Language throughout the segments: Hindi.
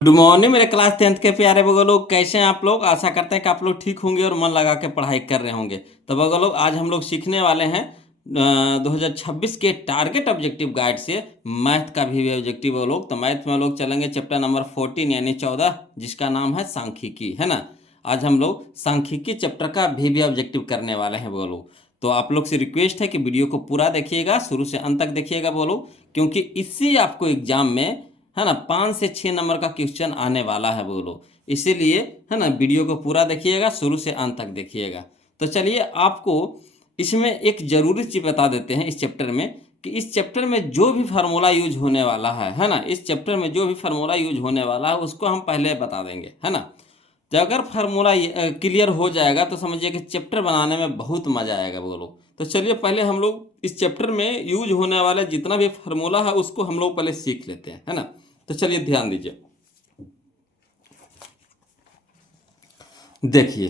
गुड मॉर्निंग मेरे क्लास 10th के प्यारे बगल लोग, कैसे हैं आप लोग। आशा करते हैं कि आप लोग ठीक होंगे और मन लगा के पढ़ाई कर रहे होंगे। तो बगल लोग, आज हम लोग सीखने वाले हैं 2026 के टारगेट ऑब्जेक्टिव गाइड से मैथ का भी ऑब्जेक्टिव है लोग। तो मैथ में लोग चलेंगे चैप्टर नंबर 14 यानी 14, जिसका नाम है सांख्यिकी, है ना। आज हम लोग सांख्यिकी चैप्टर का भी ऑब्जेक्टिव करने वाले हैं बोलो। तो आप लोग से रिक्वेस्ट है कि वीडियो को पूरा देखिएगा, शुरू से अंत तक देखिएगा बोलो, क्योंकि इससे आपको एग्जाम में, है ना, 5 से 6 नंबर का क्वेश्चन आने वाला है बोलो। इसीलिए, है ना, वीडियो को पूरा देखिएगा, शुरू से अंत तक देखिएगा। तो चलिए आपको इसमें एक ज़रूरी चीज़ बता देते हैं इस चैप्टर में, कि इस चैप्टर में जो भी फार्मूला यूज होने वाला है ना, इस चैप्टर में जो भी फार्मूला यूज होने वाला है उसको हम पहले बता देंगे, है ना। तो अगर फार्मूला क्लियर हो जाएगा तो समझिए कि चैप्टर बनाने में बहुत मज़ा आएगा बोलो। तो चलिए पहले हम लोग इस चैप्टर में यूज होने वाला जितना भी फार्मूला है उसको हम लोग पहले सीख लेते हैं, है ना। तो चलिए ध्यान दीजिए, देखिए,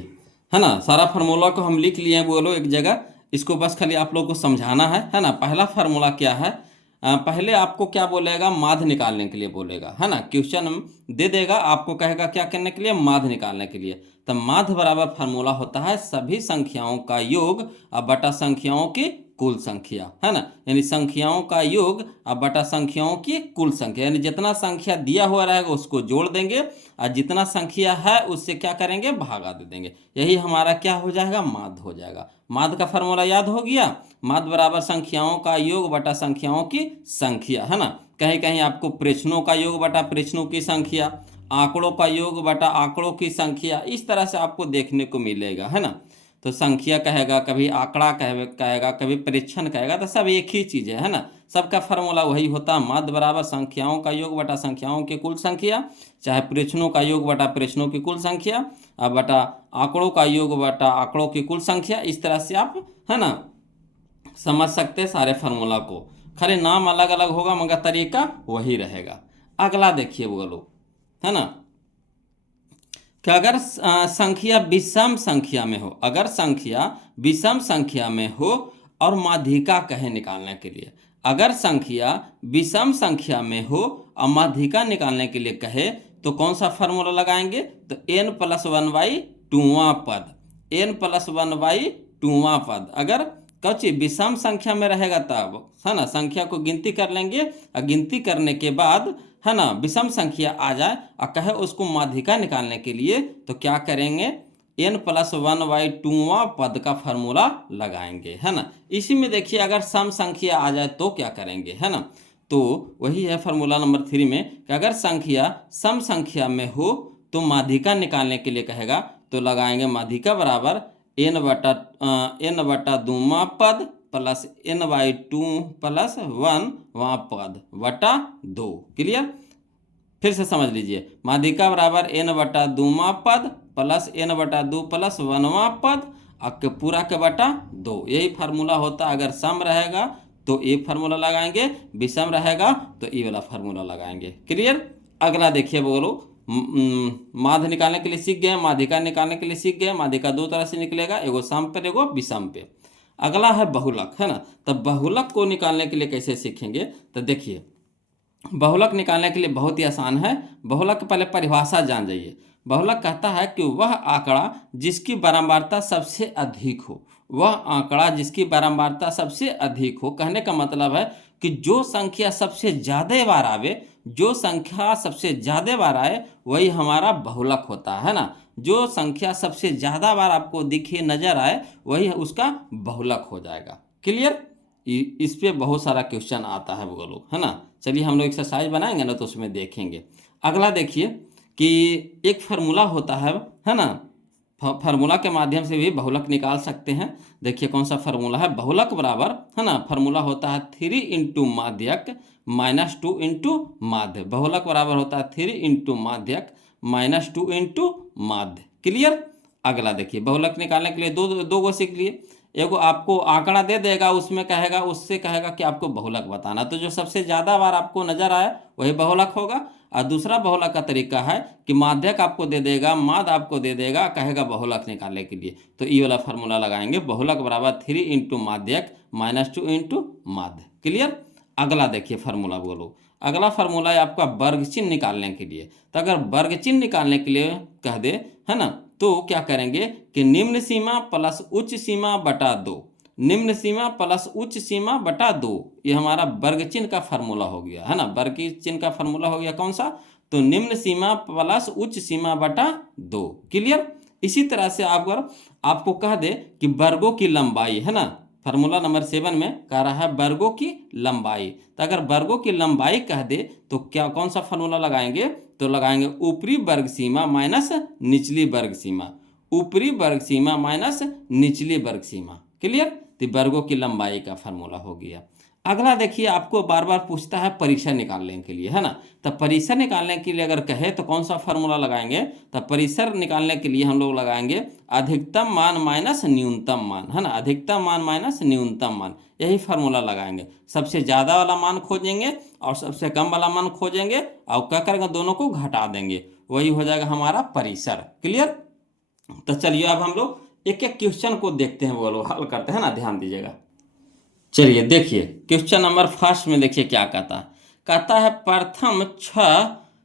है ना, सारा फार्मूला को हम लिख लिए हैं बोलो एक जगह। इसको बस खाली आप लोग को समझाना है ना। पहला फार्मूला क्या है, पहले आपको क्या बोलेगा, माध्य निकालने के लिए बोलेगा, है ना। क्वेश्चन दे देगा, आपको कहेगा क्या करने के लिए, माध्य निकालने के लिए। तो माध्य बराबर फार्मूला होता है सभी संख्याओं का योग अब बटा संख्याओं की कुल संख्या, है ना। यानी संख्याओं का योग अब बटा संख्याओं की कुल संख्या, यानी जितना संख्या दिया हुआ रहेगा उसको जोड़ देंगे और जितना संख्या है उससे क्या करेंगे, भागा दे देंगे। यही हमारा क्या हो जाएगा, माध्य हो जाएगा। माध्य का फार्मूला याद हो गया, माध्य बराबर संख्याओं का योग बटा संख्याओं की संख्या, है ना। कहीं कहीं आपको प्रेक्षणों का योग बटा प्रेक्षणों की संख्या, आंकड़ों का योग बटा आंकड़ों की संख्या, इस तरह से आपको देखने को मिलेगा, है ना। तो संख्या कहेगा, कभी आंकड़ा कहेगा, कभी परीक्षण कहेगा, तो सब एक ही चीज़ है ना। सबका फार्मूला वही होता है, माध्य बराबर संख्याओं का योग बटा संख्याओं की कुल संख्या, चाहे प्रेक्षणों का योग बटा प्रेक्षणों की कुल संख्या और बटा आंकड़ों का योग बटा आंकड़ों की कुल संख्या। इस तरह से आप, है ना, समझ सकते हैं सारे फार्मूला को। खाली नाम अलग अलग होगा मगर तरीका वही रहेगा। अगला देखिए वो लोग, है ना, कि अगर संख्या विषम संख्या में हो, अगर संख्या विषम संख्या में हो और माध्यिका कहे निकालने के लिए, अगर संख्या विषम संख्या में हो और माध्यिका निकालने के लिए कहे तो कौन सा फार्मूला लगाएंगे, तो n+1/2वां पद, n+1/2वां पद। अगर कौची विषम संख्या में रहेगा तब, है ना, संख्या को गिनती कर लेंगे और गिनती करने के बाद, है ना, विषम संख्या आ जाए और कहे उसको माध्यिका निकालने के लिए, तो क्या करेंगे, n+1/2वां पद का फार्मूला लगाएंगे, है ना। इसी में देखिए अगर सम संख्या आ जाए तो क्या करेंगे, है ना। तो वही है फार्मूला नंबर 3 में, कि अगर संख्या सम संख्या में हो तो माध्यिका निकालने के लिए कहेगा तो लगाएंगे माध्यिका बराबर n/2वां पद प्लस n/2 प्लस 1वां पद बटा 2। क्लियर, फिर से समझ लीजिए, माध्यिका बराबर n/2वां पद प्लस n/2 प्लस 1वां पद के पूरा के बटा 2। यही फार्मूला होता है। अगर सम रहेगा तो ये फार्मूला लगाएंगे, विषम रहेगा तो ये वाला फार्मूला लगाएंगे। क्लियर, अगला देखिए बोलो, माध्य निकालने के लिए सीख गए, माध्यिका निकालने के लिए सीख गए। माध्यिका दो तरह से निकलेगा, एगो सम पे एगो विषम पे। अगला है बहुलक, है ना। तो बहुलक को निकालने के लिए कैसे सीखेंगे, तो देखिए, बहुलक निकालने के लिए बहुत ही आसान है। बहुलक पहले परिभाषा जान जाइए। बहुलक कहता है कि वह आंकड़ा जिसकी बारंबारता सबसे अधिक हो, वह आंकड़ा जिसकी बारंबारता सबसे अधिक हो, कहने का मतलब है कि जो संख्या सबसे ज़्यादा बार आवे, जो संख्या सबसे ज़्यादा बार आए वही हमारा बहुलक होता है ना। जो संख्या सबसे ज़्यादा बार आपको दिखे, नज़र आए, वही उसका बहुलक हो जाएगा। क्लियर, इस पे बहुत सारा क्वेश्चन आता है वो लोग, है ना। चलिए हम लोग एक्सरसाइज बनाएंगे ना तो उसमें देखेंगे। अगला देखिए कि एक फार्मूला होता है ना, फार्मूला के माध्यम से भी बहुलक निकाल सकते हैं। देखिए कौन सा फार्मूला है, बहुलक बराबर, है ना, फार्मूला होता है 3 इंटू माध्यक माइनस 2 इंटू माध्य। बहुलक बराबर होता है 3 इंटू माध्यक माइनस 2 इंटू माध्य। क्लियर, अगला देखिए, बहुलक निकालने के लिए दो गो सीख लिए। एगो आपको आंकड़ा दे देगा, उसमें कहेगा, उससे कहेगा कि आपको बहुलक बताना, तो जो सबसे ज़्यादा बार आपको नजर आए वही बहुलक होगा। और दूसरा बहुलक का तरीका है कि माध्यक आपको दे देगा, माध्य आपको दे देगा, कहेगा बहुलक निकालने के लिए, तो ये वाला फार्मूला लगाएंगे, बहुलक बराबर 3 इंटू माध्यक माइनस 2 इंटू माध्य। क्लियर, अगला देखिए फार्मूला बोलो, अगला फार्मूला है आपका वर्ग चिन्ह निकालने के लिए। तो अगर वर्ग चिन्ह निकालने के लिए कह दे, है ना, तो क्या करेंगे कि निम्न सीमा प्लस उच्च सीमा बटा 2, निम्न सीमा प्लस उच्च सीमा बटा 2, ये हमारा वर्ग चिन्ह का फार्मूला हो गया, है ना। वर्ग चिन्ह का फार्मूला हो गया कौन सा, तो निम्न सीमा प्लस उच्च सीमा बटा 2। क्लियर। इसी तरह से आपको कह दे कि वर्गों की लंबाई, है ना, फार्मूला नंबर 7 में कह रहा है वर्गों की लंबाई। तो अगर वर्गों की लंबाई कह दे तो क्या कौन सा फार्मूला लगाएंगे, तो लगाएंगे ऊपरी वर्ग सीमा माइनस निचली वर्ग सीमा, ऊपरी वर्ग सीमा माइनस निचली वर्ग सीमा। क्लियर। तो वर्गों की लंबाई का फार्मूला हो गया। अगला देखिए, आपको बार बार पूछता है परिसर निकालने के लिए, है ना। तो परिसर निकालने के लिए अगर कहे तो कौन सा फार्मूला लगाएंगे, तो परिसर निकालने के लिए हम लोग लगाएंगे अधिकतम मान माइनस न्यूनतम मान, है ना, अधिकतम मान माइनस न्यूनतम मान, यही फार्मूला लगाएंगे। सबसे ज़्यादा वाला मान खोजेंगे और सबसे कम वाला मान खोजेंगे और क्या करेंगे, दोनों को घटा देंगे, वही हो जाएगा हमारा परिसर। क्लियर। तो चलिए अब हम लोग एक एक क्वेश्चन को देखते हैं, वो लोग हल करते हैं ना, ध्यान दीजिएगा। चलिए देखिए क्वेश्चन नंबर फर्स्ट में देखिए क्या कहता है प्रथम 6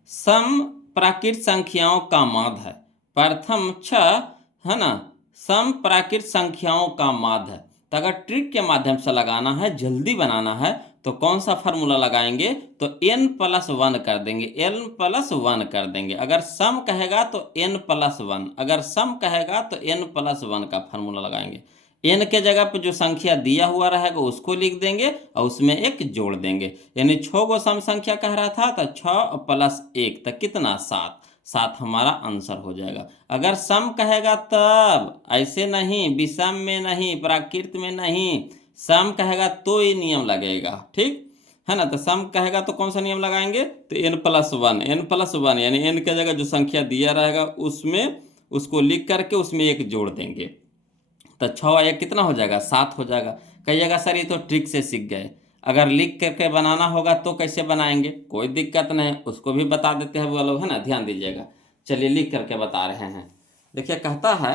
सम प्राकृत संख्याओं का माध्य है। प्रथम 6, है ना, सम प्राकृत संख्याओं का माध्य है। तो अगर ट्रिक के माध्यम से लगाना है, जल्दी बनाना है, तो कौन सा फार्मूला लगाएंगे, तो n+1 कर देंगे, n+1 कर देंगे। अगर सम कहेगा तो n+1, अगर सम कहेगा तो n+1 का फार्मूला लगाएंगे। n के जगह पर जो संख्या दिया हुआ रहेगा उसको लिख देंगे और उसमें एक जोड़ देंगे, यानी 6 को सम संख्या कह रहा था, तो 6 + 1 तक कितना, 7, 7 हमारा आंसर हो जाएगा। अगर सम कहेगा तब, ऐसे नहीं, विषम में नहीं, प्राकृत में नहीं, सम कहेगा तो ये नियम लगेगा, ठीक है ना। तो सम कहेगा तो कौन सा नियम लगाएंगे, तो n+1 यानी n के जगह जो संख्या दिया रहेगा उसमें उसको लिख करके उसमें एक जोड़ देंगे, तो 6 1 कितना हो जाएगा, 7 हो जाएगा। कहिएगा सर ये तो ट्रिक से सीख गए, अगर लिख करके बनाना होगा तो कैसे बनाएंगे, कोई दिक्कत नहीं, उसको भी बता देते हैं वो लोग, है ना, ध्यान दीजिएगा। चलिए लिख करके बता रहे हैं। देखिए कहता है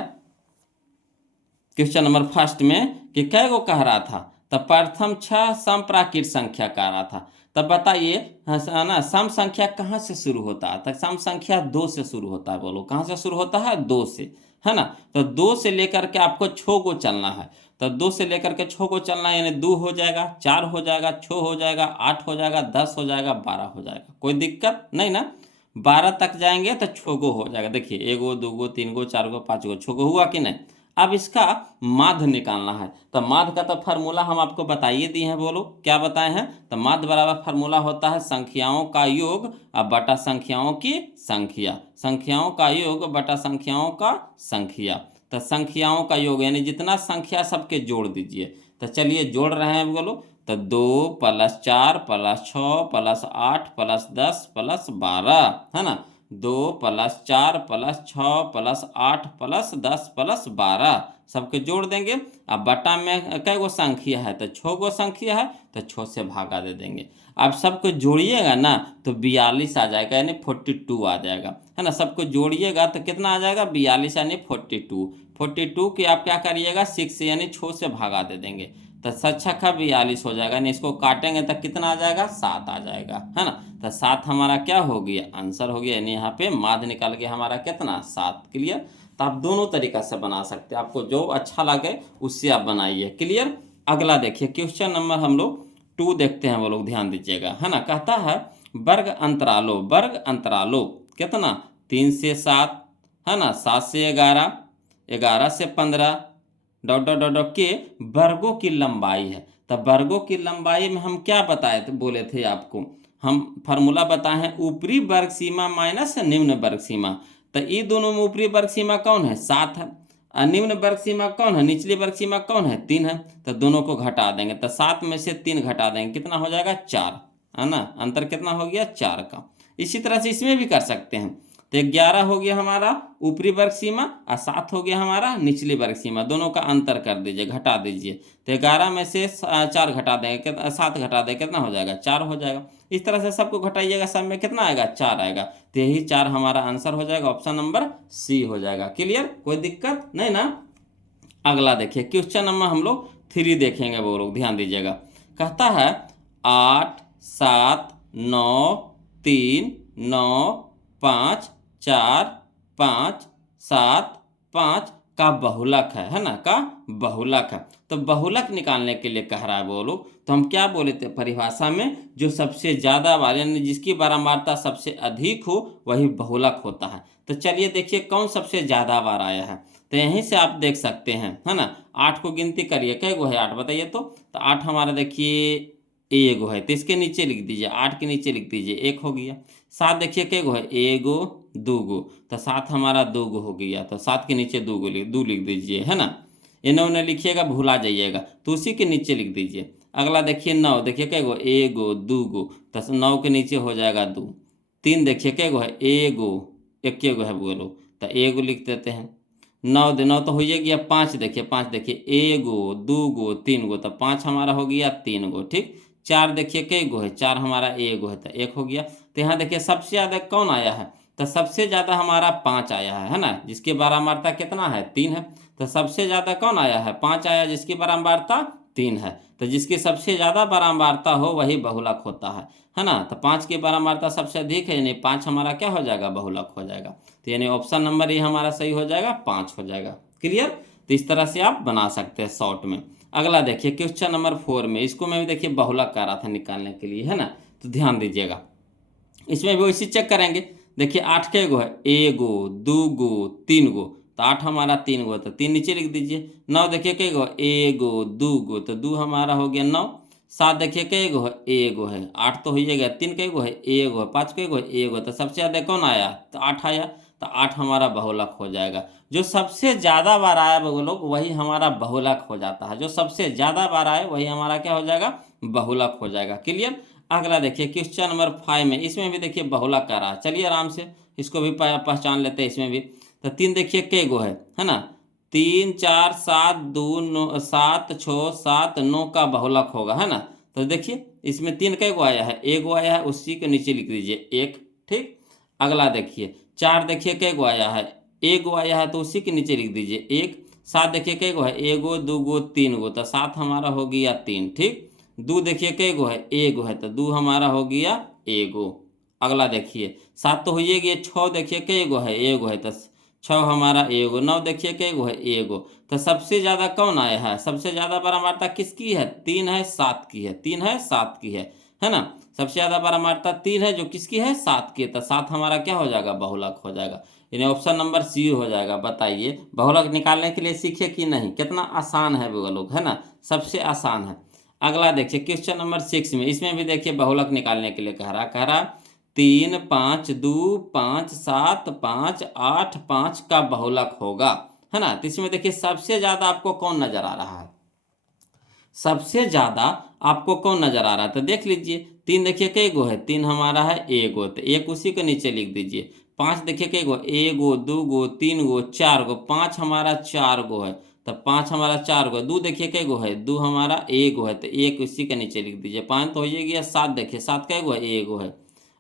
क्वेश्चन नंबर फर्स्ट में कि कै गो कह रहा था, तब प्रथम 6 सम प्राकृत संख्या कह रहा था। तब बताइए, है ना, सम संख्या कहाँ से शुरू होता है, तो सम संख्या 2 से शुरू होता है। बोलो कहाँ से शुरू होता है, 2 से, है ना। तो 2 से लेकर के आपको 6 को चलना है, तो 2 से लेकर के 6 को चलना है, यानी 2 हो जाएगा, 4 हो जाएगा, 6 हो जाएगा, 8 हो जाएगा, 10 हो जाएगा, 12 हो जाएगा, कोई दिक्कत नहीं ना। 12 तक जाएंगे तो 6 गो हो जाएगा। देखिए 1 गो 2 गो 3 गो 4 गो 5 गो 6 गो हुआ कि नहीं। अब इसका माध्य निकालना है, तो माध्य का तो फार्मूला हम आपको बताइए दिए हैं। बोलो क्या बताए हैं, तो माध्य बराबर फार्मूला होता है संख्याओं का योग अब बटा संख्याओं की संख्या, संख्याओं का योग बटा संख्याओं का संख्या। तो संख्याओं का योग यानी जितना संख्या सबके जोड़ दीजिए। तो चलिए जोड़ रहे हैं, बोलो, तो 2 + 4 + 6 + 8 + 10 + 12, है ना, 2 + 4 + 6 + 8 + 10 + 12 सबके जोड़ देंगे। अब बटा में कै गो संख्या है, तो 6 गो संख्या है, तो 6 से भागा दे देंगे। अब सबको जोड़िएगा ना तो 42 आ जाएगा, यानी 42 आ जाएगा, है ना। सबको जोड़िएगा तो कितना आ जाएगा, 42 यानी 42 की आप क्या करिएगा, 6 यानी 6 से भागा दे देंगे, तो 7×6 42 हो जाएगा, यानी इसको काटेंगे तो कितना आ जाएगा, 7 आ जाएगा, है ना। तो 7 हमारा क्या हो गया, आंसर हो गया, यानी यहाँ पे माध्य निकल गया हमारा कितना, 7। क्लियर। तो आप दोनों तरीका से बना सकते हैं, आपको जो अच्छा लगे उससे आप बनाइए। क्लियर। अगला देखिए क्वेश्चन नंबर हम लोग 2 देखते हैं, वो लोग ध्यान दीजिएगा, है ना। कहता है वर्ग अंतरालों कितना, 3 से 7, है ना, 7 से 11, 11 से 15 ... के वर्गों की लंबाई है। तब वर्गों की लंबाई में हम क्या बताए थे, बोले थे आपको, हम फार्मूला बताए हैं ऊपरी वर्ग सीमा माइनस निम्न वर्ग सीमा। तो ये दोनों में ऊपरी वर्ग सीमा कौन है, 7 है, और निम्न वर्ग सीमा कौन है, निचली वर्ग सीमा कौन है, 3 है। तो दोनों को घटा देंगे, तो 7 में से 3 घटा देंगे, कितना हो जाएगा, 4, है ना। अंतर कितना हो गया, 4 का। इसी तरह से इसमें भी कर सकते हैं। तो 11 हो गया हमारा ऊपरी वर्ग सीमा और 7 हो गया हमारा निचली वर्ग सीमा, दोनों का अंतर कर दीजिए, घटा दीजिए। तो 11 में से 4 घटा देंगे, 7 घटा देंगे, कितना हो जाएगा, 4 हो जाएगा। इस तरह से सबको घटाइएगा, सब में कितना आएगा, 4 आएगा। तो यही 4 हमारा आंसर हो जाएगा, ऑप्शन नंबर सी हो जाएगा। क्लियर, कोई दिक्कत नहीं ना। अगला देखिए क्वेश्चन नंबर हम लोग 3 देखेंगे, वो लोग ध्यान दीजिएगा। कहता है 8 7 9 3 9 5 4 5 7 5 का बहुलक है ना, का बहुलक है। तो बहुलक निकालने के लिए कह रहा है वो लोग, तो हम क्या बोले थे परिभाषा में, जो सबसे ज़्यादा बार यानी जिसकी बारंबारता सबसे अधिक हो वही बहुलक होता है। तो चलिए देखिए कौन सबसे ज़्यादा बार आया है। तो यहीं से आप देख सकते हैं, है ना। 8 को गिनती करिए, कै गो है 8 बताइए तो 8 हमारा देखिए एगो है, तो इसके नीचे लिख दीजिए, 8 के नीचे लिख दीजिए 1 हो गया। 7 देखिए कै गो है, एगो दूगो, तो 7 हमारा दूगो हो गया, तो 7 के नीचे दूगो दो लिख दीजिए, है ना। इन्हें उन्हें लिखिएगा भुला जाइएगा, तो उसी के नीचे लिख दीजिए। अगला देखिए 9, देखिए कै गो, एगो दूगो, तो 9 के नीचे हो जाएगा 2। 3 देखिए कै गो है, एगो एक गो है बोलो, तो एगो लिख देते हैं। 9 9 तो हो ही गया। 5 देखिए एगो दूगो 3 गो, तो 5 हमारा हो गया 3 गो, ठीक। 4 देखिए कै गो है, 4 हमारा एगो है, तो 1 हो गया। तो यहाँ देखिए सबसे ज़्यादा कौन आया है, तो सबसे ज़्यादा हमारा 5 आया है ना, जिसकी बारंबारता कितना है 3 है। तो सबसे ज़्यादा कौन आया है, 5 आया, जिसकी बारंबारता 3 है। तो जिसकी सबसे ज़्यादा बारंबारता हो वही बहुलक होता है ना। तो 5 की बारंबारता सबसे अधिक है, यानी 5 हमारा क्या हो जाएगा, बहुलक हो जाएगा। तो यानी ऑप्शन नंबर ये हमारा सही हो जाएगा, 5 हो जाएगा। क्लियर। तो इस तरह से आप बना सकते हैं शॉर्ट में। अगला देखिए क्वेश्चन नंबर 4 में, इसको मैं भी देखिए बहुलक कर रहा था निकालने के लिए, है ना। तो ध्यान दीजिएगा, इसमें भी वैसे चेक करेंगे। देखिए 8 के गो है, एगो दूगो 3 गो, तो 8 हमारा 3 गो, तो 3 नीचे लिख दीजिए। 9 देखिए कै गो, एगो दूगो, तो 2 हमारा हो गया 9। 7 देखिए कै गो है, एगो है, 8 तो हो ही गया। 3 कै गो है, एगो है। 5 कै गो है, एगो, तो सबसे ज़्यादा कौन आया, तो 8 आया, तो 8 हमारा बहुलक हो जाएगा। जो सबसे ज़्यादा बार आया वो लोग वही हमारा बहुलक हो जाता है, जो सबसे ज़्यादा बार आए वही हमारा क्या हो जाएगा, बहुलक हो जाएगा। क्लियर। अगला देखिए क्वेश्चन नंबर 5 में, इसमें भी देखिए बहुलक कर रहा है। चलिए आराम से इसको भी पहचान लेते हैं इसमें भी। तो 3 देखिए कै गो है ना। 3 4 7 2 9 7 6 7 9 का बहुलक होगा, है ना। तो देखिए इसमें 3 कै गो आया है, एगो आया है, उसी के नीचे लिख दीजिए 1, ठीक। अगला देखिए 4 देखिए कै गो आया है, एगो आया है, तो उसी के नीचे लिख दीजिए 1। 7 देखिए कै गो है, एगो दूगो 3 गो, तो 7 हमारा हो गया 3, ठीक। 2 देखिए कै गो है, एगो है, तो 2 हमारा हो गया एगो। अगला देखिए 7 तो हो ही गया। 6 देखिए कै गो है, एगो है, तो 6 हमारा एगो। 9 देखिए कै गो है, एगो। तो सबसे ज़्यादा कौन आया है, सबसे ज़्यादा बारंबारता किसकी है, 3 है 7 की है, 3 है 7 की है ना। सबसे ज़्यादा बारंबारता 3 है, जो किसकी है, 7 की है। तो 7 हमारा क्या हो जाएगा, बहुलक हो जाएगा। यानी ऑप्शन नंबर सी हो जाएगा। बताइए बहुलक निकालने के लिए सीखे कि नहीं, कितना आसान है वो लोग, है ना, सबसे आसान है। अगला देखिए क्वेश्चन नंबर 6 में, इसमें भी देखिए बहुलक निकालने के लिए कह रहा 3 5 2 5 7 5 8 5 का बहुलक होगा, है ना। तो इसमें देखिए सबसे ज़्यादा आपको कौन नजर आ रहा है, सबसे ज़्यादा आपको कौन नजर आ रहा है, तो देख लीजिए। 3 देखिए कै गो है, 3 हमारा है एगो, तो 1 उसी के नीचे लिख दीजिए। 5 देखिए कै गो, एगो दूगो 3 गो 4 गो, 5 हमारा 4 गो है, तो 5 हमारा 4 गो। 2 देखिए कै गो है, 2 हमारा एगो है, तो 1 उसी के नीचे लिख दीजिए। 5 तो हो ही गया। 7 देखिए, 7 कै गो है, एगो है।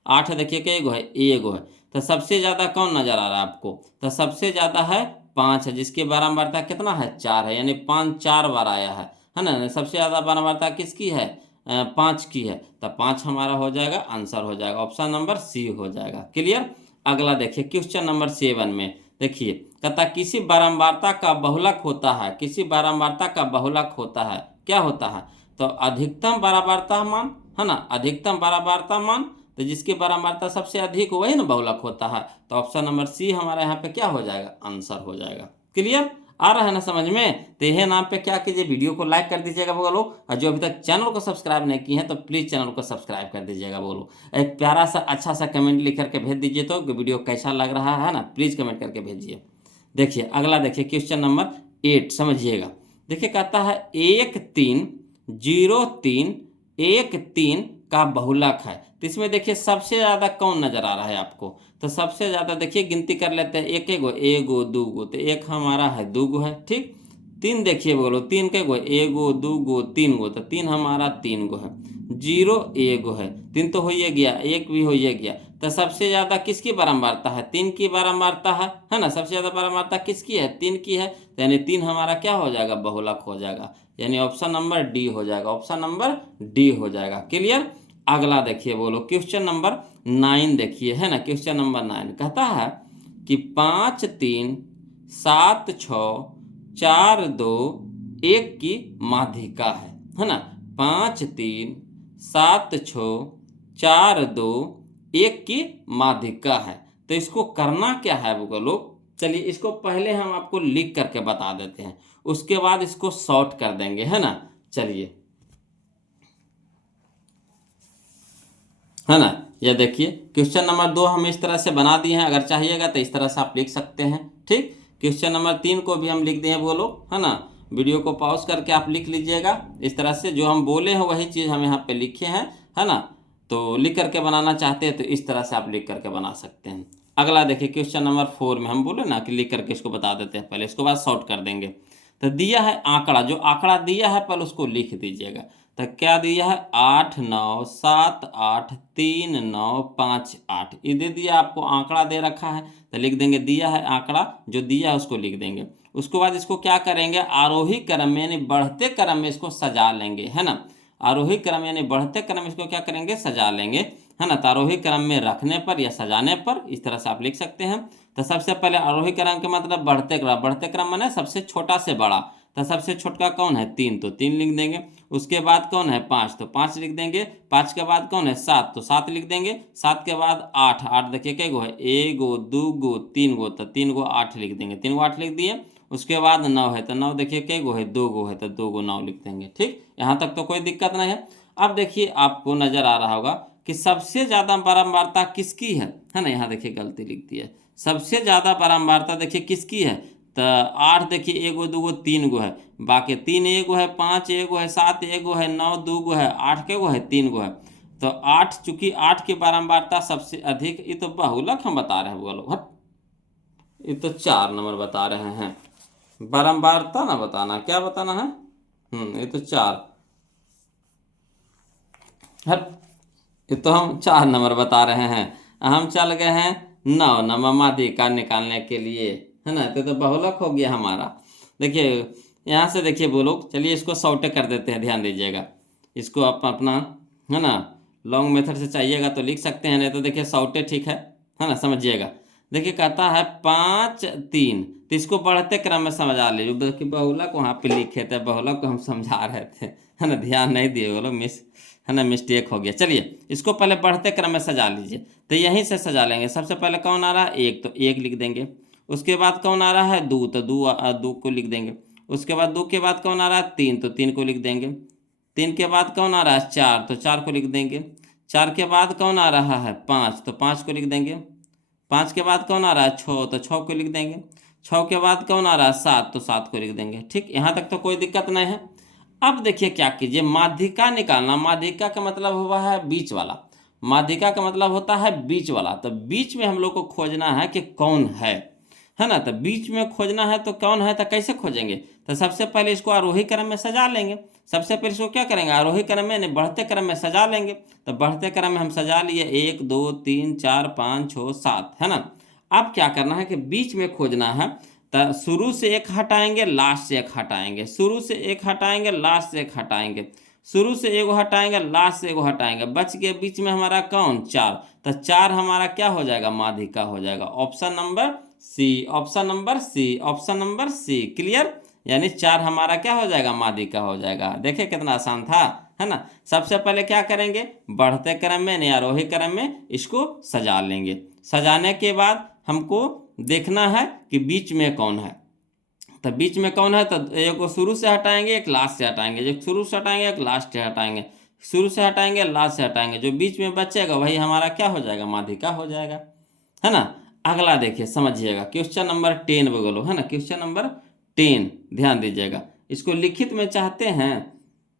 8 देखिए कै गो है, एगो है। तो सबसे ज़्यादा कौन नजर आ रहा है आपको, तो सबसे ज़्यादा है 5 है, जिसकी बारंबारता कितना है, 4 है, यानी 5 4 बार आया है ना। सबसे ज़्यादा बारंबारता किसकी है, 5 की है। तो 5 हमारा हो जाएगा, आंसर हो जाएगा, ऑप्शन नंबर सी हो जाएगा। क्लियर। अगला देखिए क्वेश्चन नंबर 7 में, देखिए कहता किसी बारंबारता का बहुलक होता है, किसी बारंबारता का बहुलक होता है, क्या होता है, तो अधिकतम बारंबारता मान, है ना, अधिकतम बारंबारता मान। तो जिसकी बारंबारता सबसे अधिक हो वही ना बहुलक होता है। तो ऑप्शन नंबर सी हमारा यहाँ पे क्या हो जाएगा, आंसर हो जाएगा। क्लियर। आ रहा है ना समझ में। तो यह नाम पे क्या कीजिए, वीडियो को लाइक कर दीजिएगा बोलो, और जो अभी तक चैनल को सब्सक्राइब नहीं किए हैं तो प्लीज़ चैनल को सब्सक्राइब कर दीजिएगा बोलो। एक प्यारा सा अच्छा सा कमेंट लिख करके भेज दीजिए, तो वीडियो कैसा लग रहा है ना, प्लीज़ कमेंट करके भेजिए। देखिए अगला देखिए क्वेश्चन नंबर 8 समझिएगा। देखिए कहता है 1 3 0 3 1 3 का बहुलक है। तो इसमें देखिए सबसे ज़्यादा कौन नज़र आ रहा है आपको, तो सबसे ज़्यादा देखिए गिनती कर लेते हैं। एक एगो, एगो दूगो, तो 1 हमारा है, दूगो है, ठीक। 3 देखिए बोलो, 3 के गो, एगो दूगो 3 गो, तो 3 हमारा 3 गो है। 0 एगो है, 3 तो हो ही गया, 1 भी हो ही गया। तो सबसे ज़्यादा किसकी बारंबारता है, 3 की बारंबारता है ना। सबसे ज़्यादा बारंबारता किसकी है, 3 की है। तो यानी 3 हमारा क्या हो जाएगा, बहुलक हो जाएगा, यानी ऑप्शन नंबर डी हो जाएगा, ऑप्शन नंबर डी हो जाएगा। क्लियर। अगला देखिए बोलो क्वेश्चन नंबर 9 देखिए, है ना। क्वेश्चन नंबर 9 कहता है कि 5 3 7 6 4 2 1 की माध्यिका है ना। 5 3 7 6 4 2 1 की माध्यिका है। तो इसको करना क्या है बोलो। चलिए इसको पहले हम आपको लिख करके बता देते हैं, उसके बाद इसको शॉर्ट कर देंगे, है ना। चलिए, है ना। यह देखिए क्वेश्चन नंबर 2 हम इस तरह से बना दिए हैं, अगर चाहिएगा तो इस तरह से आप लिख सकते हैं। ठीक, क्वेश्चन नंबर 3 को भी हम लिख दिए बोलो, है ना। वीडियो को पॉज करके आप लिख लीजिएगा इस तरह से, जो हम बोले हैं वही चीज़ हम यहाँ पे लिखे हैं, है ना। तो लिख करके बनाना चाहते हैं तो इस तरह से आप लिख करके बना सकते हैं। अगला देखिए क्वेश्चन नंबर 4 में हम बोले ना कि लिख करके इसको बता देते हैं, पहले इसको बाद शॉर्ट कर देंगे। तो दिया है आंकड़ा, जो आंकड़ा दिया है पहले उसको लिख दीजिएगा। तो क्या दिया है 8 9 7 8 3 9 5 8, ये दे दिया आपको, आंकड़ा दे रखा है तो लिख देंगे दिया है आंकड़ा, जो दिया है उसको लिख देंगे। उसके बाद इसको क्या करेंगे, आरोही क्रम में यानी बढ़ते क्रम में इसको सजा लेंगे, है ना। आरोही क्रम यानी बढ़ते क्रम में इसको क्या करेंगे, सजा लेंगे, है ना। तो आरोही क्रम में रखने पर या सजाने पर इस तरह से आप लिख सकते हैं। तो सबसे पहले आरोही क्रम के मतलब बढ़ते क्रम, बढ़ते क्रम माने सबसे छोटा से बड़ा। तो सबसे छोटा कौन है 3, तो 3 लिख देंगे। उसके बाद कौन है 5, तो 5 लिख देंगे। 5 के बाद कौन है 7, तो 7 लिख देंगे। 7 के बाद 8, 8 देखिए कै गो है, 1 गो 2 गो 3 गो, तो 3 गो 8 लिख देंगे, 3 गो 8 लिख दिए। उसके बाद 9 है, तो 9 देखिए कै गो है, 2 गो है, तो 2 गो 9 लिख देंगे। ठीक, यहाँ तक तो कोई दिक्कत नहीं है। अब देखिए आपको नजर आ रहा होगा कि सबसे ज़्यादा बारंबारता किसकी है ना। यहाँ देखिए गलती लिख दी है, सबसे ज़्यादा बारंबारता देखिए किसकी है। तो 8 देखिए 1 गो 2 गो 3 गो है, बाकी 3 1 गो है, 5 1 गो है, 7 1 गो है, 9 2 गो है, 8 के गो है 3 गो है। तो 8, चूंकि 8 की बारंबारता सबसे अधिक, ये तो बहुलक हम बता रहे हैं, बोलो हट, ये तो 4 नंबर बता रहे हैं। बारंबारता ना बताना, क्या बताना है, ये तो 4 हट, ये तो हम 4 नंबर बता रहे हैं। हम चल गए हैं 9 नंबर माध्यिका निकालने के लिए, है ना। तो बहुलक हो गया हमारा। देखिए यहाँ से देखिए वो लोग, चलिए इसको सॉर्ट कर देते हैं, ध्यान दीजिएगा। इसको आप अपना, है ना, लॉन्ग मेथड से चाहिएगा तो लिख सकते हैं, नहीं तो देखिए सॉर्टे ठीक है ना, समझिएगा। देखिए कहता है 5 3, तो इसको बढ़ते क्रम में समझा लीजिए। देखिए बहुलक वहाँ पे लिखे थे, बहुलक को हम समझा रहे थे, है ना, ध्यान नहीं दिए वो लोग, मिस, है ना, मिस्टेक हो गया। चलिए इसको पहले बढ़ते क्रम में सजा लीजिए। तो यहीं से सजा लेंगे। सबसे पहले कौन आ रहा है 1, तो 1 लिख देंगे। उसके बाद कौन आ रहा है 2, तो 2 को लिख देंगे। उसके बाद 2 के बाद कौन आ रहा है 3, तो 3 को लिख देंगे। 3 के बाद कौन आ रहा है 4, तो 4 को लिख देंगे। 4 के बाद कौन आ रहा है 5, तो 5 को लिख देंगे। 5 के बाद कौन आ रहा है 6, तो 6 को लिख देंगे। 6 के बाद कौन आ रहा है 7, तो 7 को लिख देंगे। ठीक, यहाँ तक तो कोई दिक्कत नहीं है। अब देखिए क्या कीजिए, माध्यिका निकालना। माध्यिका का मतलब हुआ है बीच वाला, माध्यिका का मतलब होता है बीच वाला। तो बीच में हम लोग को खोजना है कि कौन है ना। तो बीच में खोजना है तो कौन है, तो कैसे खोजेंगे। तो सबसे पहले इसको आरोही क्रम में सजा लेंगे। सबसे पहले इसको क्या करेंगे, आरोही क्रम में नहीं बढ़ते क्रम में सजा लेंगे। तो बढ़ते क्रम में हम सजा लिए 1 2 3 4 5 6 7, है ना। अब क्या करना है कि बीच में खोजना है। तो शुरू से 1 हटाएंगे, लास्ट से 1 हटाएंगे, शुरू से 1 हटाएंगे, लास्ट से 1 हटाएंगे, शुरू से 1 हटाएंगे, लास्ट से 1 हटाएंगे, बच गया बीच में हमारा कौन 4। तो 4 हमारा क्या हो जाएगा, माध्यिका हो जाएगा। Option number C, option number C, option number C, clear. यानी 4 हमारा क्या हो जाएगा, माध्यिका हो जाएगा। देखिए कितना आसान था, है ना। सबसे पहले क्या करेंगे, बढ़ते क्रम में या आरोही क्रम में इसको सजा लेंगे। सजाने के बाद हमको देखना है कि बीच में कौन है। तो बीच में कौन है, तो एक को शुरू से हटाएंगे, एक लास्ट से हटाएंगे, एक शुरू से हटाएंगे, एक लास्ट से हटाएंगे, शुरू से हटाएंगे, लास्ट से हटाएंगे, जो बीच में बचेगा वही हमारा क्या हो जाएगा, माध्यिका हो जाएगा, है ना। अगला देखिए समझिएगा, क्वेश्चन नंबर 10 बोलो, है ना। क्वेश्चन नंबर 10 ध्यान दीजिएगा। इसको लिखित में चाहते हैं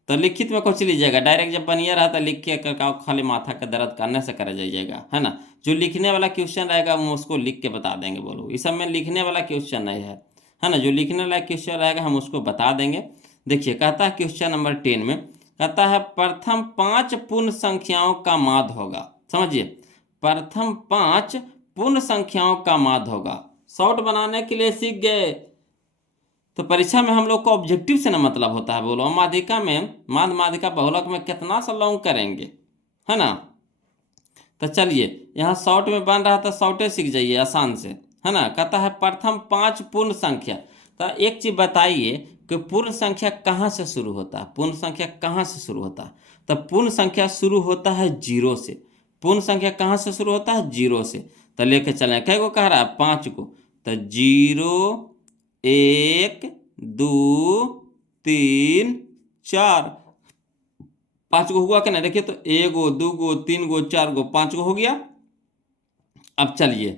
तो लिखित में कुछ लीजिएगा, डायरेक्ट जब बनिए रहा तो लिख के खाली माथा का दर्द करने से कर जाइएगा, है ना। जो लिखने वाला क्वेश्चन रहेगा हम उसको लिख के बता देंगे। बोलो इस सब में लिखने वाला क्वेश्चन नहीं है ना। जो लिखने वाला क्वेश्चन रहेगा हम उसको बता देंगे। देखिए कहता है क्वेश्चन नंबर 10 में, कहता है प्रथम 5 पूर्ण संख्याओं का माध्य होगा। समझिए, प्रथम 5 पूर्ण संख्याओं का माध्य होगा। शॉर्ट बनाने के लिए सीख गए तो परीक्षा में हम लोग को ऑब्जेक्टिव से ना मतलब होता है। बोलो माध्यिका में, माध्यिका बहुलक में कितना सा लॉन्ग करेंगे, है ना। तो चलिए यहाँ शॉर्ट में बन रहा था, शॉर्टे सीख जाइए आसान से, है ना। कहता है प्रथम 5 पूर्ण संख्या। तो एक चीज बताइए कि पूर्ण संख्या कहाँ से शुरू होता है, पूर्ण संख्या कहाँ से शुरू होता है। तो पूर्ण संख्या शुरू होता है 0 से। पूर्ण संख्या कहाँ से शुरू होता है, 0 से। तो लेके चलें, कै को कह रहा है, 5 को। तो 0 1 2 3 4, 5 गो हुआ कि नहीं, देखिए तो 1 गो 2 गो 3 गो 4 गो 5 गो हो गया। अब चलिए,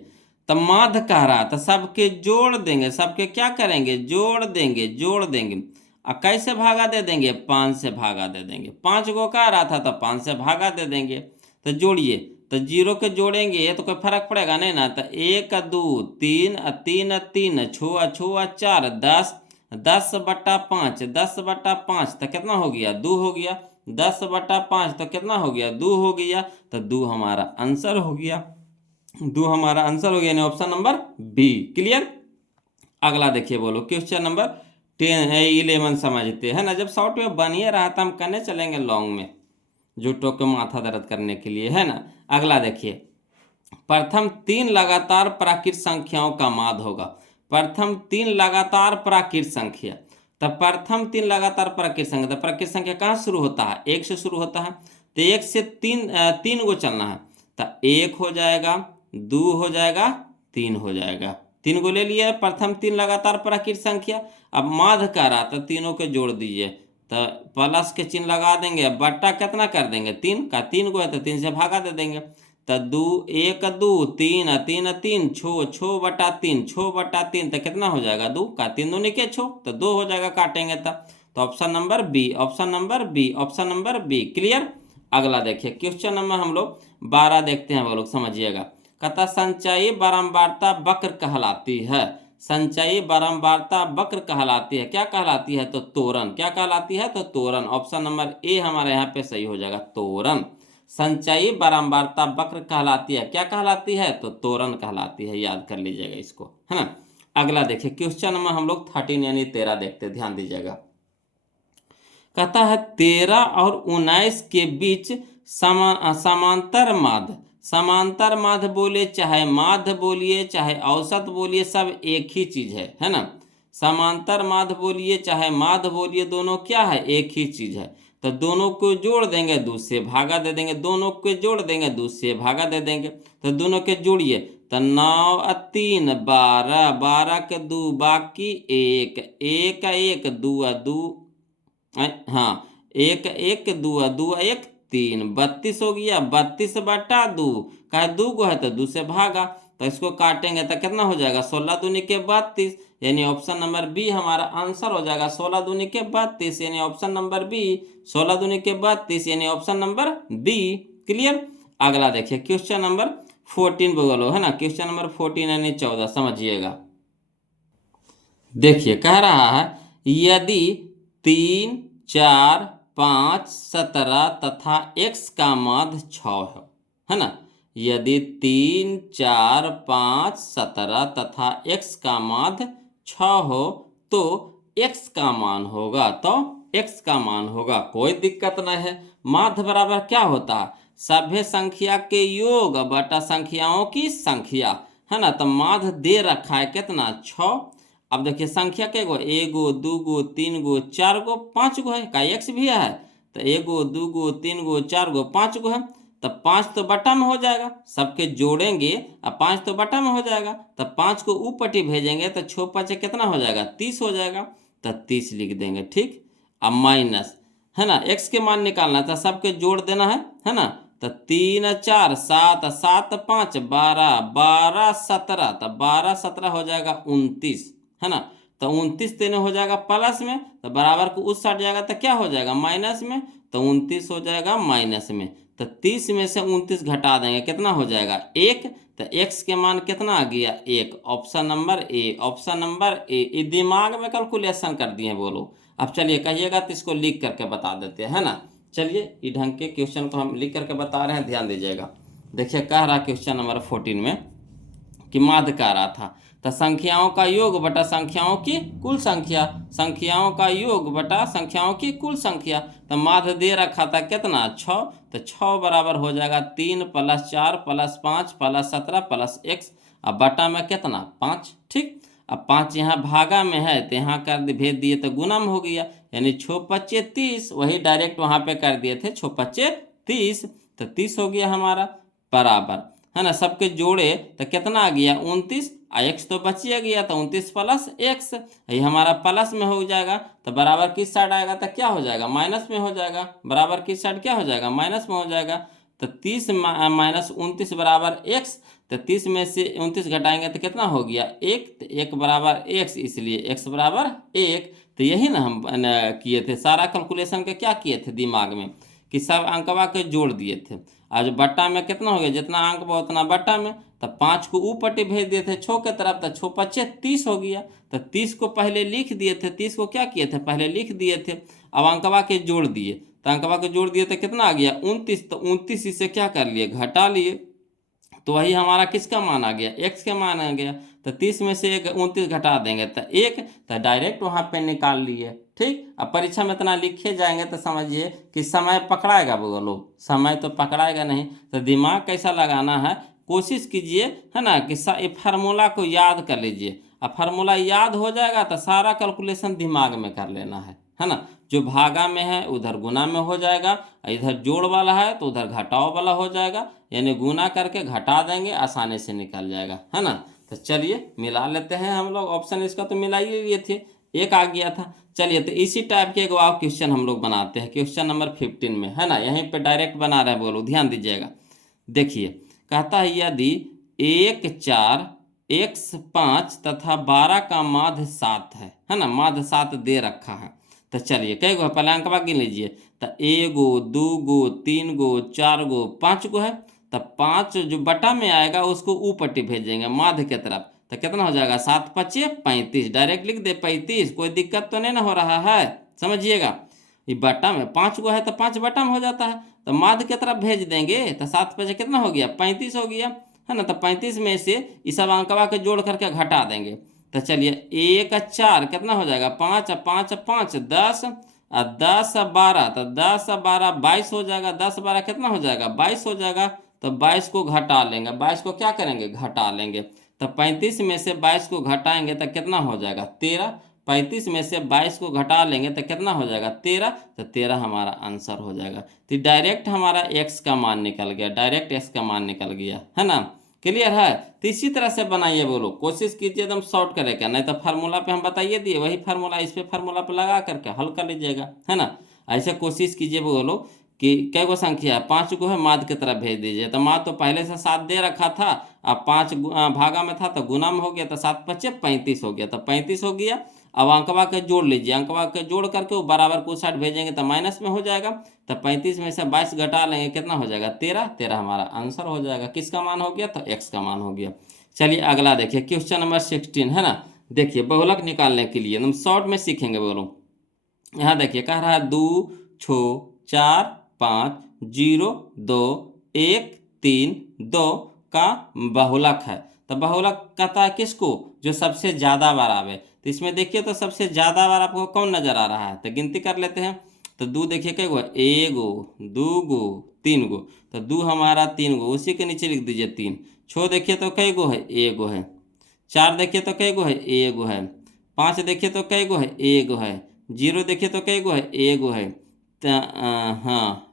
तब माध्य कह रहा था सबके जोड़ देंगे, सबके क्या करेंगे, जोड़ देंगे, जोड़ देंगे। अब कैसे भागा दे देंगे, 5 से भागा दे देंगे। 5 को कह रहा था तो 5 से भागा दे देंगे। तो जोड़िए, तो 0 के जोड़ेंगे तो कोई फर्क पड़ेगा नहीं ना। तो 1 2 3 3 3 छुआ छुआ 4 10, 10/5, 10/5 तो कितना हो गया, 2 हो गया। 10/5 तो कितना हो गया, 2 हो गया। तो 2 हमारा आंसर हो गया, 2 हमारा आंसर हो गया, यानी ऑप्शन नंबर बी। क्लियर। अगला देखिए, बोलो क्वेश्चन नंबर 11 समझते हैं ना। जब शॉर्ट में बनिए रहा था, हम करने चलेंगे लॉन्ग में, झूठों के माथा दर्द करने के लिए, है ना। अगला देखिए, प्रथम 3 लगातार प्राकृत संख्याओं का माध्य होगा। प्रथम 3 लगातार प्राकृत संख्या। तो प्रथम 3 लगातार प्राकृत संख्या, तो प्राकृत संख्या कहाँ शुरू होता है, 1 से शुरू होता है। तो 1 से 3 गो चलना है। तो 1 हो जाएगा, 2 हो जाएगा, 3 हो जाएगा। 3 को ले लिया, प्रथम 3 लगातार प्राकृत संख्या। अब माध्य का रहा तो तीनों के जोड़ दीजिए, तो प्लस के चिन्ह लगा देंगे। अब बट्टा कितना कर देंगे, 3 का, 3 को है तो 3 से भागा दे देंगे। तो 2 1 2 3 3 3 6/3, 6/3 तो कितना हो जाएगा, 2 का 3 दूनी के 6, तो 2 हो जाएगा, काटेंगे तब। तो option number B, option number B, option number B. Clear. अगला देखिए, क्वेश्चन नंबर हम लोग 12 देखते हैं, वो लोग समझिएगा। कहता संचयी बारंबारता वक्र कहलाती है। संचयी बारंबारता वक्र कहलाती है, क्या कहलाती है, तो तोरण। क्या कहलाती है, तो तोरण। ऑप्शन नंबर ए हमारे यहाँ पे सही हो जाएगा, तोरण। संचयी बारंबारता वक्र कहलाती है, क्या कहलाती है, तो तोरण कहलाती है। याद कर लीजिएगा इसको, है ना। अगला देखिए, क्वेश्चन नंबर हम लोग 13 यानी 13 देखते, ध्यान दीजिएगा। कहता है 13 और 19 के बीच समांतर माध्य। समांतर माध्य बोले चाहे माध्य बोलिए चाहे औसत बोलिए, सब एक ही चीज है ना। समांतर माध्य बोलिए चाहे माध्य बोलिए, दोनों क्या है, एक ही चीज है। तो दोनों को जोड़ देंगे, 2 से भागा दे देंगे। दोनों को जोड़ देंगे, 2 से भागा दे देंगे। तो दोनों के जोड़िए, तो 9 3 12, 12 के 2 बाकी 1, 1 1 2 2, हाँ 1 1 2 2 1 3, 32 हो गया। 32/2, कहे 2 गो है तो 2 से भागा। तो इसको काटेंगे तो कितना हो जाएगा, 16 दूनी के 32, यानी ऑप्शन नंबर बी हमारा आंसर हो जाएगा। 16 दूनी के 32 यानी ऑप्शन नंबर बी, 16 दूनी के 32 यानी ऑप्शन नंबर बी। क्लियर। अगला देखिए, क्वेश्चन नंबर 14 बोलो, है ना। क्वेश्चन नंबर 14 यानी 14, समझिएगा। देखिए कह रहा है, यदि 3 4 5 17 तथा x का माध्य 6 है ना। यदि 3 4 5 17 तथा x का माध्य 6 हो तो x का मान होगा, तो x का मान होगा, कोई दिक्कत नहीं है। माध्य बराबर क्या होता है, सभ्य संख्या के योग बटा संख्याओं की संख्या, है ना। तो माध्य दे रखा है कितना, 6। अब देखिए संख्या के गो, 1 गो 2 गो 3 गो 4 गो 5 गो है, का x भी है। तो 1 गो 2 गो 3 गो 4 गो 5 गो है। तो 5 तो बटा में हो जाएगा, सबके जोड़ेंगे, अब 5 तो बटा में हो जाएगा। तो 5 को ऊपटी भेजेंगे तो 6 5 कितना हो जाएगा, 30 हो जाएगा। तो 30 लिख देंगे, ठीक। अब माइनस, है ना, x के मान निकालना था, सबके जोड़ देना है ना। तो 3 4 7 7 5 12 12 17, तो 12 17 हो जाएगा 29, है ना। तो 29 तेने हो जाएगा प्लस में, तो बराबर को उस साइड जाएगा तो क्या हो जाएगा, माइनस में। तो 29 हो जाएगा माइनस में। तो 30 में से 29 घटा देंगे, कितना हो जाएगा, 1। तो x के मान कितना आ गया, 1। Option number A, option number A. दिमाग में कैलकुलेशन कर दिए बोलो। अब चलिए कहिएगा तो इसको लिख करके बता देते हैं, है ना। चलिए ये ढंग के क्वेश्चन को हम लिख करके बता रहे हैं, ध्यान दीजिएगा। देखिए कह रहा क्वेश्चन नंबर 14 में, कि माध्य का रहा था। तो संख्याओं का योग बटा संख्याओं की कुल संख्या, संख्याओं का योग बटा संख्याओं की कुल संख्या। तो माध्य दे रखा था कितना 6, तो 6 बराबर हो जाएगा 3 + 4 + 5 + 17 + x, अब बटा में कितना 5। ठीक, अब 5 यहाँ भागा में है तो यहाँ कर भेज दिए तो गुना में हो गया, यानी 6 × 5 = 30, वही डायरेक्ट वहाँ पे कर दिए थे 6 × 5 = 30, तो 30 हो गया हमारा बराबर, है ना। सबके जोड़े तो कितना आ गया 29, x तो बचिए गया तो 29 + x, ये हमारा प्लस में हो जाएगा, तो बराबर किस साइड आएगा तो क्या हो जाएगा माइनस में हो जाएगा, बराबर किस साइड क्या हो जाएगा माइनस में हो जाएगा। तो 30 - 29 बराबर x, तो 30 में से 29 घटाएंगे तो कितना हो गया 1, तो 1 बराबर x, इसलिए x बराबर 1। तो यही ना हम किए थे, सारा कैलकुलेशन के क्या किए थे दिमाग में कि सब अंकवा के जोड़ दिए थे। आज बट्टा में कितना हो गया, जितना अंक बा उतना बट्टा में, तो 5 को ऊपर भेज दिए थे 6 के तरफ, तो 6 × 5 = 30 हो गया। तो 30 को पहले लिख दिए थे, 30 को क्या किए थे पहले लिख दिए थे, अब अंकवा के जोड़ दिए, तो अंकवा के जोड़ दिए तो कितना आ गया 29, तो 29 इसे क्या कर लिए घटा लिए, तो वही हमारा किसका मान आ गया x का मान आ गया। तो 30 में से 29 घटा देंगे तो 1, तो डायरेक्ट वहाँ पे निकाल लिए। ठीक, अब परीक्षा में इतना लिखे जाएंगे तो समझिए कि समय पकड़ाएगा बोलो, समय तो पकड़ाएगा नहीं। तो दिमाग कैसा लगाना है, कोशिश कीजिए, है ना, कि फार्मूला को याद कर लीजिए। अब फार्मूला याद हो जाएगा तो सारा कैलकुलेशन दिमाग में कर लेना है ना। जो भागा में है उधर गुना में हो जाएगा, इधर जोड़ वाला है तो उधर घटाव वाला हो जाएगा, यानी गुना करके घटा देंगे, आसानी से निकल जाएगा, है ना। तो चलिए मिला लेते हैं हम लोग, ऑप्शन इसका तो मिला ही लिए थे, एक आ गया था। चलिए तो इसी टाइप के एक और क्वेश्चन हम लोग बनाते हैं, क्वेश्चन नंबर 15 में, है ना, यहीं पे डायरेक्ट बना रहे हैं, बोलो ध्यान दीजिएगा। देखिए कहता है यदि 1, 4, x 5 तथा 12 का माध्य 7 है ना, माध्य 7 दे रखा है। तो चलिए कई गो है, पहले अंकवा गिन लीजिए, तो 1 गो 2 गो 3 गो 4 गो 5 गो है, तो 5 जो बटा में आएगा उसको ऊपट्टी भेजेंगे माध्य के तरफ, तो कितना हो जाएगा 7 × 5 = 35, डायरेक्ट लिख दे 35, कोई दिक्कत तो नहीं ना हो रहा है, समझिएगा। ये बटा में 5 गो है तो 5 बटा में हो जाता है, तो माध्य की तरफ भेज देंगे, तो 7 × 5 कितना हो गया 35 हो गया, है ना। तो 35 में से इस सब अंकवा के जोड़ करके घटा देंगे। तो चलिए 1 × 4 कितना हो जाएगा 5 × 5 = 5, 10 और 10 × 12, तो 10 × 12 = 22 हो जाएगा, 10 × 12 कितना हो जाएगा 22 हो जाएगा। तो 22 को घटा लेंगे, 22 को क्या करेंगे घटा लेंगे, तो 35 में से 22 को घटाएंगे तो कितना हो जाएगा 13, 35 में से 22 को घटा लेंगे तो कितना हो जाएगा 13, तो 13 हमारा आंसर हो जाएगा। तो डायरेक्ट हमारा x का मान निकल गया, डायरेक्ट x का मान निकल गया, है ना। क्लियर है। तो इसी तरह से बनाइए, बोलो कोशिश कीजिए एकदम शॉर्ट करे का, नहीं तो फार्मूला पे हम बताइए दिए, वही फार्मूला इस पे फार्मूला पे लगा करके हल कर लीजिएगा, है ना। ऐसे कोशिश कीजिए, बोलो कि कै गो संख्या है 5 गो है, माध्य की तरफ भेज दीजिए। तो माध्य तो पहले से 7 दे रखा था, अब 5 भागा में था तो गुना में हो गया, तो 7 × 5 = 35 हो गया, तो 35 हो गया। अब अंकवा के जोड़ लीजिए, अंकवा के जोड़ करके वो बराबर को साइड भेजेंगे तो माइनस में हो जाएगा, तो 35 में से 22 घटा लेंगे कितना हो जाएगा 13, 13 हमारा आंसर हो जाएगा। किसका मान हो गया तो x का मान हो गया। चलिए अगला देखिए क्वेश्चन नंबर 16, है ना। देखिए बहुलक निकालने के लिए हम शॉर्ट में सीखेंगे, बोलो यहाँ देखिए कह रहा है 2, 6, 4, 5, 0, 2, 1, 3, 2 का बहुलक है। तो बहुलक कहता है किसको, जो सबसे ज़्यादा बार आवे। तो इसमें देखिए तो सबसे ज़्यादा बार आपको कौन नज़र आ रहा है, तो गिनती कर लेते हैं। तो 2 देखिए कई गो है, 1 गो 2 गो 3 गो, तो 2 हमारा 3 गो, उसी के नीचे लिख दीजिए 3। 6 देखिए तो कई गो है 1 गो है, 4 देखिए तो कई गो है 1 गो है, 5 देखिए तो कई गो है 1 गो है, 0 देखिए तो कई गो है 1 गो है, हाँ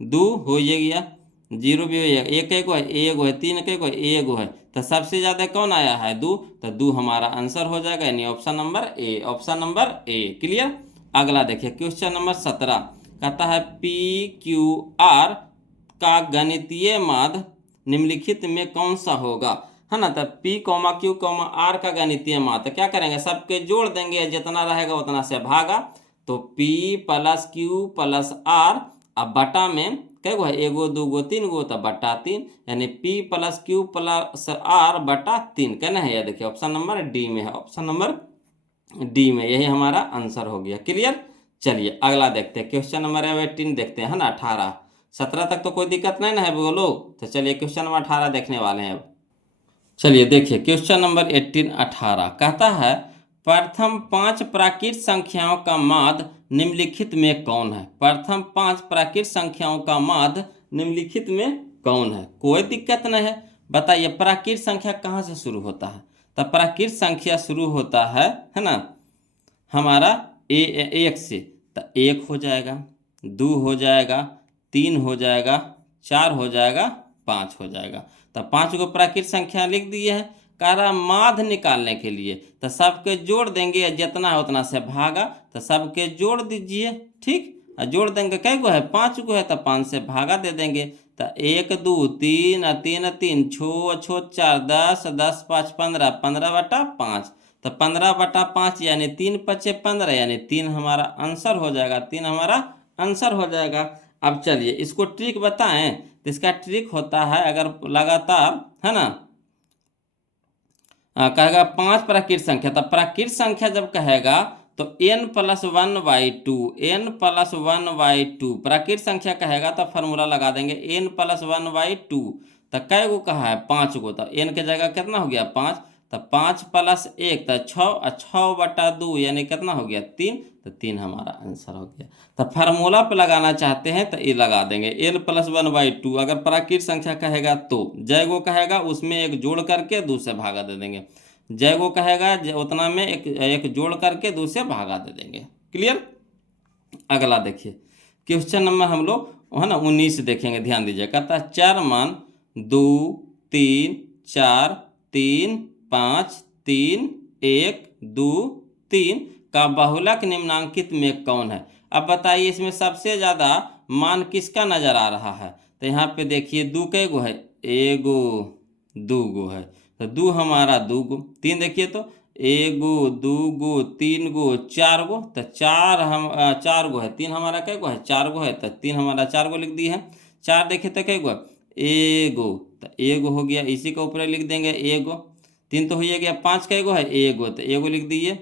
2 हो ये गया, 0 भी हो गया, 1 कई गो है 1 गो है, 3 कई गो है 1 गो है, तो सबसे ज़्यादा कौन आया है 2, तो 2 हमारा आंसर हो जाएगा, यानी option number A, option number A. Clear. अगला देखिए क्वेश्चन नंबर 17 कहता है PQR का गणितीय माध्य निम्नलिखित में कौन सा होगा, है ना। तो P, Q, R का गणितीय माध्य क्या करेंगे, सबके जोड़ देंगे, जितना रहेगा उतना से भागा, तो P + Q + R, अब बटा में कई गो है 1 गो 2 गो 3 गो, तो बटा 3, यानी P + Q + R बटा 3 कहना है। यह देखिए ऑप्शन नंबर डी में है, ऑप्शन नंबर डी में, यही हमारा आंसर हो गया। क्लियर। चलिए अगला देखते हैं क्वेश्चन नंबर 18 देखते हैं, है ना। 18, 17 तक तो कोई दिक्कत नहीं ना है, बोलो। तो चलिए क्वेश्चन नंबर 18 देखने वाले हैं अब। चलिए देखिए क्वेश्चन नंबर 18 कहता है प्रथम 5 प्राकृत संख्याओं का माध्य निम्नलिखित में कौन है। प्रथम 5 प्राकृत संख्याओं का माध्य निम्नलिखित में कौन है। कोई दिक्कत नहीं है। बताइए प्राकृत संख्या कहाँ से शुरू होता है। तो प्राकृत संख्या शुरू होता है ना, हमारा एक से। तो 1 हो जाएगा, 2 हो जाएगा, 3 हो जाएगा, 4 हो जाएगा, 5 हो जाएगा। तो 5 को प्राकृत संख्या लिख दिए हैं। कह रहा माध्य निकालने के लिए तो सबके जोड़ देंगे, जितना है उतना से भागा, तो सबके जोड़ दीजिए। ठीक, और जोड़ देंगे कै गो है, 5 गो है, तो 5 से भागा दे देंगे। तो 1 2 3 3 3 छो 4 10 10 5 15 15/5। तो 15/5 यानी 3 पचे 15 यानी 3 हमारा आंसर हो जाएगा। 3 हमारा आंसर हो जाएगा। अब चलिए इसको ट्रिक बताएं। तो इसका ट्रिक होता है, अगर लगातार है ना कहेगा 5 प्राकृत संख्या, तो प्राकृत संख्या जब कहेगा तो n+1/2, n+1/2 प्राकृत संख्या कहेगा तो फार्मूला लगा देंगे n+1/2। तो कै गो कहा है, 5 गो। तो n के जगह कितना हो गया, 5। तो 5 + 1 तो 6, और 6/2 यानी कितना हो गया, 3। तो 3 हमारा आंसर हो गया। तो फार्मूला पे लगाना चाहते हैं तो ये लगा देंगे n+1/2। अगर प्राकृत संख्या कहेगा तो जय गो कहेगा उसमें एक जोड़ करके 2 से भागा दे देंगे। जय गो कहेगा उतना में एक जोड़ करके 2 से भागा दे देंगे। क्लियर। अगला देखिए क्वेश्चन नंबर हम लोग है ना 19 देखेंगे, ध्यान दीजिए। कहता है 4 मान 2 3 4 3 5 3 1 2 3 का बहुलक निम्नांकित में कौन है। अब बताइए इसमें सबसे ज़्यादा मान किसका नज़र आ रहा है। तो यहाँ पे देखिए 2 कै गो है, 1 गो 2 गो है। तो 2 हमारा 2 गो, 3 देखिए तो 1 गो 2 गो 3 गो 4 गो। तो 4 गो है, 3 हमारा कै गो है, 4 गो है। तो 3 हमारा 4 गो लिख दिए हैं। 4 देखिए तो कै गो है, 1 गो। तो 1 गो हो गया, इसी के ऊपर लिख देंगे 1 गो। 3 तो हो ही गया, 5 कै गो है, 1 गो। तो 1 गो लिख दिए।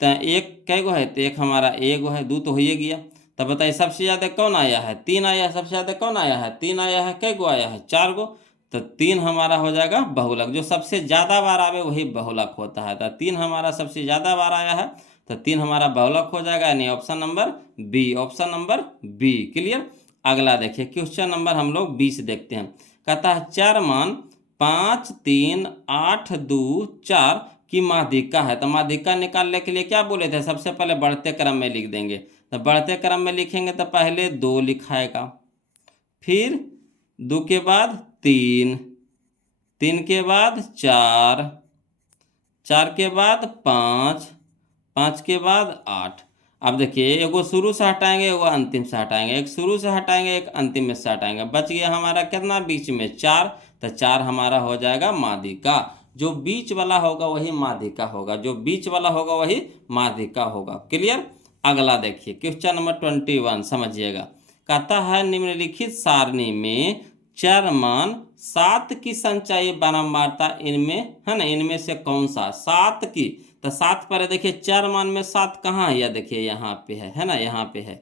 तो 1 कै गो है, तो 1 हमारा 1 गो है। 2 तो हो ही गया। तब बताइए सबसे ज़्यादा कौन आया है, 3 आया है। सबसे ज़्यादा कौन आया है, 3 आया है। कै गो आया है, 4 गो। तो 3 हमारा हो जाएगा बहुलक। जो सबसे ज़्यादा बार आवे वही बहुलक होता है। तो 3 हमारा सबसे ज़्यादा बार आया है, तो 3 हमारा बहुलक हो जाएगा, यानी option number B, option number B. Clear. अगला देखिए क्वेश्चन नंबर हम लोग 20 देखते हैं। कहता है 4 मान 5 3 8 2 4 की माध्यिका है। तो माध्यिका निकालने के लिए क्या बोले थे, सबसे पहले बढ़ते क्रम में लिख देंगे। तो बढ़ते क्रम में लिखेंगे तो पहले 2 लिखाएगा, फिर 2 के बाद 3, 3 के बाद 4, 4 के बाद 5, 5 के बाद 8। अब देखिए एगो शुरू से हटाएंगे, एगो अंतिम से हटाएंगे। एक शुरू से हटाएंगे, एक अंतिम में से हटाएंगे। बच गया हमारा कितना बीच में, 4। तो 4 हमारा हो जाएगा माध्यिका। जो बीच वाला होगा वही माध्यिका होगा, जो बीच वाला होगा वही माध्यिका होगा। क्लियर। अगला देखिए क्वेश्चन नंबर 21 समझिएगा। कहता है निम्नलिखित सारणी में चर मान 7 की संचयी बारंबारता इनमें है ना, इनमें से कौन सा 7 की। तो 7 पर देखिए चर मान में 7 कहाँ है, या देखिए यहाँ पे है ना, यहाँ पे है।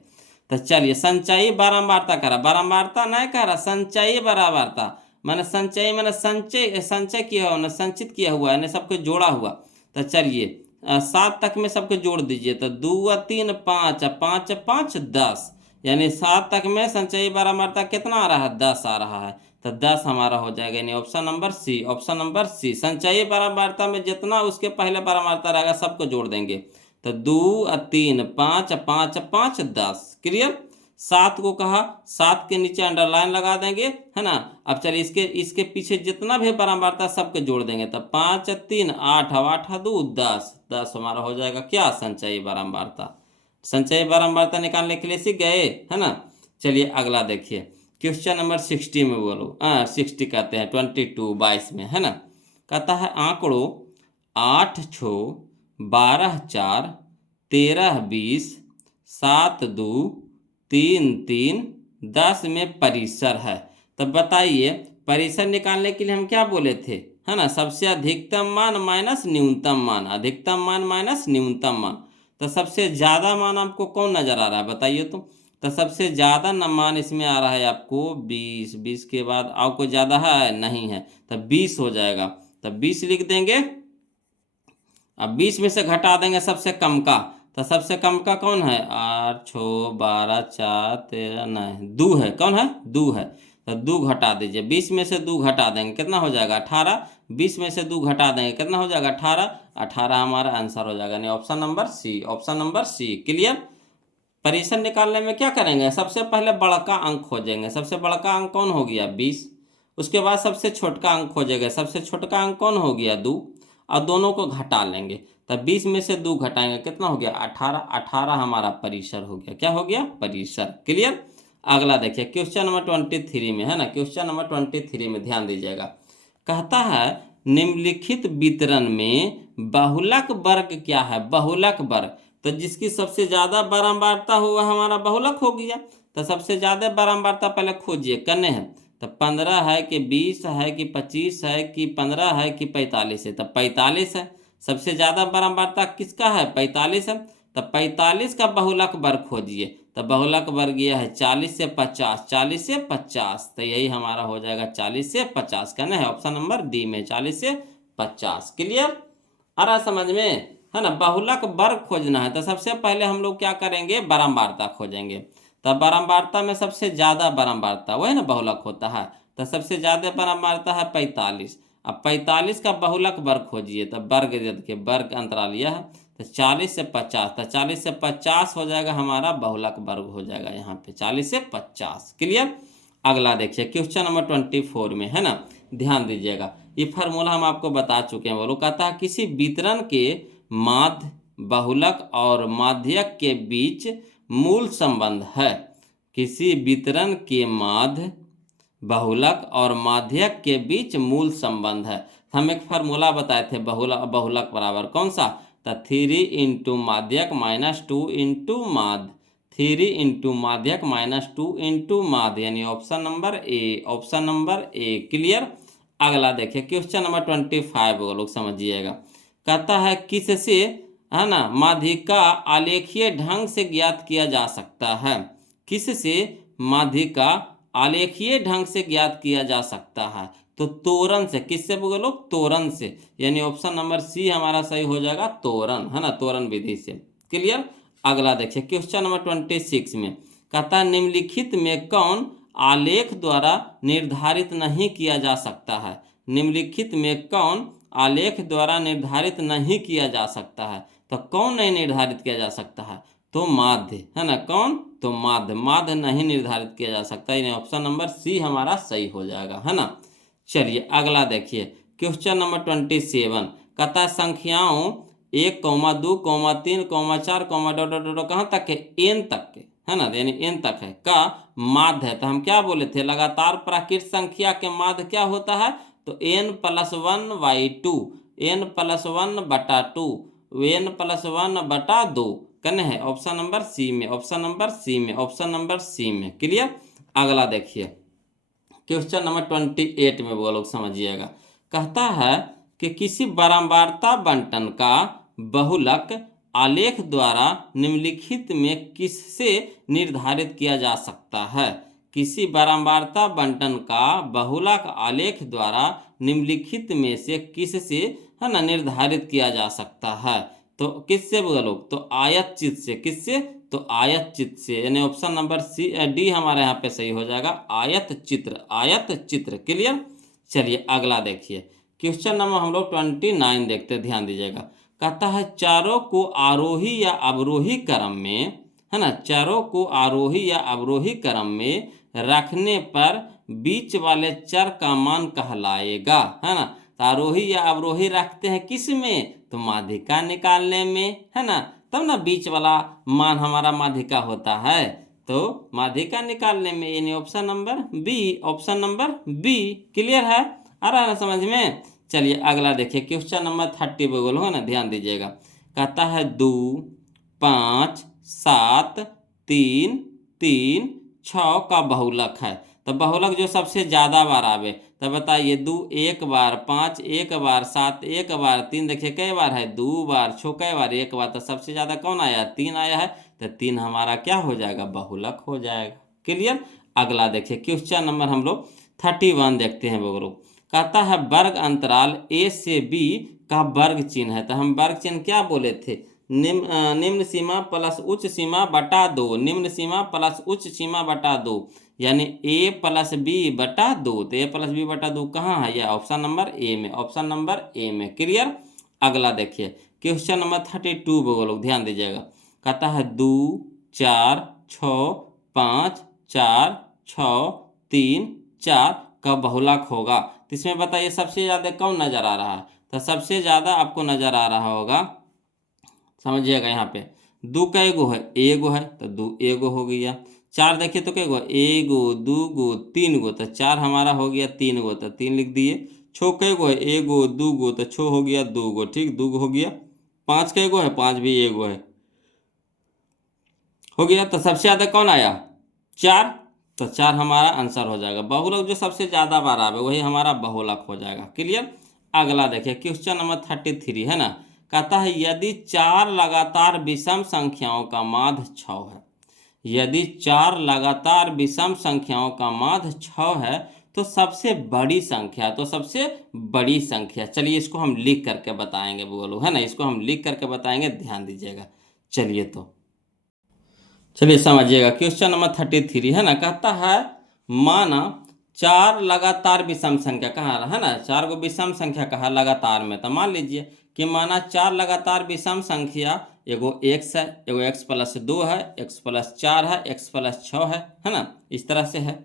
तो चलिए संचयी बारंबारता कह रहा, बारंबारता नहीं कह रहा, संचयी बारंबारता। मैंने संचयी मैंने संचय किया हुआ, संचित किया हुआ है, सबको जोड़ा हुआ। तो चलिए 7 तक में सबको जोड़ दीजिए। तो 2 3 5 5 5 10, यानी 7 तक में संचयी बारंबारता कितना आ रहा है, 10 आ रहा है। तो 10 हमारा हो जाएगा, यानी option number C, option number C. संचयी बारंबारता में जितना उसके पहले बारंबारता रहेगा सबको जोड़ देंगे। तो 2 3 5 5 5 10। क्लियर। 7 को कहा, 7 के नीचे अंडरलाइन लगा देंगे है ना। अब चलिए इसके पीछे जितना भी बारंबारता सबके जोड़ देंगे। तो 5 3 8 8 2 10, 10 हमारा हो जाएगा क्या, संचयी बारंबारता। संचयी बारंबारता निकालने के लिए सीख गए है ना। चलिए अगला देखिए क्वेश्चन नंबर 60 में बोलो, 60 कहते हैं 22 में है ना। कहता है आंकड़ों 8 6 12 4 13 20 7 2 3 3 10 में परिसर है। तो बताइए परिसर निकालने के लिए हम क्या बोले थे, है ना, सबसे अधिकतम मान माइनस न्यूनतम मान, अधिकतम मान माइनस न्यूनतम मान। तो सबसे ज़्यादा मान आपको कौन नज़र आ रहा है बताइए तो सबसे ज़्यादा मान इसमें आ रहा है आपको 20, 20 के बाद और कोई ज़्यादा है नहीं है। तो 20 हो जाएगा। तो 20 लिख देंगे। अब 20 में से घटा देंगे सबसे कम का, तो सबसे कम का कौन है, 8 6 12 4 13 नहीं 2 है, कौन है 2 है। तो 2 घटा दीजिए, 20 में से 2 घटा देंगे कितना हो जाएगा 18, 20 में से 2 घटा देंगे कितना हो जाएगा 18, 18 हमारा आंसर हो जाएगा, यानी option number C, option number C. Clear. परिसर निकालने में क्या करेंगे, सबसे पहले बड़का अंक खोजेंगे। सबसे बड़का अंक कौन हो गया 20, उसके बाद सबसे छोटका अंक खोजेंगे। सबसे छोटका अंक कौन हो गया 2, और दोनों को घटा लेंगे। तब 20 में से 2 घटाएंगे कितना हो गया 18, 18 हमारा परिसर हो गया, क्या हो गया परिसर। क्लियर। अगला देखिए क्वेश्चन नंबर 23 में है ना, क्वेश्चन नंबर 23 में ध्यान दीजिएगा। कहता है निम्नलिखित वितरण में बहुलक वर्ग क्या है, बहुलक वर्ग। तो जिसकी सबसे ज्यादा बारंबारता हुआ हमारा बहुलक हो गया। तो सबसे ज्यादा बारंबारता पहले खोजिए, कन्ने है तो 15 है कि 20 है कि 25 है कि 15 है कि 45 है। तब 45 है, सबसे ज्यादा बारंबारता किसका है 45 है। तब 45 का बहुलक वर्ग खोजिए। तो बहुलक वर्ग यह है 40 से 50, 40 से 50। तो यही हमारा हो जाएगा 40 से 50, कहना है ऑप्शन नंबर डी में 40 से 50। क्लियर। आ रहा समझ में, है ना। बहुलक वर्ग खोजना है तो सबसे पहले हम लोग क्या करेंगे, बारंबारता खोजेंगे। तब बारंबारता में सबसे ज्यादा बारंबारता वही ना बहुलक होता है। तो सबसे ज्यादा बारंबारता है 45। अब 45 का बहुलक वर्ग खोजिए। तब वर्ग देखिए, वर्ग अंतराल यह है। तो 40 से 50, तो 40 से 50 हो जाएगा हमारा बहुलक वर्ग हो जाएगा यहाँ पे 40 से 50। क्लियर। अगला देखिए क्वेश्चन नंबर 24 में है ना, ध्यान दीजिएगा। ये फार्मूला हम आपको बता चुके हैं। बोलो कहता है किसी वितरण के माध्य, बहुलक और माध्यक के बीच मूल संबंध है। किसी वितरण के माध्य, बहुलक और माध्यक के बीच मूल संबंध है। हम एक फार्मूला बताए थे, बहुलक बराबर कौन सा, तो 3 इंटू माध्यक माइनस 2 इंटू माध्य, 3 इंटू माध्यक माइनस 2 इंटू माध्य, यानी option number A, option number A. Clear. अगला देखिए क्वेश्चन नंबर 25 लोग समझिएगा। कहता है किससे, है ना, माध्यिका आलेखीय ढंग से ज्ञात किया जा सकता है। किससे माध्यिका आलेखीय ढंग से ज्ञात किया जा सकता है। तो तोरण से। किससे बोलो, तोरण से, यानी ऑप्शन नंबर सी हमारा सही हो जाएगा, तोरण, है ना, तोरण विधि से। क्लियर। अगला देखिए क्वेश्चन नंबर 26 में कहता है निम्नलिखित में कौन आलेख द्वारा निर्धारित नहीं किया जा सकता है। निम्नलिखित में कौन आलेख द्वारा निर्धारित नहीं किया जा सकता है। तो कौन नहीं निर्धारित किया जा सकता है, तो माध्य, है ना, कौन, तो माध्य, माध्य नहीं निर्धारित किया जा सकता, यानी ऑप्शन नंबर सी हमारा सही हो जाएगा, है ना। चलिए अगला देखिए क्वेश्चन नंबर 27। कहता है संख्याओं 1, 2, 3, 4, डॉट कहाँ तक है, एन तक के, है ना, यानी एन तक है का माध्य है। तो हम क्या बोले थे, लगातार प्राकृत संख्या के माध्य क्या होता है, तो n+1/2, n+1/2, n+1/2 कने है ऑप्शन नंबर सी में, ऑप्शन नंबर सी में, ऑप्शन नंबर सी में। क्लियर। अगला देखिए क्वेश्चन नंबर 28 में वो लोग समझिएगा। कहता है कि किसी बारंबारता बंटन का बहुलक आलेख द्वारा निम्नलिखित में किससे निर्धारित किया जा सकता है। किसी बारंबारता बंटन का बहुलक आलेख द्वारा निम्नलिखित में से किससे, है ना, निर्धारित किया जा सकता है। तो किससे बोलो, तो आयत चित्र से। किससे, तो आयत चित्र से, यानी ऑप्शन नंबर सी डी हमारे यहाँ पे सही हो जाएगा, आयत चित्र, आयत चित्र। क्लियर। चलिए अगला देखिए क्वेश्चन नंबर हम लोग 29 देखते, ध्यान दीजिएगा। कहता है चारों को आरोही या अवरोही क्रम में, है ना, चारों को आरोही या अवरोही क्रम में रखने पर बीच वाले चर का मान कहलाएगा, है ना। तो आरोही या अवरोही रखते हैं किस में, तो माध्यिका निकालने में, है ना, तब ना बीच वाला मान हमारा माध्यिका होता है। तो माध्यिका निकालने में, यानी option number B, option number B. Clear है, आ रहा है ना समझ में। चलिए अगला देखिए क्वेश्चन नंबर 30 बोलो, है ना, ध्यान दीजिएगा। कहता है 2, 5, 7, 3, 3, 6 का बहुलक है। तो बहुलक जो सबसे ज्यादा बार आवे, तो बताइए 2 एक बार, 5 एक बार, 7 एक बार, 3 देखिए कई बार है, 2 बार, 6 कई बार, एक बार। तो सबसे ज्यादा कौन आया, 3 आया है। तो 3 हमारा क्या हो जाएगा, बहुलक हो जाएगा। क्लियर। अगला देखिए क्वेश्चन नंबर हम लोग 31 देखते हैं वो लोग। कहता है वर्ग अंतराल ए से बी का वर्ग चिन्ह है। तो हम वर्ग चिन्ह क्या बोले थे, निम्न सीमा प्लस उच्च सीमा बटा 2, निम्न सीमा प्लस उच्च सीमा बटा 2, यानी ए प्लस बी बटा 2। तो ए प्लस बी बटा 2 कहाँ है, यह ऑप्शन नंबर ए में, ऑप्शन नंबर ए में। क्लियर। अगला देखिए क्वेश्चन नंबर 32 बोलो, ध्यान दीजिएगा। कहता है 2 4 6 5 4 6 3 4 का बहुलक होगा। तो इसमें बताइए सबसे ज़्यादा कौन नज़र आ रहा है। तो सबसे ज़्यादा आपको नज़र आ रहा होगा, समझिएगा यहाँ पे, 2 का एगो है, एगो है तो 2 एगो हो गया। 4 देखिए तो कैगो, एगो 2 गो 3 गो, तो 4 हमारा हो गया 3 गो, तो 3 लिख दिए। 6 कैगो है, एगो 2 गो, तो 6 हो गया 2 गो, ठीक 2 गो हो गया। 5 कैगो है, 5 भी एगो है, हो गया। तो सबसे ज़्यादा कौन आया, 4, तो 4 हमारा आंसर हो जाएगा। बहुलक जो सबसे ज़्यादा बार आवे वही हमारा बहुलक हो जाएगा। क्लियर। अगला देखिए क्वेश्चन नंबर 33 है ना। कहता है यदि 4 लगातार विषम संख्याओं का माध्य 6 है, यदि 4 लगातार विषम संख्याओं का माध्य 6 है तो सबसे बड़ी संख्या, तो सबसे बड़ी संख्या, चलिए इसको हम लिख करके बताएंगे, बोलो है ना, इसको हम लिख करके बताएंगे, ध्यान दीजिएगा। चलिए तो चलिए समझिएगा क्वेश्चन नंबर 33 है ना। कहता है माना 4 लगातार विषम संख्या कहा है ना, 4 को विषम संख्या कहा लगातार में। तो मान लीजिए कि माना 4 लगातार विषम संख्या, एगो x है, एगो x प्लस 2 है, x प्लस 4 है, x प्लस 6 है ना, इस तरह से है।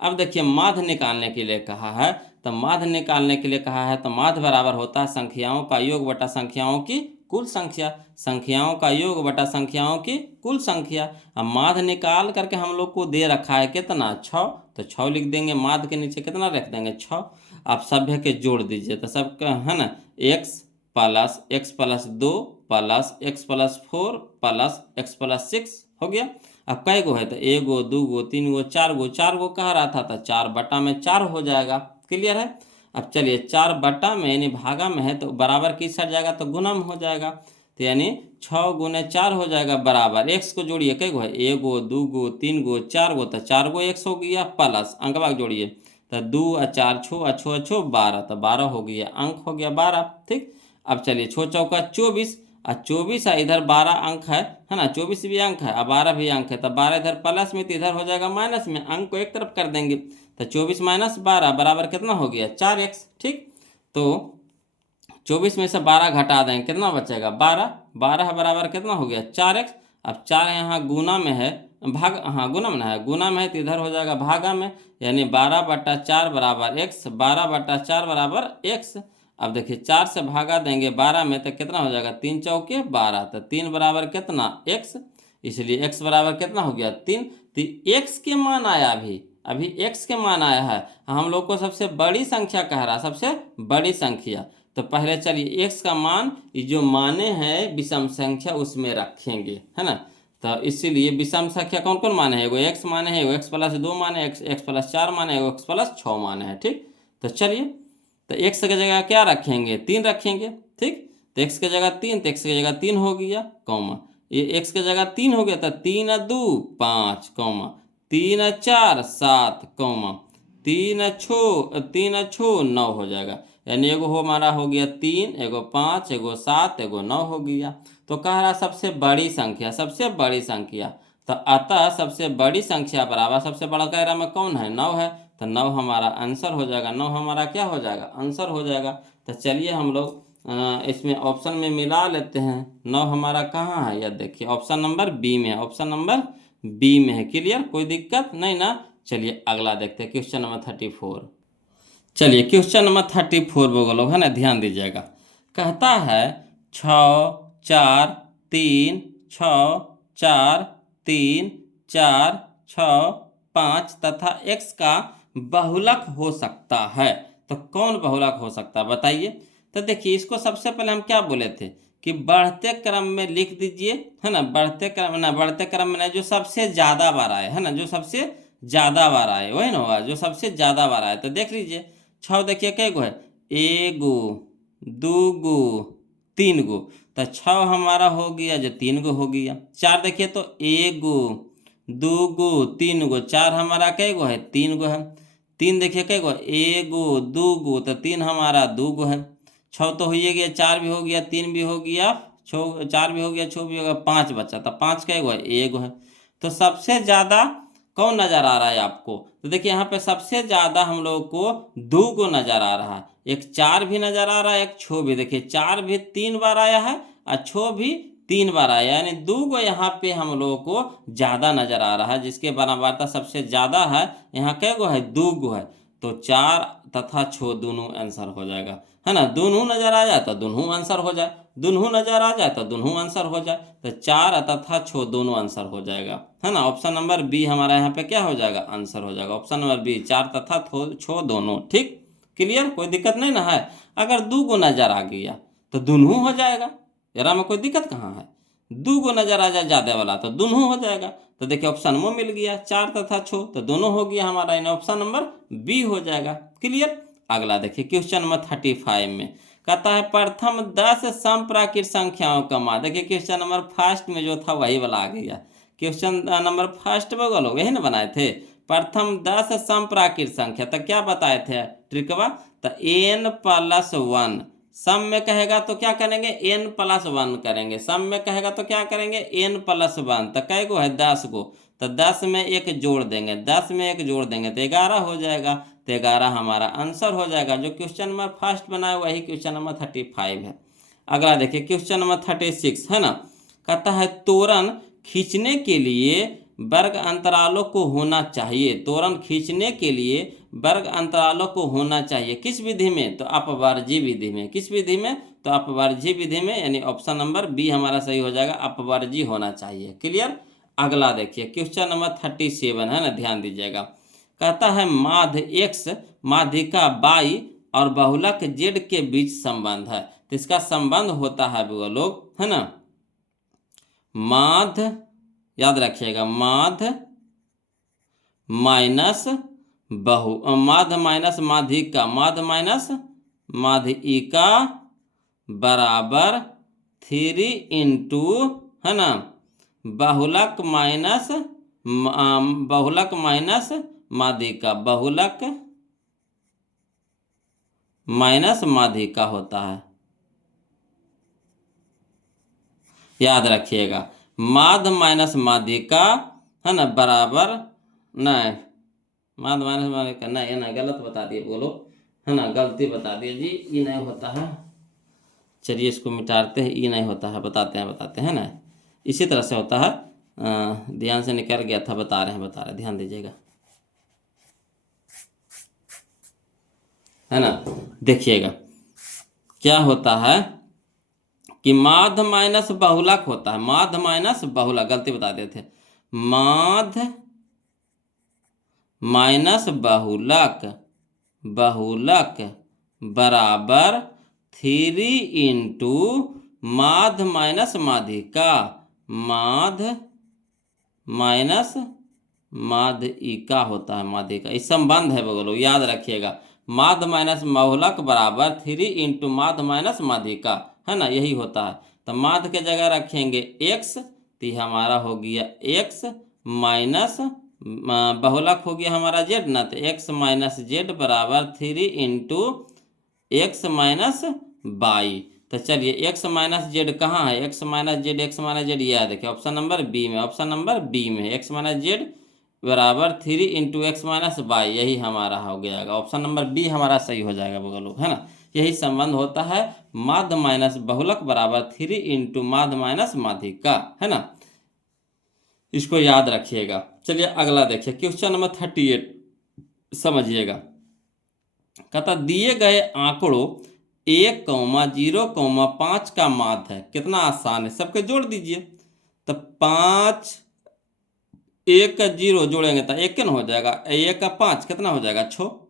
अब देखिए माध्य निकालने के लिए कहा है, तो माध्य निकालने के लिए कहा है तो माध्य बराबर होता है संख्याओं का योग बटा संख्याओं की कुल संख्या, संख्याओं का योग बटा संख्याओं की कुल संख्या। अब माध्य निकाल करके हम लोग को दे रखा है कितना, 6, तो 6 लिख देंगे, माध्य के नीचे कितना रख देंगे, 6। आप सभ्य के जोड़ दीजिए, तो सबका है ना x plus 2 plus x plus 4 plus x plus 6 हो गया। अब कई गो है, तो एगो 2 गो 3 गो 4 गो, 4 गो कह रहा था तो 4 बटा में 4 हो जाएगा। क्लियर है। अब चलिए 4 बटा में यानी भागा में है तो बराबर किस हट जाएगा, तो गुणम हो जाएगा। तो यानी 6 गुने 4 हो जाएगा बराबर, x को जोड़िए कई गो है, एगो 2 गो 3 गो 4 गो, तो 4 गो x हो गया प्लस अंक भाग जोड़िए, तो 2 और 4 छो अच्छो अच्छो 12, तो 12 हो गया, अंक हो गया 12। ठीक। अब चलिए 6 चौका 24, और 24 है इधर 12 अंक है ना, 24 भी अंक है और 12 भी अंक है, तो 12 इधर प्लस में तो इधर हो जाएगा माइनस में, अंक को एक तरफ कर देंगे। तो 24 माइनस 12 बराबर कितना हो गया, 4x। ठीक। तो 24 में से 12 घटा देंगे, कितना बचेगा, 12, 12 बराबर कितना हो गया, 4x। अब 4 यहाँ गुना में है, भाग हाँ गुना में है, गुना में है तो इधर हो जाएगा भागा में, यानी 12 बटा 4 बराबर x, 12 बटा 4 बराबर x। अब देखिए 4 से भागा देंगे 12 में तो कितना हो जाएगा, 3 चौके 12, तो 3 बराबर कितना, x, इसलिए x बराबर कितना हो गया, 3। तो x के मान आया, अभी x के मान आया है, हम लोग को सबसे बड़ी संख्या कह रहा है, सबसे बड़ी संख्या। तो पहले चलिए x का मान, ये जो माने हैं विषम संख्या उसमें रखेंगे, है ना। तो इसीलिए विषम संख्या कौन कौन माने हैं, एगो x माने हैं, एगो x प्लस 2 माने, x प्लस 4 माने, एगो x प्लस 6 माने हैं। ठीक। तो चलिए तो x की जगह क्या रखेंगे, 3 रखेंगे। ठीक। तो x की जगह 3, तो x की जगह 3 हो गया, कौमा, ये x की जगह 3 हो गया, तो 3 और 2 5, कौमा 3 और 4 7, कौमा 3 और 6 9 हो जाएगा, यानी एगो हो हमारा हो गया 3, एगो 5, एगो 7, एगो 9 हो गया। तो कह रहा सबसे बड़ी संख्या, सबसे बड़ी संख्या, तो अतः सबसे बड़ी संख्या बराबर सबसे बड़ा दायरा में कौन है, 9 है, तो 9 हमारा आंसर हो जाएगा, 9 हमारा क्या हो जाएगा, आंसर हो जाएगा। तो चलिए हम लोग इसमें ऑप्शन में मिला लेते हैं, 9 हमारा कहाँ है, यह देखिए ऑप्शन नंबर बी में है, ऑप्शन नंबर बी में है। क्लियर, कोई दिक्कत नहीं ना। चलिए अगला देखते हैं क्वेश्चन नंबर 34। चलिए क्वेश्चन नंबर 34 बोलो है ना, ध्यान दीजिएगा। कहता है 6 4 3 6 4 3 4 6 5 तथा x का बहुलक हो सकता है। तो कौन बहुलक हो सकता है बताइए। तो देखिए इसको सबसे पहले हम क्या बोले थे कि बढ़ते क्रम में लिख दीजिए, है ना, बढ़ते क्रम में नहीं, जो सबसे ज़्यादा बार आए, है ना, जो सबसे ज़्यादा बार आए वही ना होगा, जो सबसे ज़्यादा बार आए। तो देख लीजिए 6 देखिए कै गो है, एगो 2 गो 3 गो, तो 6 हमारा हो गया, जो 3 गो हो गया। 4 देखिए तो एगो 2 गो 3 गो, 4 हमारा कै गो है, 3 गो है। तीन देखिए कै गो, एगो दूगो, तो तीन हमारा दूगो है। छः तो हो ही गया, चार भी हो गया, तीन भी हो गया, छः चार भी हो गया, छः भी हो गया, पाँच बचा, तो पाँच कै गो है, एगो है। तो सबसे ज़्यादा कौन नज़र आ रहा है आपको? तो देखिए यहाँ पे सबसे ज़्यादा हम लोग को दूगो नज़र आ रहा है, एक चार भी नज़र आ रहा है, एक छः भी। देखिए चार भी 3 बार आया है और छः भी 3 बार आया, यानी दूगो यहाँ पे हम लोगों को ज़्यादा नज़र आ रहा है, जिसके बराबरता सबसे ज़्यादा है। यहाँ कै गो है, दूगो है, तो 4 तथा 6 दोनों आंसर हो जाएगा, है ना। दोनों नज़र आ जाए तो दोनों आंसर हो जाए, दोनों नज़र आ जाए तो दोनों आंसर हो जाए, तो 4 तथा 6 दोनों आंसर हो जाएगा, है ना। ऑप्शन नंबर बी हमारा यहाँ पे क्या हो जाएगा, आंसर हो जाएगा। ऑप्शन नंबर बी 4 तथा 6 दोनों। ठीक, क्लियर, कोई दिक्कत नहीं ना है। अगर दूगो नज़र आ गया तो दोनों हो जाएगा, यार में कोई दिक्कत कहाँ है। दूगो नज़र आ जाए ज़्यादा वाला तो दोनों हो जाएगा। तो देखिए ऑप्शन में मिल गया 4 तथा 6, तो दोनों हो गया हमारा, यानी ऑप्शन नंबर बी हो जाएगा। क्लियर। अगला देखिए क्वेश्चन नंबर 35 में कहता है प्रथम 10 समप्राकृत संख्याओं का मान। देखिए क्वेश्चन नंबर फर्स्ट में जो था वही वाला आ गया। क्वेश्चन नंबर फर्स्ट में बोलो यही ना बनाए थे, प्रथम 10 समप्राकृत संख्या, तो क्या बताए थे ट्रिकवा, तो n+1। सम में कहेगा तो क्या करेंगे, n+1 करेंगे। सम में कहेगा तो क्या करेंगे, n+1। तो कै गो है, 10 गो, तो 10 में एक जोड़ देंगे, 10 में एक जोड़ देंगे तो 11 हो जाएगा। तो 11 हमारा आंसर हो जाएगा। जो क्वेश्चन नंबर फर्स्ट बनाया वही क्वेश्चन नंबर 35 है। अगला देखिए क्वेश्चन नंबर 36 है ना। कहता है तोरण खींचने के लिए वर्ग अंतरालों को होना चाहिए। तोरण खींचने के लिए वर्ग अंतरालों को होना चाहिए किस विधि में, तो अपवर्जी विधि में। किस विधि में, तो अपवर्जी विधि में, यानी ऑप्शन नंबर बी हमारा सही हो जाएगा, अपवर्जी होना चाहिए। क्लियर। अगला देखिए क्वेश्चन नंबर 37 है ना, ध्यान दीजिएगा। कहता है माध्य x माध्यिका y और बहुलक z के बीच संबंध है। तो इसका संबंध होता है वो लोग, है ना, माध्य, याद रखिएगा, माध्य माइनस माध्य माइनस माध्यिका, माध्य माइनस माध्यिका बराबर 3 इंटू, है ना, बहुलक माइनस माध्यिका, बहुलक माइनस माध्यिका होता है। याद रखिएगा, माध्य माइनस माध्यिका, है ना, बराबर, नहीं माध्य माइनस माध्यिका नहीं, है ना, गलत बता दिए बोलो, है ना, गलती बता दिए जी, ये नहीं होता है। चलिए इसको मिटाते हैं, ये नहीं होता है, बताते हैं ना, इसी तरह से होता है। ध्यान से निकल गया था, बता रहे हैं, ध्यान दीजिएगा, है ना। देखिएगा क्या होता है कि माध्य माइनस बहुलक होता है, माध्य माइनस बहुलक, गलती बता दिए थे, माध्य माइनस बहुलक बराबर 3 इंटू माध्य माइनस माध्यिका, माध्य माइनस माध्यिका होता है, माध्यिका, इस संबंध है बोलो, याद रखिएगा, माध्य माइनस बहुलक बराबर 3 इंटू माध्य माइनस माध्यिका, है ना, यही होता है। तो माध्य के जगह रखेंगे x, तो हमारा हो गया x माइनस बहुलक हो गया हमारा z ना, तो x माइनस जेड बराबर 3 इंटू एक्स माइनस वाई। तो चलिए x माइनस जेड कहाँ है, x माइनस जेड यह है, देखिए ऑप्शन नंबर बी में, ऑप्शन नंबर बी में x माइनस जेड बराबर 3 इंटू एक्स माइनस वाई, यही हमारा हो गया, ऑप्शन नंबर बी हमारा सही हो जाएगा लोग, है ना। यही संबंध होता है, माध्य माइनस बहुलक बराबर 3 इंटू माध्य माइनस माध्यिका, है ना, इसको याद रखिएगा। चलिए अगला देखिए क्वेश्चन नंबर 38 समझिएगा। कहता दिए गए आंकड़ों 1,0,5 का माध्य है। कितना आसान है, सबके जोड़ दीजिए। तो 5 1 का 0 जोड़ेंगे तो 1 न हो जाएगा, 1 का 5 कितना हो जाएगा, 6।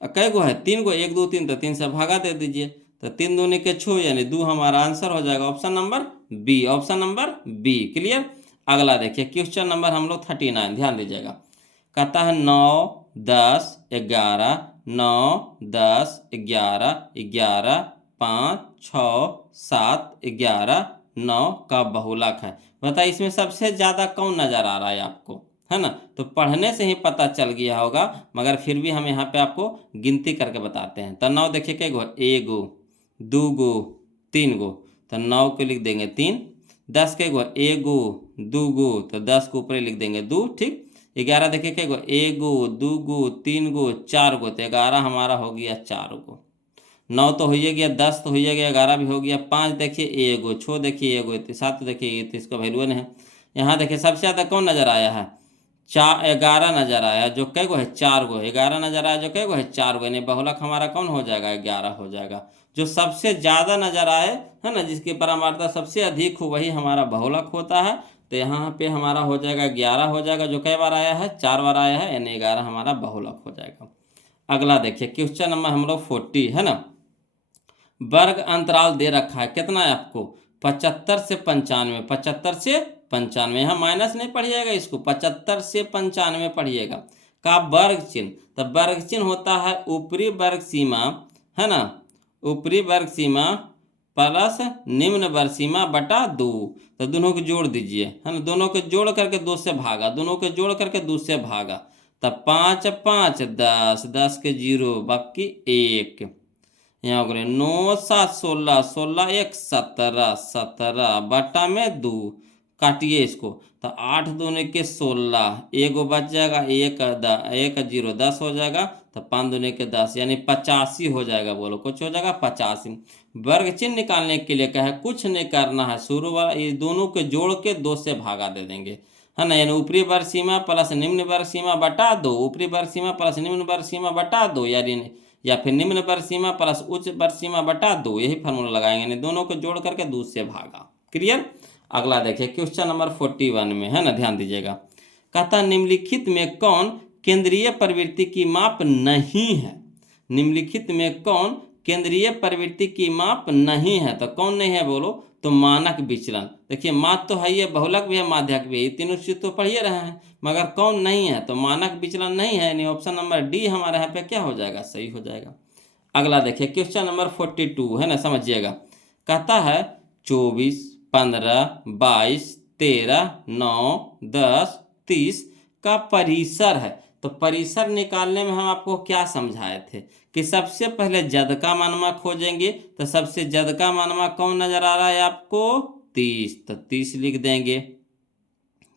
कै गो है, 3 गो, 1 2 3, तो 3 से भागा दे दीजिए, तो 3 दूनी के 6, यानी 2 हमारा आंसर हो जाएगा, option number B, option number B. Clear. अगला देखिए क्वेश्चन नंबर हम लोग 39, ध्यान दीजिएगा। कहता है 9 10 11 9 10 11 11 5 6 7 11 9 का बहुलक है। बताइए इसमें सबसे ज़्यादा कौन नज़र आ रहा है आपको, है ना। तो पढ़ने से ही पता चल गया होगा, मगर फिर भी हम यहाँ पे आपको गिनती करके बताते हैं। तो 9 देखिए कै गो, एगो, दूगो, तीन गो, तो 9 को लिख देंगे 3। 10 कै गो, एगो, दूगो, तो 10 को ऊपर लिख देंगे 2, ठीक। 11 देखिए कै गो, एगो, दूगो, तीन गो, 4 गो, तो 11 हमारा हो गया 4 गो। 9 तो हो ही गया, 10 तो हो ही गया, 11 भी हो गया। 5 देखिए एगो, 6 देखिए एगो, 7 देखिए, तो इसका वैल्यू नहीं है। यहाँ देखिए सबसे ज़्यादा कौन नज़र आया है, 11 नज़र आया, जो कै गो है 4 गो। 11 नज़र आया जो कै गो है 4 गो, यानी बहुलक हमारा कौन हो जाएगा, 11 हो जाएगा। जो सबसे ज़्यादा नज़र आए, है ना, जिसकी परमार्थता सबसे अधिक हो, वही हमारा बहुलक होता है। तो यहाँ पे हमारा हो जाएगा 11 हो जाएगा, जो कई बार आया है, 4 बार आया है, यानी 11 हमारा बहुलक हो जाएगा। अगला देखिए क्वेश्चन नंबर हम लोग 40, है ना। वर्ग अंतराल दे रखा है, कितना है आपको, 75 से 95। 75 से 95, यहाँ माइनस नहीं पढ़िएगा, इसको 75 से 95 पढ़िएगा। का वर्ग चिन्ह, तो वर्ग चिन्ह होता है ऊपरी वर्ग सीमा, है ना, ऊपरी वर्ग सीमा प्लस निम्न वर्ग सीमा बटा 2। तो दोनों को जोड़ दीजिए, है ना, दोनों को जोड़ करके 2 से भागा, दोनों को जोड़ करके 2 से भागा। तब 5 5 10, 10 के 0 बाकी 1, यहाँ हो गए 9 7 16, 16 1 17, 17 बटा में 2, काटिए इसको। तो 8 दूने के 16, एगो बच जाएगा, एक 0 10 हो जाएगा, तो 5 दूने के 10, यानी 85 हो जाएगा। बोलो कुछ हो जाएगा 85। वर्ग चिन्ह निकालने के लिए कहा है, कुछ नहीं करना है, शुरू वाला ये दोनों के जोड़ के 2 से भागा दे देंगे, है ना, यानी ऊपरी वर्ग सीमा प्लस निम्न वर्ग सीमा बटा 2, ऊपरी वर्ग सीमा प्लस निम्न वर्ग सीमा बटा 2, यानी या फिर निम्न वर्ग सीमा प्लस उच्च वर्ग सीमा बटा 2, यही फार्मूला लगाएंगे, यानी दोनों को जोड़ करके 2 से भागा। क्लियर। अगला देखिए क्वेश्चन नंबर 41 में, है ना, ध्यान दीजिएगा। कहता निम्नलिखित में कौन केंद्रीय प्रवृत्ति की माप नहीं है। निम्नलिखित में कौन केंद्रीय प्रवृत्ति की माप नहीं है, तो कौन नहीं है बोलो, तो मानक विचलन। देखिए माप तो है, ये बहुलक भी है, माध्यक भी है, ये तीनों चीज तो पढ़िए रहे हैं, मगर कौन नहीं है, तो मानक विचलन नहीं है, यानी ऑप्शन नंबर डी हमारे यहाँ पे क्या हो जाएगा, सही हो जाएगा। अगला देखिए क्वेश्चन नंबर 42, है ना, समझिएगा। कहता है 24 15 22 13 9 10 30 का परिसर है। तो परिसर निकालने में हम आपको क्या समझाए थे कि सबसे पहले जद का मानमा खोजेंगे। तो सबसे जद का मानमा कौन नजर आ रहा है आपको, 30, तो 30 लिख देंगे।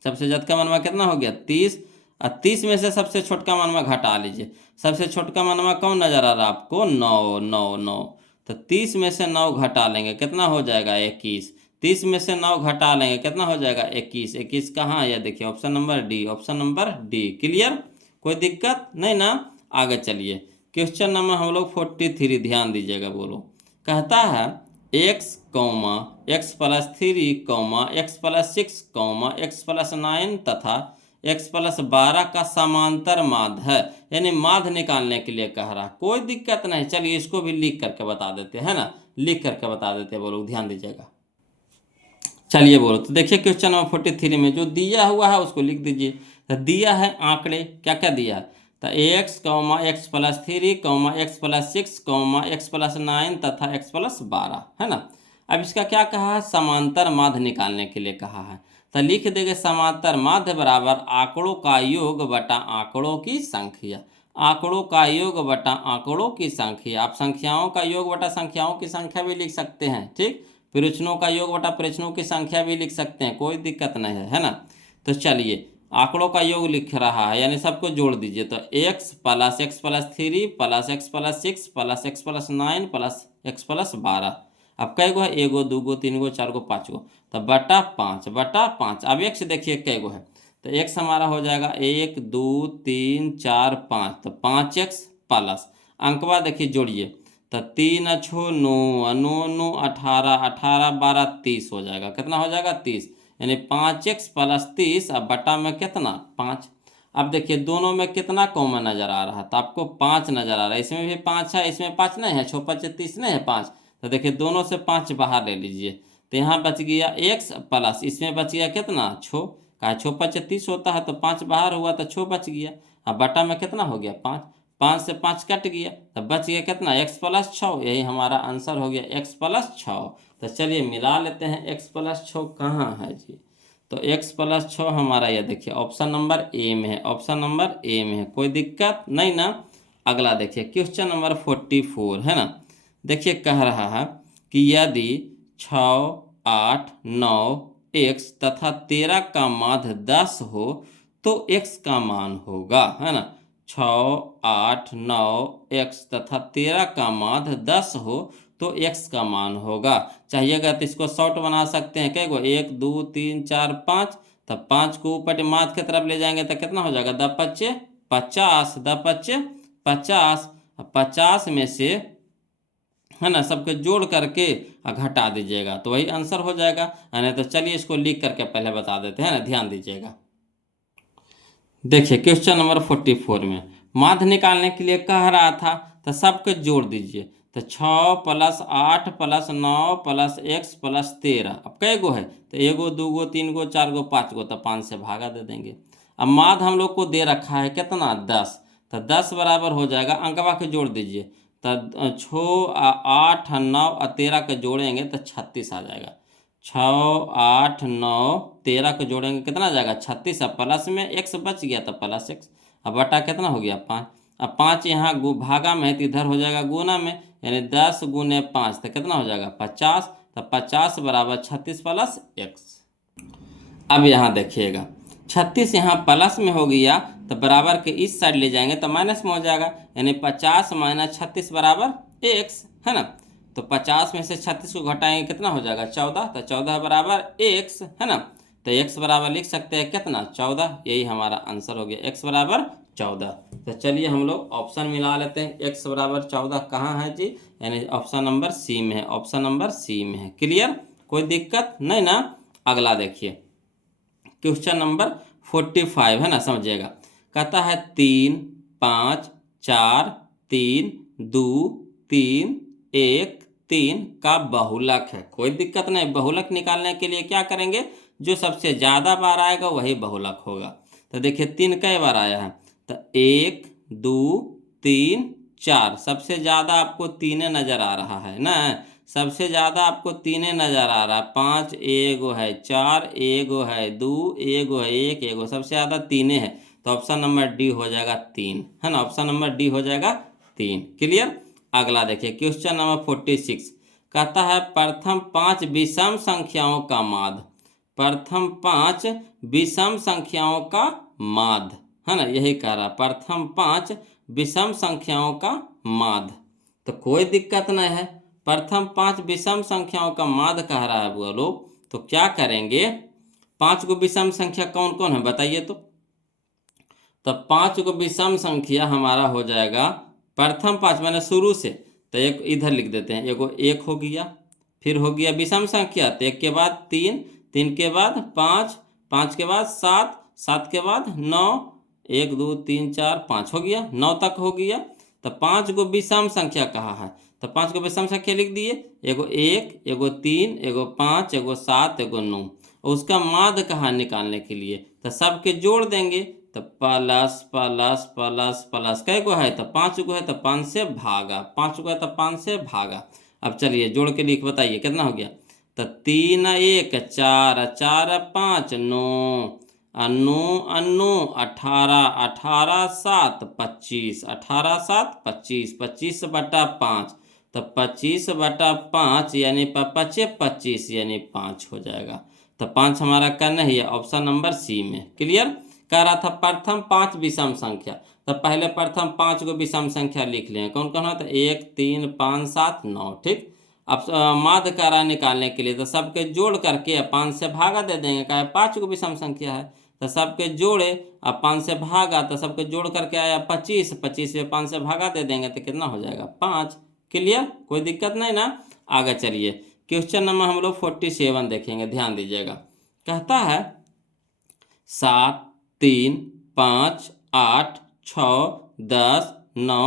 सबसे जद का मानमा कितना हो गया, 30, और 30 में से सबसे छोटका मानमा घटा लीजिए। सबसे छोटका मानमा कौन नजर आ रहा है आपको, 9 9 9, तो 30 में से 9 घटा लेंगे, कितना हो जाएगा 21। 30 में से 9 घटा लेंगे, कितना हो जाएगा 21। 21 कहाँ है, देखिए option number D, option number D. Clear, कोई दिक्कत नहीं ना। आगे चलिए क्वेश्चन नंबर हम लोग 43, ध्यान दीजिएगा। बोलो कहता है x comma x plus 3 comma x plus 6 comma x plus 9 तथा एक्स प्लस 12 का समांतर माध्य है, यानी माध्य निकालने के लिए कह रहा। कोई दिक्कत नहीं, चलिए इसको भी लिख करके बता देते हैं ना, लिख करके बता देते हैं। बोलो ध्यान दीजिएगा, चलिए बोलो। तो देखिए क्वेश्चन नंबर 43 में जो दिया हुआ है उसको लिख दीजिए। तो दिया है आंकड़े, क्या क्या दिया है, तो x comma x plus 3 comma x plus 6 comma x plus 9 तथा एक्स प्लस 12, है ना। अब इसका क्या कहा है, समांतर माध्य निकालने के लिए कहा है। तो लिख देंगे समांतर माध्य बराबर आंकड़ों का योग बटा आंकड़ों की संख्या। आंकड़ों का योग बटा आंकड़ों की संख्या। आप संख्याओं का योग बटा संख्याओं की संख्या भी लिख सकते हैं, ठीक। प्रश्नों का योग बटा प्रश्नों की संख्या भी लिख सकते हैं, कोई दिक्कत नहीं है ना। तो चलिए आंकड़ों का योग लिख रहा है, यानी सबको जोड़ दीजिए। तो x plus 3 plus x plus 6 plus x plus 9 plus x plus 12। अब कै गो है, एगो दूगो तीन गो चार गो पाँच गो, तो बटा 5 बटा 5। अब एक्स देखिए कै गो है, तो एक्स हमारा हो जाएगा 1 2 3 4 5, तो 5x प्लस अंकवा देखिए जोड़िए, तो 3 अच्छो 9 9 9 18 18 12 30 हो जाएगा। कितना हो जाएगा 30, यानी 5x प्लस 30, अब बटा में कितना 5। अब देखिए दोनों में कितना कॉमन नज़र आ रहा है, तो आपको 5 नज़र आ रहा है। इसमें भी 5 है, इसमें 5 नहीं है, 6 5 30 नहीं है 5, तो देखिए दोनों से 5 बाहर ले लीजिए। तो यहाँ बच गया x प्लस, इसमें बच गया कितना 6, का 6 5 30 होता है, तो 5 बाहर हुआ तो 6 बच गया। अब बटा में कितना हो गया 5, 5 से 5 कट गया, तब बच गया कितना x प्लस 6। यही हमारा आंसर हो गया x प्लस 6। तो चलिए मिला लेते हैं, x प्लस 6 कहाँ है जी, तो x + 6 हमारा यह देखिए ऑप्शन नंबर ए में है, ऑप्शन नंबर ए में है, कोई दिक्कत नहीं ना। अगला देखिए क्वेश्चन नंबर 44 है ना। देखिए कह रहा है कि यदि 6, 8, 9 x तथा 13 का माध्य 10 हो तो x का मान होगा, है ना। 6, 8, 9 x तथा 13 का माध्य 10 हो तो x का मान होगा। चाहिएगा तो इसको शॉर्ट बना सकते हैं, क्या 1 2 3 4 5, तब 5 को ऊपर माध्य की तरफ ले जाएंगे तो कितना हो जाएगा 10 × 5 = 50, 10 × 5 = 50। 50 में से, है ना, सबके जोड़ करके घटा दीजिएगा तो वही आंसर हो जाएगा। नहीं तो चलिए इसको लिख करके पहले बता देते हैं ना, ध्यान दीजिएगा। देखिए क्वेश्चन नंबर 44 में माध्य निकालने के लिए कह रहा था, तो सबके जोड़ दीजिए। तो 6 + 8 + 9 + x + 13, अब कै गो है तो 1 2 3 4 5 तो 5 से भागा दे देंगे। अब माध्य हम लोग को दे रखा है कितना 10, तो 10 बराबर हो जाएगा, अंकवा के जोड़ दीजिए। तो 6, 8, 9 और 13 के जोड़ेंगे तो 36 आ जाएगा। 6, 8, 9, 13 को जोड़ेंगे कितना आ जाएगा 36। अब प्लस में x बच गया तो +x, अब बटा कितना हो गया 5। अब 5 यहाँ भागा में है तो इधर हो जाएगा गुना में, यानी 10 × 5 तो कितना हो जाएगा 50। तो 50 = 36 + x। अब यहाँ देखिएगा 36 यहाँ प्लस में हो गया तो बराबर के इस साइड ले जाएंगे तो माइनस में हो जाएगा, यानी 50 - 36 = x, है ना। तो 50 में से 36 को घटाएंगे कितना हो जाएगा 14, तो 14 = x, है ना। तो x बराबर लिख सकते हैं कितना 14, यही हमारा आंसर हो गया, x = 14। तो चलिए हम लोग ऑप्शन मिला लेते हैं, x = 14 कहाँ है जी, यानी ऑप्शन नंबर सी में है, ऑप्शन नंबर सी में है। क्लियर, कोई दिक्कत नहीं ना। अगला देखिए क्वेश्चन नंबर 45 है ना, समझिएगा। कहता है 3, 5, 4, 3, 2, 3, 1, 3 का बहुलक है। कोई दिक्कत नहीं, बहुलक निकालने के लिए क्या करेंगे, जो सबसे ज़्यादा बार आएगा वही बहुलक होगा। तो देखिए 3 कई बार आया है, तो 1 2 3 4, सबसे ज़्यादा आपको 3 नज़र आ रहा है ना, सबसे ज़्यादा आपको 3 नज़र आ रहा है। 5 एगो है, 4 एगो है, 2 एगो है, 1 एगो, सबसे ज़्यादा 3 है। तो ऑप्शन नंबर डी हो जाएगा 3, है ना, ऑप्शन नंबर डी हो जाएगा 3। क्लियर। अगला देखिए क्वेश्चन नंबर 46 कहता है प्रथम 5 विषम संख्याओं का माध्य, प्रथम 5 विषम संख्याओं का माध्य, है ना, यही कह रहा है प्रथम 5 विषम संख्याओं का माध्य। तो कोई दिक्कत नहीं है, प्रथम 5 विषम संख्याओं का माध्य कह रहा है वो लोग, तो क्या करेंगे 5 को विषम संख्या कौन कौन है बताइए तो 5 को विषम संख्या हमारा हो जाएगा प्रथम 5 मैंने शुरू से, तो एक इधर लिख देते हैं, एगो 1 हो गया, फिर हो गया विषम संख्या तो 1 के बाद 3, 3 के बाद 5, 5 के बाद 7, 7 के बाद 9, 1 2 3 4 5 हो गया, 9 तक हो गया। तो 5 को विषम संख्या कहा है, तो 5 को विषम संख्या लिख दिए, एगो 1, एगो 3, एगो 5, एगो 7, एगो 9। उसका माध्य कहा निकालने के लिए, तो सबके जोड़ देंगे, तो प्लस प्लस प्लस प्लस कै गो है तो 5 गो है, तो 5 से भागा, 5 गो है तो 5 से भागा। अब चलिए जोड़ के लिख बताइए कितना हो गया, तो 3 1 4, 4 5 9, 9 9 18, 18 7 25, 18 7 25, 25/5, तो 25/5 यानी 25 यानी 5 हो जाएगा। तो 5 हमारा करना ही है ऑप्शन नंबर सी में। क्लियर। कह रहा था प्रथम 5 विषम संख्या, तो पहले प्रथम 5 को विषम संख्या लिख लें, कौन कौन है, तो 1 3 5 7 9, ठीक। अब माध्य कह रहा निकालने के लिए, तो सबके जोड़ करके 5 से भागा दे देंगे, कहा 5 को विषम संख्या है, तो सबके जोड़े, अब 5 से भागा तो सबके जोड़ करके आया 25, 25 से 5 से भागा दे देंगे तो कितना हो जाएगा 5। क्लियर, कोई दिक्कत नहीं ना। आगे चलिए क्वेश्चन नंबर हम लोग 47 देखेंगे, ध्यान दीजिएगा। कहता है 7 3 5 8 6 10 9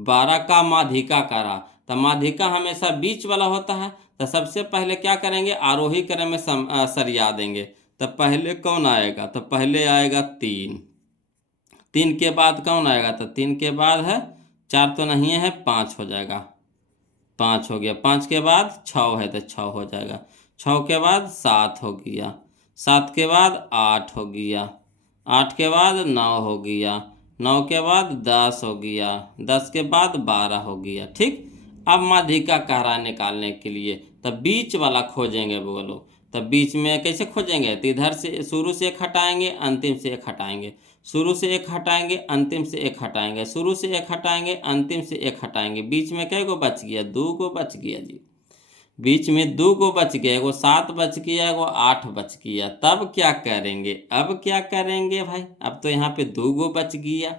12 का माध्यिका करा, तो माध्यिका हमेशा बीच वाला होता है, तो सबसे पहले क्या करेंगे आरोही क्रम में सरिया देंगे। तो पहले कौन आएगा, तो पहले आएगा 3, 3 के बाद कौन आएगा, तो 3 के बाद है 4 तो नहीं है 5 हो जाएगा, 5 हो गया, 5 के बाद 6 है तो 6 हो जाएगा, 6 के बाद 7 हो गया, 7 के बाद 8 हो गया, 8 के बाद 9 हो गया, 9 के बाद 10 हो गया, 10 के बाद 12 हो गया। ठीक, अब माध्यिका कह रहा है निकालने के लिए, तब बीच वाला खोजेंगे बोलो। तब बीच में कैसे खोजेंगे, तो इधर से शुरू से एक हटाएंगे, अंतिम से एक हटाएंगे, शुरू से एक हटाएंगे, अंतिम से एक हटाएंगे, शुरू से एक हटाएंगे, अंतिम से एक हटाएंगे। बीच में कै गो बच गया, 2 गो बच गया जी। बीच में 2 गो बच गया, एगो 7 बच गया, एगो 8 बच गया। तब क्या करेंगे, अब क्या करेंगे भाई, अब तो यहाँ पे 2 गो बच गया,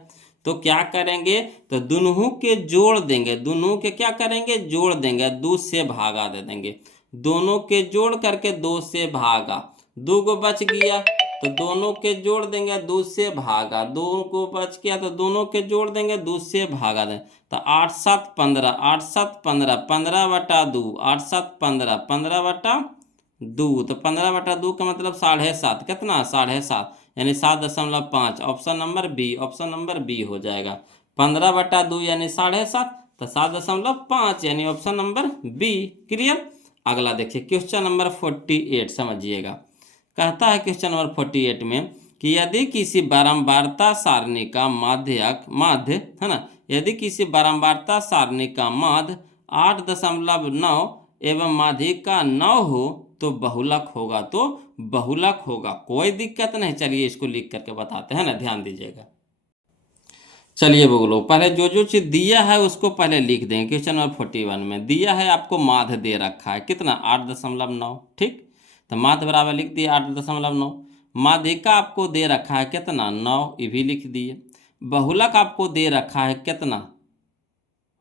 तो क्या करेंगे, तो दोनों के जोड़ देंगे, दोनों के क्या करेंगे, जोड़ देंगे, 2 से भागा दे देंगे, दोनों के जोड़ करके 2 से भागा, 2 गो बच गया तो दोनों के जोड़ देंगे, 2 से भागा, 2 को बच गया तो दोनों के जोड़ देंगे, 2 से भागा दें, तो 8 7 15, 8 7 15, 15/2, 8 7 15, 15/2, तो 15/2 का मतलब 7.5, कितना 7.5, यानी 7.5। Option number B, option number B हो जाएगा। 15/2 यानी 7.5, तो 7.5 यानी ऑप्शन नंबर बी। क्लियर। अगला देखिए क्वेश्चन नंबर 48 समझिएगा। कहता है क्वेश्चन नंबर 48 में कि यदि किसी बारंबारता सारणी का माध्य है ना, यदि किसी बारंबारता सारणी का माध्य 8.9 एवं माध्यिका 9 हो तो बहुलक होगा, तो बहुलक होगा, कोई दिक्कत नहीं। चलिए इसको लिख करके बताते हैं ना, ध्यान दीजिएगा। चलिए बोलो, पहले जो चीज दिया है उसको पहले लिख देंगे। क्वेश्चन नंबर 41 में दिया है आपको माध्य दे रखा है कितना, 8.9। ठीक, तो माध्य बराबर लिख दिए 8.9। माध्यिका आपको दे रखा है कितना, 9, ये भी लिख दिए। बहुलक आपको दे रखा है कितना,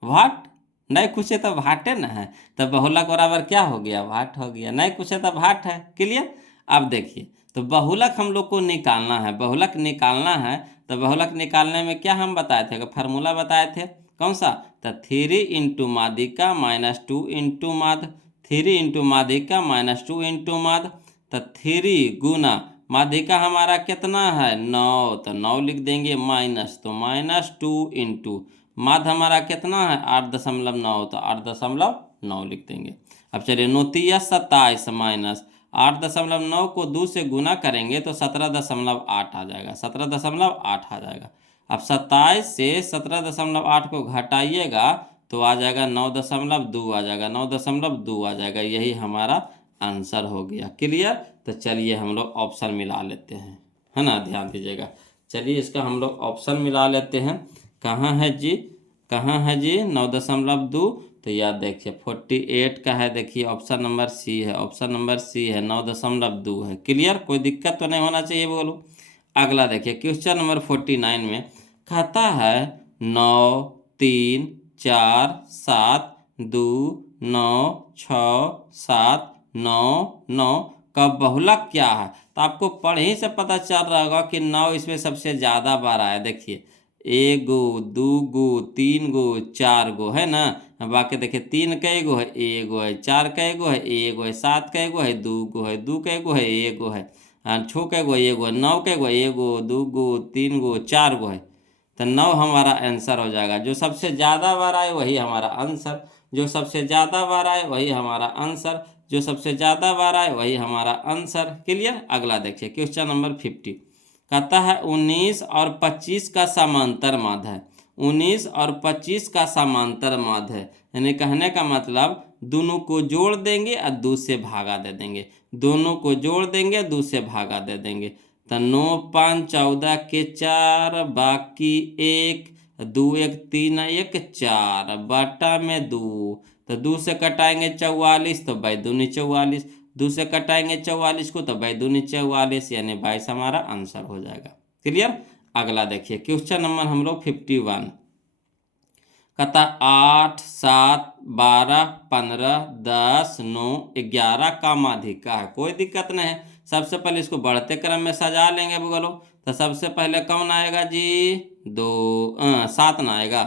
वाट, नहीं कुछ है तो भाटे न है, तो बहुलक बराबर क्या हो गया, भाट हो गया, नहीं कुछ है तो भाट है। क्लियर। अब देखिए, तो बहुलक हम लोग को निकालना है, बहुलक निकालना है, तो बहुलक निकालने में क्या हम बताए थे, फार्मूला बताए थे, कौन सा, तो 3 इंटू माध्यिका माइनस 2 इंटू माध्य, 3 इंटू माध्यिका माइनस 2 इंटू माध्य, तो 3 गुना माध्यिका हमारा कितना है 9, तो 9 लिख देंगे, माइनस तो -2 इंटू माध्य हमारा कितना है 8.9, तो 8.9 लिख देंगे। अब चलिए 9 27 माइनस 8.9 को 2 से गुना करेंगे तो 17.8 आ जाएगा, 17.8 आ जाएगा। अब 27 से 17.8 को घटाइएगा तो आ जाएगा 9.2 आ जाएगा, 9.2 आ जाएगा, यही हमारा आंसर हो गया। क्लियर। तो चलिए हम लोग ऑप्शन मिला लेते हैं, है ना, ध्यान दीजिएगा। चलिए इसका हम लोग ऑप्शन मिला लेते हैं। कहाँ है जी, कहाँ है जी 9.2, तो याद देखिए 48 का है, देखिए ऑप्शन नंबर सी है, ऑप्शन नंबर सी है, 9.2 है। क्लियर, कोई दिक्कत तो नहीं होना चाहिए बोलो। अगला देखिए क्वेश्चन नंबर 49 में कहता है 9 3 4 7 2 9 6 7 9 9 का बहुलक क्या है, तो आपको पढ़ ही से पता चल रहा होगा कि 9 इसमें सबसे ज़्यादा बार आया। देखिए 1 गो 2 गो 3 गो 4 गो है ना, बाकी देखिए 3 कई गो है, 1 गो है, 4 कई गो है, 1 गो है, 7 कई गो है, 2 गो है, 2 कई गो है, 1 गो है, 6 कई गो 1 गो है, 9 कई गो 1 गो 2 गो 3 गो 4 गो है, तो 9 हमारा आंसर हो जाएगा। जो सबसे ज़्यादा बार आए वही हमारा आंसर, जो सबसे ज़्यादा बार आए वही हमारा आंसर, जो सबसे ज़्यादा बार आए वही हमारा आंसर। क्लियर। अगला देखिए क्वेश्चन नंबर 50 कहता है 19 और 25 का समांतर माध्य है, 19 और 25 का समांतर माध्य है, यानी कहने का मतलब दोनों को जोड़ देंगे और 2 से भागा दे देंगे, दोनों को जोड़ देंगे 2 से भागा दे देंगे, तो 9 5 14 के 4 बाकी 1, 2 1 3 1 4 बटा में 2, तो 2 से कटाएंगे 44, तो बाई दूनी 44, 2 से कटाएंगे 44 को तो बाई दूनी 44, यानी 22 हमारा आंसर हो जाएगा। क्लियर। अगला देखिए क्वेश्चन नंबर हम लोग 51 कहता 8 7 12 15 10 9 11 का माध्यिका है, कोई दिक्कत नहीं है। सबसे पहले इसको बढ़ते क्रम में सजा लेंगे बोलो, तो सबसे पहले कौन आएगा जी 7 ना आएगा,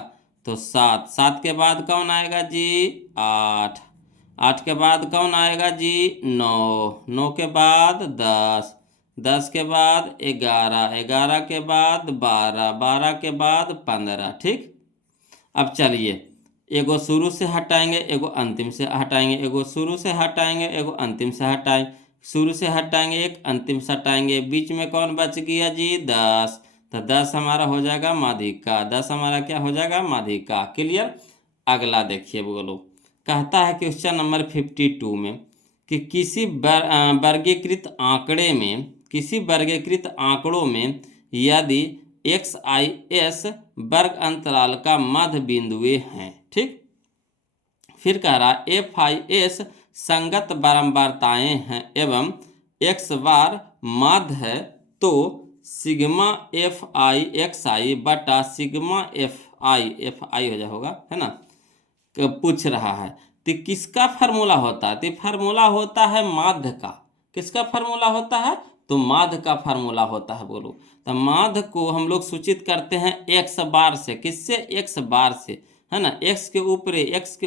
तो 7, 7 के बाद कौन आएगा जी 8, 8 के बाद कौन आएगा जी 9, 9 के बाद 10, 10 के बाद 11, 11 के बाद 12, 12 के बाद 15। ठीक। अब चलिए एगो शुरू से हटाएंगे, एगो अंतिम से हटाएंगे, एगो शुरू से हटाएंगे, एगो अंतिम से हटाएंगे, शुरू से हटाएंगे 1, अंतिम से हटाएंगे, बीच में कौन बच गया जी 10, तो 10 हमारा हो जाएगा माध्यिका, 10 हमारा क्या हो जाएगा माध्यिका। क्लियर। अगला देखिए बोलो, कहता है क्वेश्चन नंबर 52 में कि वर्गीकृत आंकड़े में, किसी वर्गीकृत आंकड़ों में यदि XIS वर्ग अंतराल का मध्य बिंदुए हैं, ठीक। फिर कह रहा FIS संगत बारंबारताएं हैं एवं x बार माध्य है, तो सिग्मा FI बटा सिग्मा FI हो जा होगा, है ना, पूछ रहा है। तो किसका फार्मूला होता है? तो फार्मूला होता है माध्य का। किसका फार्मूला होता है? तो माध्य का फार्मूला होता है। बोलो, तो माध्य को हम लोग सूचित करते हैं x बार से। किससे? x बार से, है ना। x के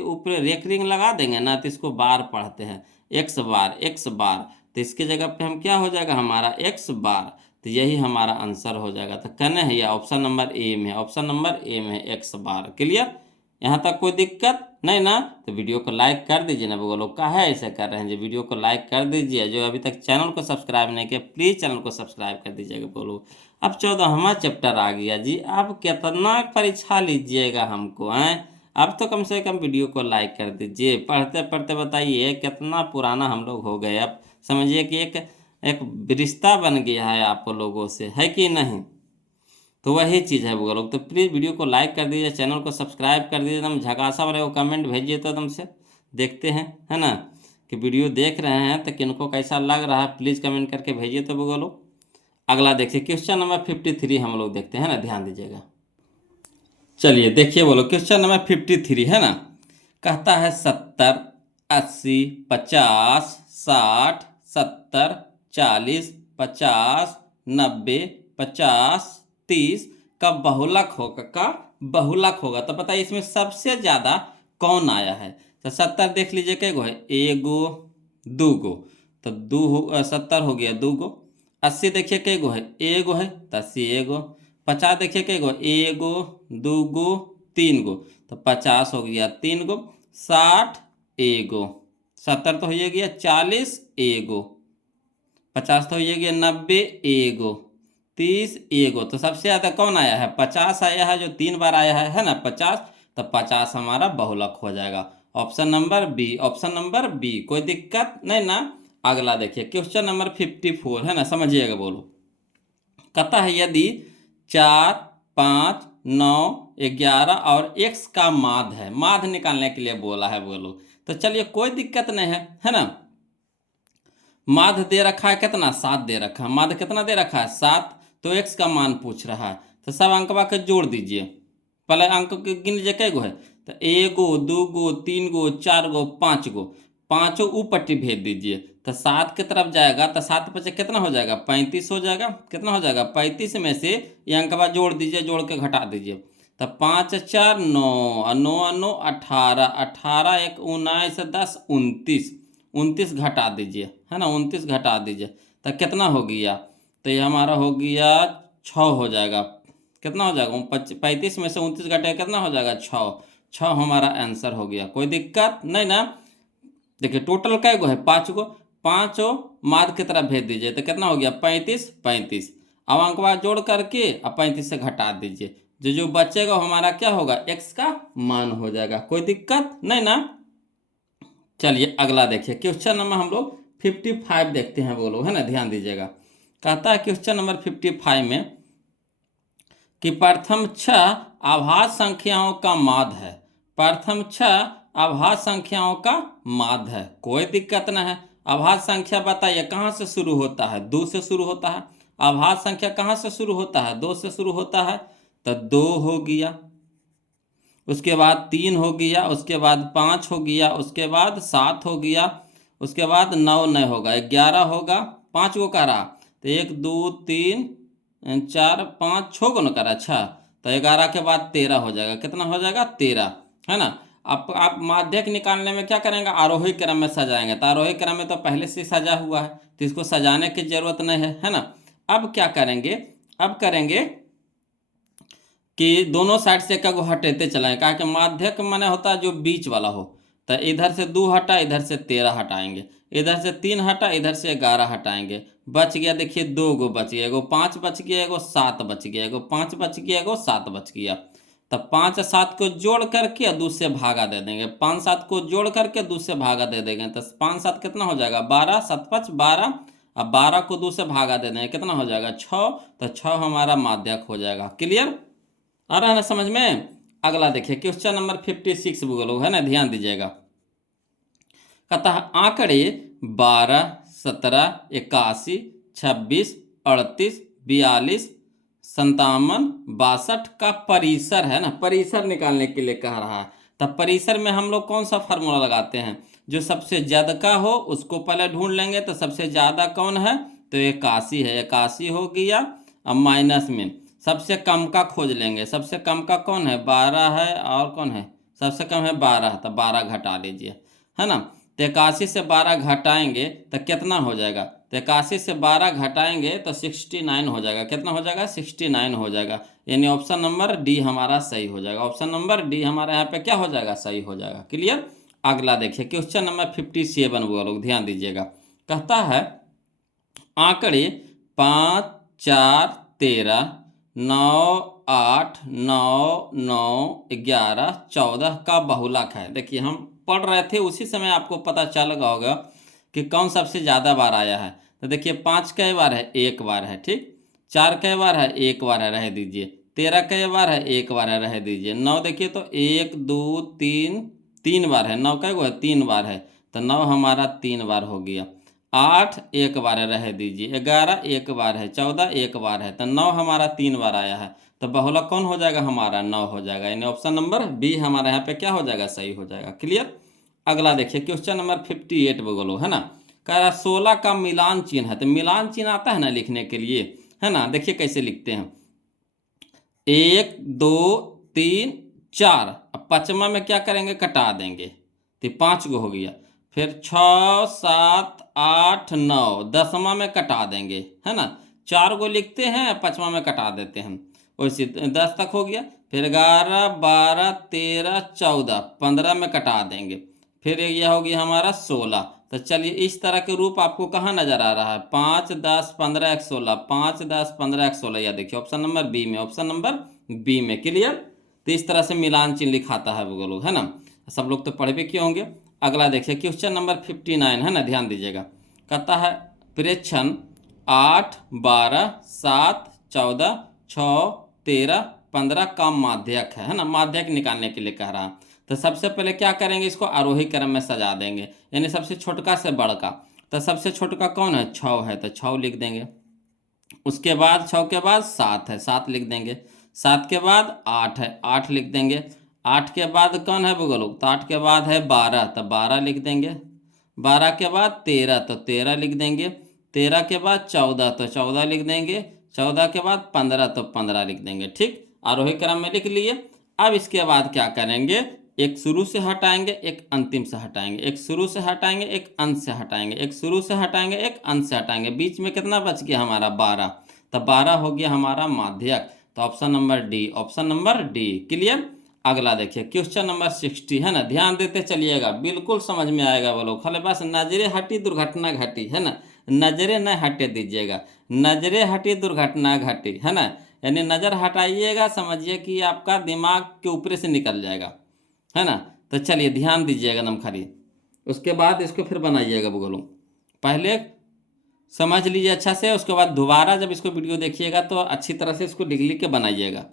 ऊपर रेकरिंग लगा देंगे ना, तो इसको बार पढ़ते हैं, x बार। तो इसके जगह पे हम क्या हो जाएगा हमारा x बार। तो यही हमारा आंसर हो जाएगा। तो कहने है या ऑप्शन नंबर ए में, ऑप्शन नंबर ए में x बार। क्लियर। यहाँ तक कोई दिक्कत नहीं ना? तो वीडियो को लाइक कर दीजिए ना। वो लोग काहे ऐसे कर रहे हैं जी, वीडियो को लाइक कर दीजिए। जो अभी तक चैनल को सब्सक्राइब नहीं किया, प्लीज़ चैनल को सब्सक्राइब कर दीजिएगा। बोलो, अब 14वां चैप्टर आ गया जी। अब कितना परीक्षा लीजिएगा हमको हैं? अब तो कम से कम वीडियो को लाइक कर दीजिए। पढ़ते पढ़ते बताइए कितना पुराना हम लोग हो गए। अब समझिए कि एक रिश्ता बन गया है आप लोगों से, है कि नहीं? तो वही चीज़ है वो लोग। तो प्लीज़ वीडियो को लाइक कर दीजिए, चैनल को सब्सक्राइब कर दीजिए। एकदम झकासा वाले वो कमेंट भेजिए तो एकदम से देखते हैं, है ना, कि वीडियो देख रहे हैं तो किनको कैसा लग रहा है, प्लीज़ कमेंट करके भेजिए। तो वो लोग अगला देखिए क्वेश्चन नंबर 53 हम लोग देखते हैं ना, ध्यान दीजिएगा। चलिए देखिए बोलो, क्वेश्चन नंबर 53 है ना, कहता है 70, 80, 50, 60, 70, 40, 50, 90, 50, 30 का बहुलक होगा। तो बताइए इसमें सबसे ज़्यादा कौन आया है? तो 70 देख लीजिए कै गो है, एगो, दूगो, तो 70 हो गया दूगो। 80 देखिए कै गो है, एगो है, तो 80 एगो। 50 देखिए कै गो, एगो, दूगो, तीन गो, तो 50 हो गया तीन गो। 60 एगो, 70 तो हो गया 40 एगो, 50 तो हो गया 90 एगो, 30 एगो। तो सबसे ज़्यादा कौन आया है? 50 आया है, जो 3 बार आया है ना 50। तो 50 हमारा बहुलक हो जाएगा। Option number B, option number B. कोई दिक्कत नहीं ना? अगला देखिए क्वेश्चन नंबर 54 है ना, समझिएगा। बोलो, कहता है यदि 4, 5, 9, 11 और x का माध्य है, माध्य निकालने के लिए बोला है। बोलो, तो चलिए कोई दिक्कत नहीं है ना। माध्य दे रखा है कितना? 7 दे रखा है। माध्य कितना दे रखा है? 7। तो x का मान पूछ रहा है, तो सब अंकवा के जोड़ दीजिए। पहले अंक के गिन लीजिए कै गो है, तो एगो, दूगो, तीन गो, 4 गो, 5 गो। पाँचों ऊपट्टी भेज दीजिए, तो 7 की तरफ जाएगा, तो 7 पचे कितना हो जाएगा? 35 हो जाएगा। कितना हो जाएगा? 35 में से ये अंकवा जोड़ दीजिए, जोड़ के घटा दीजिए। तो 5 4 9, 9 9 18, 18 1 19, 10 29, 29 घटा दीजिए, है ना, 29 घटा दीजिए। तो कितना हो गया? तो ये हमारा हो गया 6 हो जाएगा। कितना हो जाएगा? 35 में से 29 घटे कितना हो जाएगा? 6 हमारा आंसर हो गया। कोई दिक्कत नहीं ना? देखिए टोटल कै गो है? 5 गो। 5 माध्य की तरफ भेज दीजिए, तो कितना हो गया? 35। अब अंकवा जोड़ करके अब 35 से घटा दीजिए, जो बचेगा हमारा क्या होगा? x का मान हो जाएगा। कोई दिक्कत नहीं ना? चलिए अगला देखिए क्वेश्चन नंबर हम लोग 55 देखते हैं। बोलो, है ना, ध्यान दीजिएगा। कहता है क्वेश्चन नंबर 55 में कि प्रथम 6 आभाज्य संख्याओं का माध्य है। प्रथम 6 आभाज्य संख्याओं का माध्य है। कोई दिक्कत न है। आभाज्य संख्या बताइए कहाँ से शुरू होता है? 2 से शुरू होता है। आभाज्य संख्या कहाँ से शुरू होता है? 2 से शुरू होता है। तो 2 हो गया, उसके बाद 3 हो गया, उसके बाद 5 हो गया, उसके बाद 7 हो गया, उसके बाद 9 नहीं होगा, 11 होगा। 5 को करा तो 1 2 3 4 5 6 को न करा, अच्छा। तो 11 के बाद 13 हो जाएगा। कितना हो जाएगा? 13, है ना। आप माध्यक निकालने में क्या करेंगे? आरोही क्रम में सजाएंगे। तो आरोही क्रम में तो पहले से सजा हुआ है, तो इसको सजाने की जरूरत नहीं है ना। अब क्या करेंगे? अब करेंगे कि दोनों साइड से एक हटेते चलाएं, कहा कि माध्यक माने होता है जो बीच वाला हो, तो इधर से 2 हटा, इधर से 13 हटाएंगे, इधर से 3 हटा, इधर से 11 हटाएंगे, बच गया देखिए 2 गो बच गया, एगो 5 बच गया, एगो 7 बच गया, एगो 5 बच गया, एगो 7 बच गया। तब 5 7 को जोड़ करके 2 से भागा दे देंगे, 5 7 को जोड़ करके 2 से भागा दे देंगे, तो 5 7 कितना हो जाएगा 12, 7 5 12, अब 12 को 2 से भागा दे देंगे, कितना हो जाएगा 6, तो 6 हमारा माध्यक हो जाएगा। क्लियर आ रहा है ना समझ में। अगला देखिए क्वेश्चन नंबर 56 लोग है ना, ध्यान दीजिएगा। कहता है आंकड़े 12 17 81 26 38 42 57 62 का परिसर है ना, परिसर निकालने के लिए कह रहा है। तब परिसर में हम लोग कौन सा फार्मूला लगाते हैं, जो सबसे ज्यादा का हो उसको पहले ढूंढ लेंगे। तो सबसे ज्यादा कौन है, तो 81 है, 81 हो गया। अब माइनस में सबसे कम का खोज लेंगे, सबसे कम का कौन है 12 है, और कौन है सबसे कम है 12, तो 12 घटा लीजिए, है ना। तो 81 से 12 घटाएंगे तो कितना हो जाएगा, तो 81 से 12 घटाएंगे तो 69 हो जाएगा, कितना हो जाएगा 69 हो जाएगा। यानी ऑप्शन नंबर डी हमारा सही हो जाएगा, ऑप्शन नंबर डी हमारा यहाँ पे क्या हो जाएगा, सही हो जाएगा। क्लियर। अगला देखिए क्वेश्चन नंबर 57 वो लोग ध्यान दीजिएगा। कहता है आंकड़े 5 4 13 9 8 9 9 11 14 का बहुलक है। देखिए हम पढ़ रहे थे उसी समय आपको पता चल गया होगा कि कौन सबसे ज़्यादा बार आया है। तो देखिए 5 कई बार है, एक बार है, ठीक। 4 कई बार है, एक बार है, रह दीजिए। 13 कई बार है, एक बार है, रह दीजिए। 9 देखिए तो 1 2 3 3 बार है, 9 कई गो है, 3 बार है, तो 9 हमारा 3 बार हो गया। 8 एक बार है, रह दीजिए। 11 एक बार है, 14 एक बार है, तो 9 हमारा 3 बार आया है। तो बहुलक कौन हो जाएगा हमारा 9 हो जाएगा, यानी ऑप्शन नंबर बी हमारा यहाँ पे क्या हो जाएगा, सही हो जाएगा। क्लियर। अगला देखिए क्वेश्चन नंबर 58 बोलो, है ना। कह रहा 16 का मिलान चिन्ह है। तो मिलान चिन्ह आता है ना लिखने के लिए, है ना। देखिए कैसे लिखते हैं, 1 2 3 4, अब पांचवा में क्या करेंगे, कटा देंगे, तो 5 गो हो गया। फिर 6 7 8 9, 10वां में कटा देंगे, है ना। 4 गो लिखते हैं, 5वां में कटा देते हैं, वैसे 10 तक हो गया। फिर 11 12 13 14, 15 में कटा देंगे। फिर यह हो गया हमारा 16। तो चलिए इस तरह के रूप आपको कहाँ नजर आ रहा है, 5 10 15 1 16, 5 10 15 1 16, या देखिए ऑप्शन नंबर बी में, ऑप्शन नंबर बी में। क्लियर। तो इस तरह से मिलान चिन्ह लिखाता है वो लोग, है ना। सब लोग तो पढ़े भी किए होंगे। अगला देखिए क्वेश्चन नंबर 59 है ना, ध्यान दीजिएगा। कहता है प्रेक्षण 8 12 7 14 6 13 15 का माध्यक है ना। माध्यक निकालने के लिए कह रहा है। तो सबसे पहले क्या करेंगे, इसको आरोही क्रम में सजा देंगे, यानी सबसे छोटका से बड़का। तो सबसे छोटका कौन है, 6 है, तो 6 लिख देंगे। उसके बाद 6 के बाद 7 है, 7 लिख देंगे। 7 के बाद 8 है, 8 लिख देंगे। 8 के बाद कौन है बोलो, तो 8 के बाद है 12, तो 12 लिख देंगे। 12 के बाद 13, तो 13 लिख देंगे। 13 के बाद 14, तो 14 लिख देंगे। 14 के बाद 15, तो 15 लिख देंगे। ठीक, आरोही क्रम में लिख लिए। अब इसके बाद क्या करेंगे, एक शुरू से हटाएंगे, एक अंतिम से हटाएंगे, एक शुरू से हटाएंगे, एक अंत से हटाएंगे, एक शुरू से हटाएंगे, एक अंत से हटाएंगे। बीच में कितना बच गया हमारा 12, तो 12 हो गया हमारा माध्यक। तो option number D, option number D. Clear. अगला देखिए क्वेश्चन नंबर 60 है ना, ध्यान देते चलिएगा, बिल्कुल समझ में आएगा बोलो। खाली बस नजरे हटी दुर्घटना घटी, है ना। नजरे न हटे दीजिएगा, नजरे हटी दुर्घटना घटी, है ना। यानी नजर हटाइएगा, समझिए कि आपका दिमाग के ऊपर से निकल जाएगा, है ना। तो चलिए ध्यान दीजिएगा एकदम खाली, उसके बाद इसको फिर बनाइएगा बोलो। पहले समझ लीजिए अच्छा से, उसके बाद दोबारा जब इसको वीडियो देखिएगा तो अच्छी तरह से इसको लिख लिख के बनाइएगा।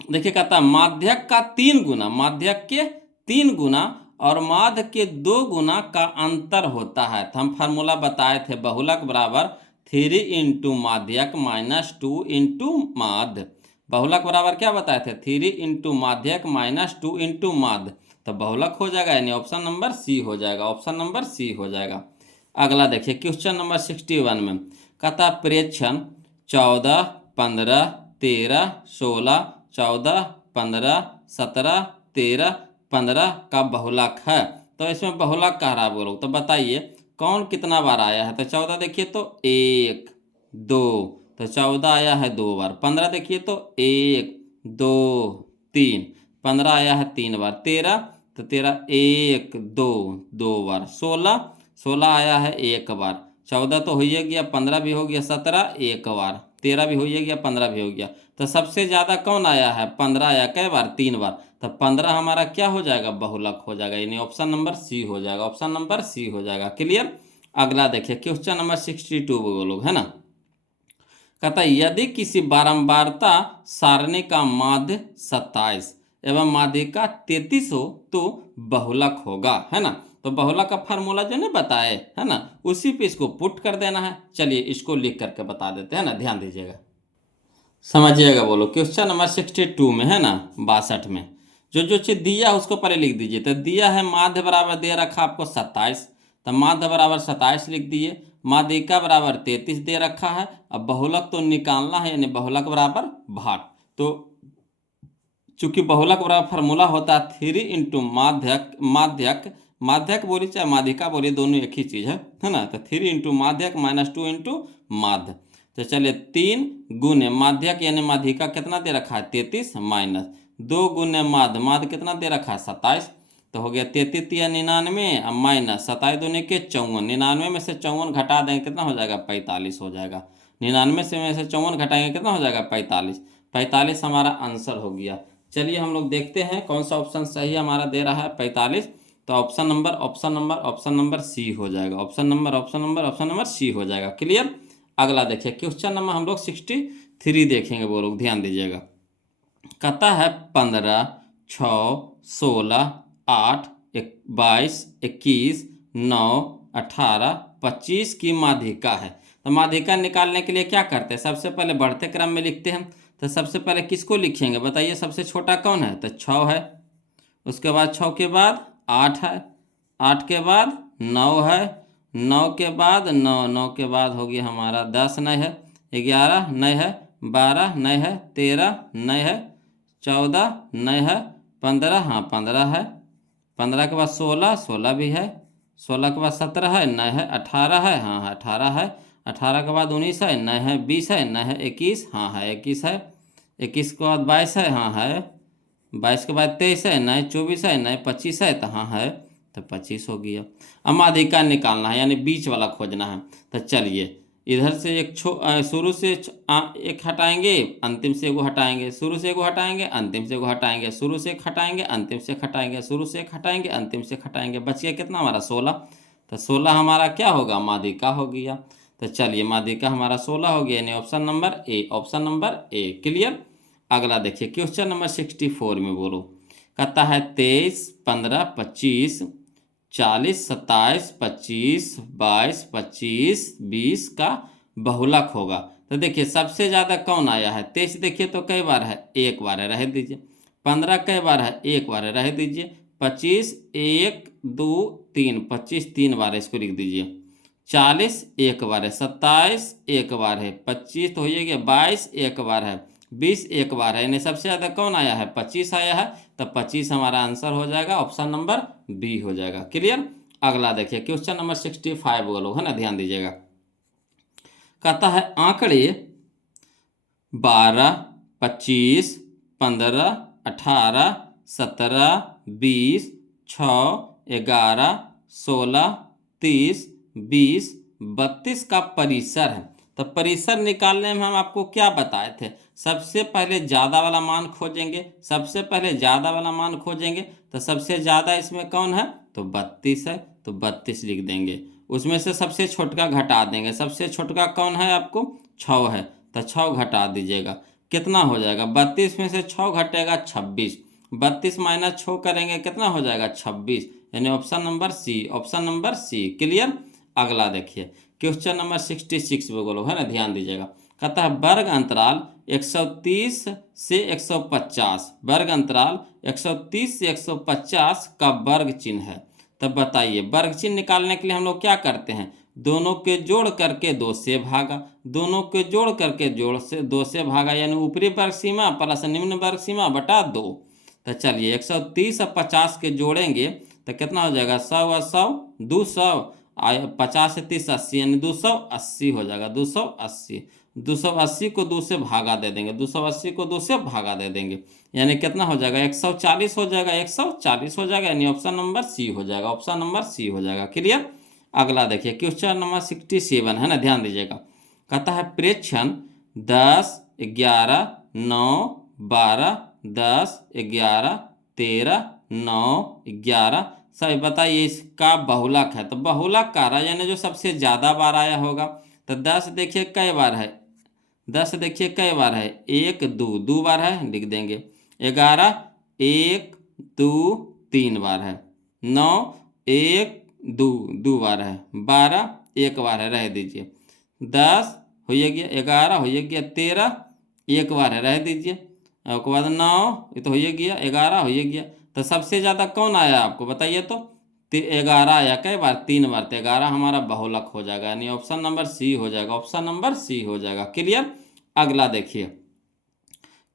देखिए कहता है माध्यक का 3 गुना, माध्यक के 3 गुना और माध्य के 2 गुना का अंतर होता है। तो हम फार्मूला बताए थे, बहुलक बराबर 3 इंटू माध्यक माइनस 2 इंटू माध्य। बहुलक बराबर क्या बताए थे, 3 इंटू माध्यक माइनस 2 इंटू माध्य। तो बहुलक हो जाएगा, यानी ऑप्शन नंबर सी हो जाएगा, ऑप्शन नंबर सी हो जाएगा। अगला देखिए क्वेश्चन नंबर 61 में कहता प्रेक्षण 14 15 13 16 14 15 17 13 15 का बहुलक है। तो इसमें बहुलक कह रहा है वो लोग, तो बताइए कौन कितना बार आया है। तो 14 देखिए तो 1 2, तो 14 आया है 2 बार। 15 देखिए तो 1 2 3, 15 आया है 3 बार। 13 तो तेरा 1 2 2 बार, 16 16 आया है एक बार, 14 तो हो ही गया, 15 भी हो गया, 17 एक बार, 13 भी हो ही गया, 15 भी हो गया। तो सबसे ज़्यादा कौन आया है? 15 आया, कई बार? 3 बार। तो 15 हमारा क्या हो जाएगा? बहुलक हो जाएगा, यानी ऑप्शन नंबर सी हो जाएगा, ऑप्शन नंबर सी हो जाएगा। क्लियर? अगला देखिए क्वेश्चन नंबर 62 बोलो, है ना। कहता है यदि किसी बारंबारता सारणी का माध्य 27 एवं माध्यिका 33 हो तो बहुलक होगा, है ना। तो बहुलक का फार्मूला जो नहीं बताए, है ना, उसी पे इसको पुट कर देना है। चलिए इसको लिख करके बता देते हैं ना, ध्यान दीजिएगा, समझिएगा। बोलो क्वेश्चन नंबर 62 में, है ना, 62 में जो चीज़ दिया है उसको पहले लिख दीजिए। तो दिया है माध्य बराबर दे रखा आपको 27, तो माध्य बराबर 27 लिख दिए। माध्यिका बराबर 33 दे रखा है। अब बहुलक तो निकालना है, यानी बहुलक बराबर भाग। तो चूंकि बहुलक बराबर फार्मूला होता है 3 इंटू माध्यक, माध्यक बोली चाहे माध्यिका बोली, दोनों एक ही चीज़ है ना। तो 3 इंटू माध्यक माइनस 2 इंटू माध्य। तो चलिए 3 गुने माध्यक यानी माध्यिका कितना दे रखा है? 33 माइनस 2 गुने माध्य कितना दे रखा है? 27। तो हो गया 33 या 99 माइनस 27 दूने के 54। 99 में से 54 घटा देंगे कितना हो जाएगा? 45 हो जाएगा। 99 से 54 घटाएंगे कितना हो जाएगा? 45। 45 हमारा आंसर हो गया। चलिए हम लोग देखते हैं कौन सा ऑप्शन सही हमारा दे रहा है 45। तो ऑप्शन नंबर सी हो जाएगा, ऑप्शन नंबर सी हो जाएगा। क्लियर? अगला देखिए क्वेश्चन नंबर हम लोग 63 देखेंगे, वो लोग ध्यान दीजिएगा। कहता है 15 6 16 8 22 21 9 18 25 की माध्यिका है। तो माध्यिका निकालने के लिए क्या करते हैं? सबसे पहले बढ़ते क्रम में लिखते हैं। तो सबसे पहले किसको लिखेंगे बताइए? सबसे छोटा कौन है? तो 6 है। उसके बाद 6 के बाद 8 है, 8 के बाद 9 है, 9 के बाद 9, 9 के बाद हो गया हमारा 10 नहीं है, 11 नहीं है, 12 नहीं है, 13 नहीं है, 14 नहीं है, 15, हाँ 15 है, 15 के बाद 16, 16 भी है, 16 के बाद 17 है, नहीं है, 18 है, हाँ 18 है, 18 के बाद 19 है, नहीं है, 20 है, नहीं है, 21, हाँ है 21 है, 21 के बाद 22 है, हाँ है, 22 के बाद 23 है, नहीं 24 है, नहीं 25 है, तो हाँ है, तो 25 हो गया। अब माध्यिका निकालना है, यानी बीच वाला खोजना है। तो चलिए इधर से एक शुरू से एक हटाएंगे, अंतिम से एगो हटाएंगे, शुरू से एगो हटाएंगे, अंतिम से एगो हटाएंगे, शुरू से एक हटाएंगे, अंतिम से हटाएंगे, शुरू से एक हटाएंगे, अंतिम से हटाएंगे, बच गया कितना हमारा? 16। तो 16 हमारा क्या होगा? माध्यिका हो गया। तो चलिए माध्यिका हमारा 16 हो गया, यानी option number A, option number A. Clear? अगला देखिए क्वेश्चन नंबर 64 में बोलो। कहता है 23 15 25 40 27 25 22 25 20 का बहुलक होगा। तो देखिए सबसे ज़्यादा कौन आया है? 23 देखिए तो कई बार है? एक बार है, रह दीजिए। 15 कई बार है? एक बार है, रह दीजिए। 25 1 2 3, 25 3 बार है, इसको लिख दीजिए। 40 एक बार है, 27 एक बार है, 25 तो हो गया, 22 एक बार है, 20 एक बार है, यानी सबसे ज़्यादा कौन आया है? 25 आया है। तो 25 हमारा आंसर हो जाएगा, ऑप्शन नंबर बी हो जाएगा। क्लियर? अगला देखिए क्वेश्चन नंबर 65 बोलो, है ना, ध्यान दीजिएगा। कहता है आंकड़े 12 25 15 18 17 20 6 11 16 30 20 32 का परिसर है। तो परिसर निकालने में हम आपको क्या बताए थे? सबसे पहले ज़्यादा वाला मान खोजेंगे, सबसे पहले ज़्यादा वाला मान खोजेंगे। तो सबसे ज़्यादा इसमें कौन है? तो 32 है, तो 32 लिख देंगे। उसमें से सबसे छोटका घटा देंगे, सबसे छोटका कौन है आपको? 6 है, तो 6 घटा दीजिएगा, कितना हो जाएगा? 32 में से 6 घटेगा 26, 32 माइनस 6 करेंगे कितना हो जाएगा? 26, यानी option number C, option number C. Clear? अगला देखिए क्वेश्चन नंबर 66 में बोलो, है ना, ध्यान दीजिएगा। कहता है वर्ग अंतराल 130 से 150, वर्ग अंतराल 130 से 150 का वर्ग चिन्ह है। तब बताइए वर्ग चिन्ह निकालने के लिए हम लोग क्या करते हैं? दोनों के जोड़ करके 2 से भागा, दोनों के जोड़ करके 2 से भागा, यानी ऊपरी वर्ग सीमा प्लस निम्न वर्ग सीमा बटा 2। तो चलिए 130 और 50 के जोड़ेंगे तो कितना हो जाएगा? 100 और 100 200, 50 से 30 80, यानी 280 हो जाएगा, 280। 280 को 2 से भागा दे देंगे, 280 को 2 से भागा दे देंगे, यानी कितना हो जाएगा 140 हो जाएगा, 140 हो जाएगा, यानी ऑप्शन नंबर सी हो जाएगा, ऑप्शन नंबर सी हो जाएगा। क्लियर। अगला देखिए क्वेश्चन नंबर 67 है ना, ध्यान दीजिएगा। कहता है प्रेक्षण 10, 11, 9, 12, 10, 11, 13, 9, 11 सही बताइए इसका बहुलक है। तो बहुलक का रहा यानी जो सबसे ज़्यादा बार आया होगा। तो 10 देखिए कई बार है, 10 देखिए कई बार है, 1 2 2 बार है, लिख देंगे। 11 1 2 3 बार है, 9 1 2 2 बार है, 12 1 बार है, रह दीजिए। 10 हो गया, 11 हो गया, 13 1 बार है, रह दीजिए। उसके बाद 9 ये तो हो गया, 11 हो गया। तो सबसे ज़्यादा कौन आया आपको बताइए तो 11 आया, कई बार 3 बार। तो 11 हमारा बहुलक हो जाएगा, यानी ऑप्शन नंबर सी हो जाएगा, ऑप्शन नंबर सी हो जाएगा। क्लियर। अगला देखिए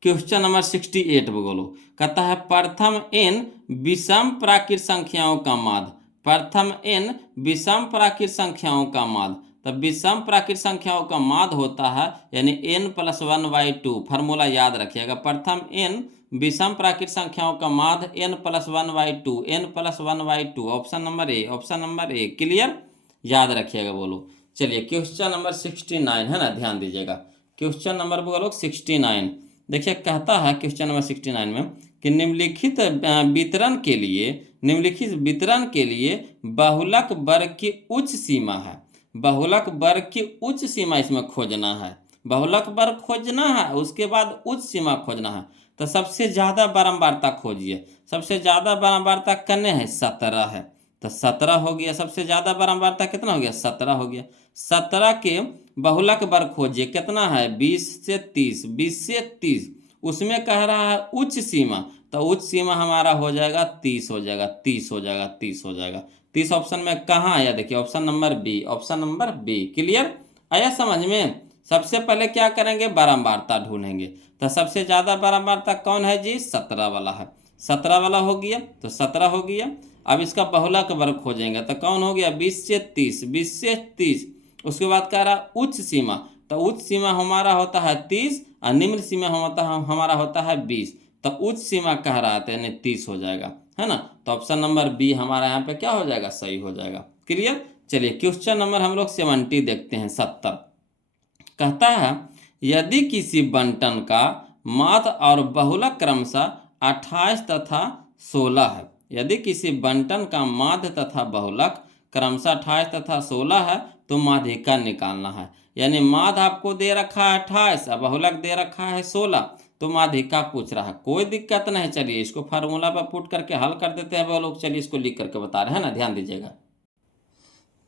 क्वेश्चन नंबर 68 बोलो। कहता है प्रथम n विषम प्राकृत संख्याओं का माध्य, प्रथम n विषम प्राकृत संख्याओं का माध्य। तो विषम प्राकृत संख्याओं का माध्य होता है यानी n+1/2, फार्मूला याद रखिएगा। प्रथम n विषम प्राकृत संख्याओं का माध्य n+1/2, n+1/2, option number A, option number A. Clear, याद रखिएगा बोलो। चलिए क्वेश्चन नंबर 69 है ना, ध्यान दीजिएगा। क्वेश्चन नंबर बोलो 69। देखिए कहता है क्वेश्चन नंबर 69 में कि निम्नलिखित वितरण के लिए बहुलक वर्ग की उच्च सीमा है, बहुलक वर्ग की उच्च सीमा इसमें खोजना है। बहुलक वर्ग खोजना है, उसके बाद उच्च सीमा खोजना है। तो सबसे ज़्यादा बारंबारता खोजिए, सबसे ज़्यादा बारंबारता करने हैं 17 है। तो 17 हो गया, सबसे ज़्यादा बारंबारता कितना हो गया 17 हो गया। 17 के बहुलक वर्ग खोजिए, कितना है 20 से 30, 20 से 30। उसमें कह रहा है उच्च सीमा, तो उच्च सीमा हमारा हो जाएगा 30 हो जाएगा, 30 हो जाएगा, 30 हो जाएगा। 30 ऑप्शन में कहाँ आया देखिए, option number B, option number B. Clear, आया समझ में। सबसे पहले क्या करेंगे, बारंबारता ढूंढेंगे। तो सबसे ज़्यादा बारंबारता कौन है जी, 17 वाला है। 17 वाला हो गया, तो 17 हो गया। अब इसका बहुलक वर्ग खोजेंगे, तो कौन हो गया 20 से 30, 20 से 30। उसके बाद कह रहा उच्च सीमा, तो उच्च सीमा हमारा होता है 30 और निम्न सीमा हमारा होता है 20। तो उच्च सीमा कह रहा था यानी 30 हो जाएगा, है ना। तो ऑप्शन नंबर बी हमारा यहाँ पे क्या हो जाएगा, सही हो जाएगा। क्लियर। चलिए क्वेश्चन नंबर हम लोग 70 देखते हैं। 70 कहता है यदि किसी बंटन का माध्य और बहुलक क्रमशः 28 तथा 16 है, यदि किसी बंटन का माध्य तथा बहुलक क्रमशः 28 तथा 16 है तो माध्यिका निकालना है। यानी माध्य आपको दे रखा है 28 और बहुलक दे रखा है 16, तो माध्यिका पूछ रहा है। कोई दिक्कत नहीं, चलिए इसको फार्मूला पर पुट करके हल कर देते हैं वो लोग। चलिए इसको लिख करके बता रहे हैं ना, ध्यान दीजिएगा।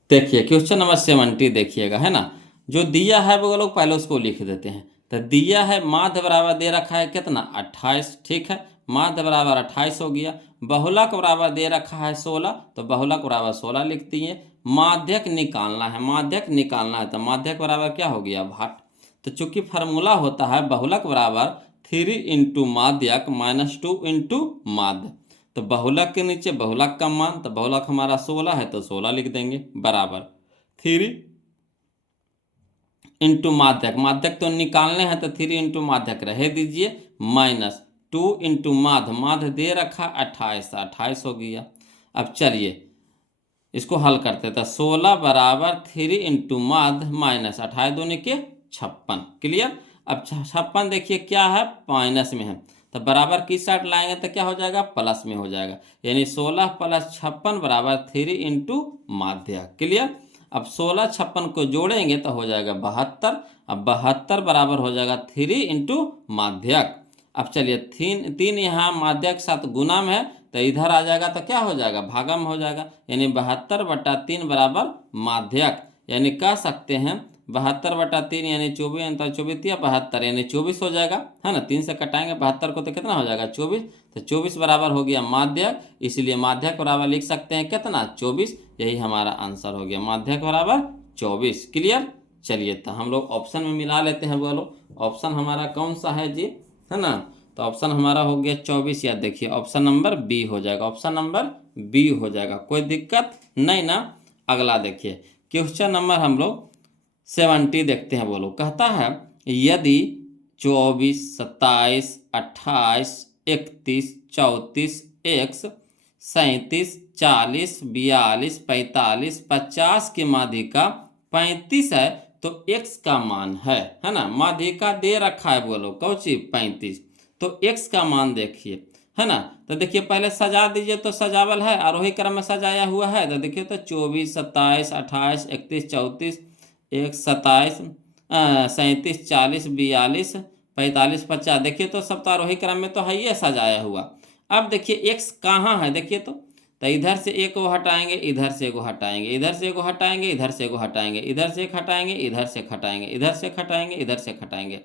देखिए क्वेश्चन नंबर 70 देखिएगा, है ना। जो दिया है वो लोग पहले उसको लिख देते हैं। तो दिया है माध्य बराबर दे रखा है कितना 28, ठीक है, माध्य बराबर 28 हो गया। बहुलक बराबर दे रखा है 16, तो बहुलक बराबर 16 लिख दिए। माध्यक निकालना है, माध्यक निकालना है, तो माध्यक बराबर क्या हो गया भाट। तो चूंकि फार्मूला होता है बहुलक बराबर 3 इंटू माध्यक -2 इंटू माध्य। तो बहुलक के नीचे बहुलक का मान, तो बहुलक हमारा 16 है तो 16 लिख देंगे, बराबर 3 इंटू माध्यक, माध्यक तो निकालने हैं तो 3 इंटू माध्यक रह दीजिए, -2 इंटू माध्य, माध्य दे रखा 28, 28 हो गया। अब चलिए इसको हल करते हैं। तो 16 बराबर 3 इंटू माध्य -28 दूनी के 56। क्लियर। अब 56 देखिए क्या है, माइनस में है, तो बराबर किस साइड लाएंगे तो क्या हो जाएगा, प्लस में हो जाएगा। यानी 16 + 56 बराबर 3 इंटू माध्य। क्लियर। अब 16 56 को जोड़ेंगे तो हो जाएगा 72। अब 72 बराबर हो जाएगा 3 इंटू माध्यक। अब चलिए 3 यहाँ माध्यक के साथ गुना में है, तो इधर आ जाएगा तो क्या हो जाएगा, भागम हो जाएगा। यानी 72/3 बराबर माध्यक। यानी कह सकते हैं 72/3 यानी 24, 24 या 72 यानी 24 हो जाएगा, है ना। 3 से कटाएंगे 72 को तो कितना हो जाएगा 24। तो 24 बराबर हो गया माध्यक, इसलिए माध्यक बराबर लिख सकते हैं कितना 24। यही हमारा आंसर हो गया, माध्यक बराबर 24। क्लियर। चलिए तो हम लोग ऑप्शन में मिला लेते हैं, बोलो ऑप्शन हमारा कौन सा है जी, है ना। तो ऑप्शन हमारा हो गया 24, या देखिए ऑप्शन नंबर बी हो जाएगा, ऑप्शन नंबर बी हो जाएगा। कोई दिक्कत नहीं ना। अगला देखिए क्वेश्चन नंबर हम लोग 70 देखते हैं। बोलो, कहता है यदि 24, 27, 28, 31, 34, x 37, 40, 42, 45, 50 की माध्यिका 35 है तो x का मान है ना। माध्यिका दे रखा है, बोलो कौची 35, तो x का मान देखिए, है ना। तो देखिए पहले सजा दीजिए, तो सजावल है, आरोही क्रम में सजाया हुआ है। तो देखिए तो 24, 27, 28, 31, 34, 27, 37, 40, 42, 45, 50, देखिए तो सब तो आरोही क्रम में तो है ये सजाया हुआ। अब देखिए एक्स कहाँ है, देखिए तो इधर से एक को हटाएंगे, इधर से को हटाएंगे, इधर से को हटाएंगे, इधर से को हटाएंगे, इधर से हटाएंगे, इधर से हटाएंगे, इधर से हटाएंगे, इधर से हटाएंगे,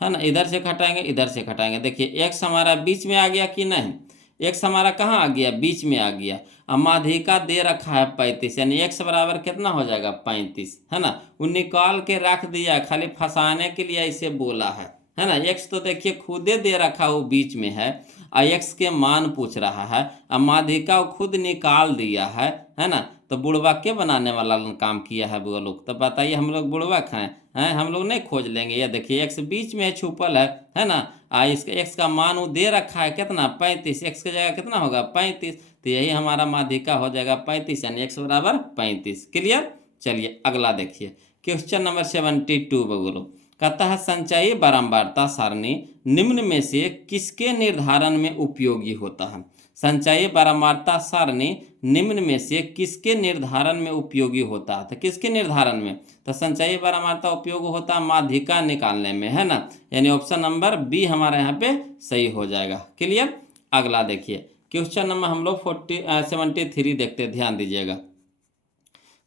है ना। इधर से हटाएंगे, इधर से हटाएंगे। देखिए एक्स हमारा बीच में आ गया कि नहीं, एक्स हमारा कहाँ आ गया, बीच में आ गया। अब माध्यिका दे रखा है 35, यानी एक्स बराबर कितना हो जाएगा 35, है ना। वो निकाल के रख दिया, खाली फंसाने के लिए ऐसे बोला है ना। एक्स तो देखिए खुदे दे रखा वो बीच में है, और एक्स के मान पूछ रहा है, अब माध्यिका वो खुद निकाल दिया है ना। तो बुड़बक के बनाने वाला काम किया है वो लोग। तो बताइए हम लोग बुड़बक हैं, हम लोग नहीं खोज लेंगे। ये देखिए एक्स बीच में छुपल है ना। इसका एक्स का मान वो दे रखा है कितना 35, एक्स की जगह कितना होगा 35, तो यही हमारा माध्यिका हो जाएगा 35, यानी एक्स बराबर 35। क्लियर। चलिए अगला देखिए, क्वेश्चन नंबर 72 बोलो। कहता है संचयी बारंबारता सारणी निम्न में से किसके निर्धारण में उपयोगी होता है। संचयी बारंबारता सारणी निम्न में से किसके निर्धारण में उपयोगी होता है। तो किसके निर्धारण में, तो संचयी बारंबारता उपयोग होता है माध्यिका निकालने में, है ना। यानी ऑप्शन नंबर बी हमारा यहाँ पे सही हो जाएगा। क्लियर। अगला देखिए, क्वेश्चन नंबर हम लोग 73 देखते, ध्यान दीजिएगा।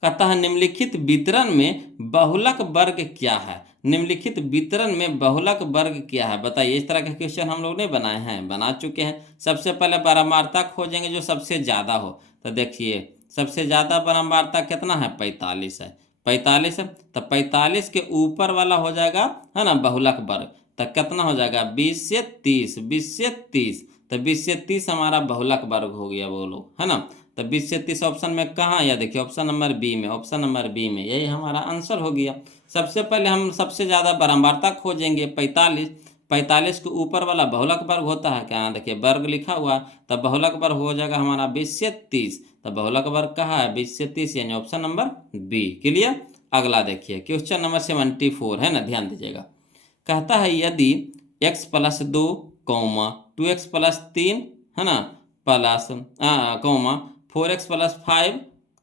कहता है निम्नलिखित वितरण में बहुलक वर्ग क्या है। निम्नलिखित वितरण में बहुलक वर्ग क्या है, बताइए। इस तरह के क्वेश्चन हम लोग ने बनाए हैं, बना चुके हैं। सबसे पहले बारंबारता खोजेंगे जो सबसे ज़्यादा हो। तो देखिए सबसे ज़्यादा बारंबारता कितना है 45 है, 45 है। तो 45 के ऊपर वाला हो जाएगा, है ना, बहुलक वर्ग। तो कितना हो जाएगा 20 से 30, 20 से 30, तो 20 से 30 हमारा बहुलक वर्ग हो गया, बोलो, है ना। तो 20 से 30 ऑप्शन में कहाँ, या देखिए ऑप्शन नंबर बी में, ऑप्शन नंबर बी में, यही हमारा आंसर हो गया। सबसे पहले हम सबसे ज़्यादा बारंबारता खोजेंगे 45, 45 के ऊपर वाला बहुलक वर्ग होता है, क्या देखिए वर्ग लिखा हुआ, तब बहुलक वर्ग हो जाएगा हमारा 20 से 30, तब बहुलक वर्ग कहाँ है 20 से 30, यानी ऑप्शन नंबर बी। क्लियर। अगला देखिए क्वेश्चन नंबर 74 है ना, ध्यान दीजिएगा। कहता है यदि x plus 2 comma 2x plus 3, है ना, प्लस कौमा 4x प्लस 5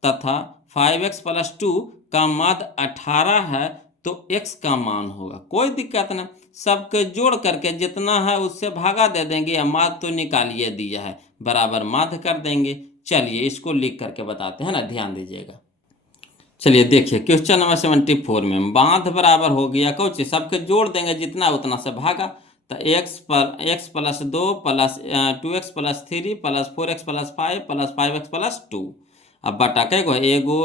तथा 5x प्लस 2 का माध्य 18 है तो x का मान होगा। कोई दिक्कत नहीं, सबके जोड़ करके जितना है उससे भागा दे देंगे, या माध्य तो निकालिए दिया है, बराबर माध्य कर देंगे। चलिए इसको लिख करके बताते हैं ना, ध्यान दीजिएगा। चलिए देखिए क्वेश्चन नंबर 74 में माध्य बराबर हो गया कौची, सबके जोड़ देंगे जितना उतना से भागा। तो x plus 2 plus 2x plus 3 plus 4x plus 5 plus 5x plus 2। अब बटा कै गो, एगो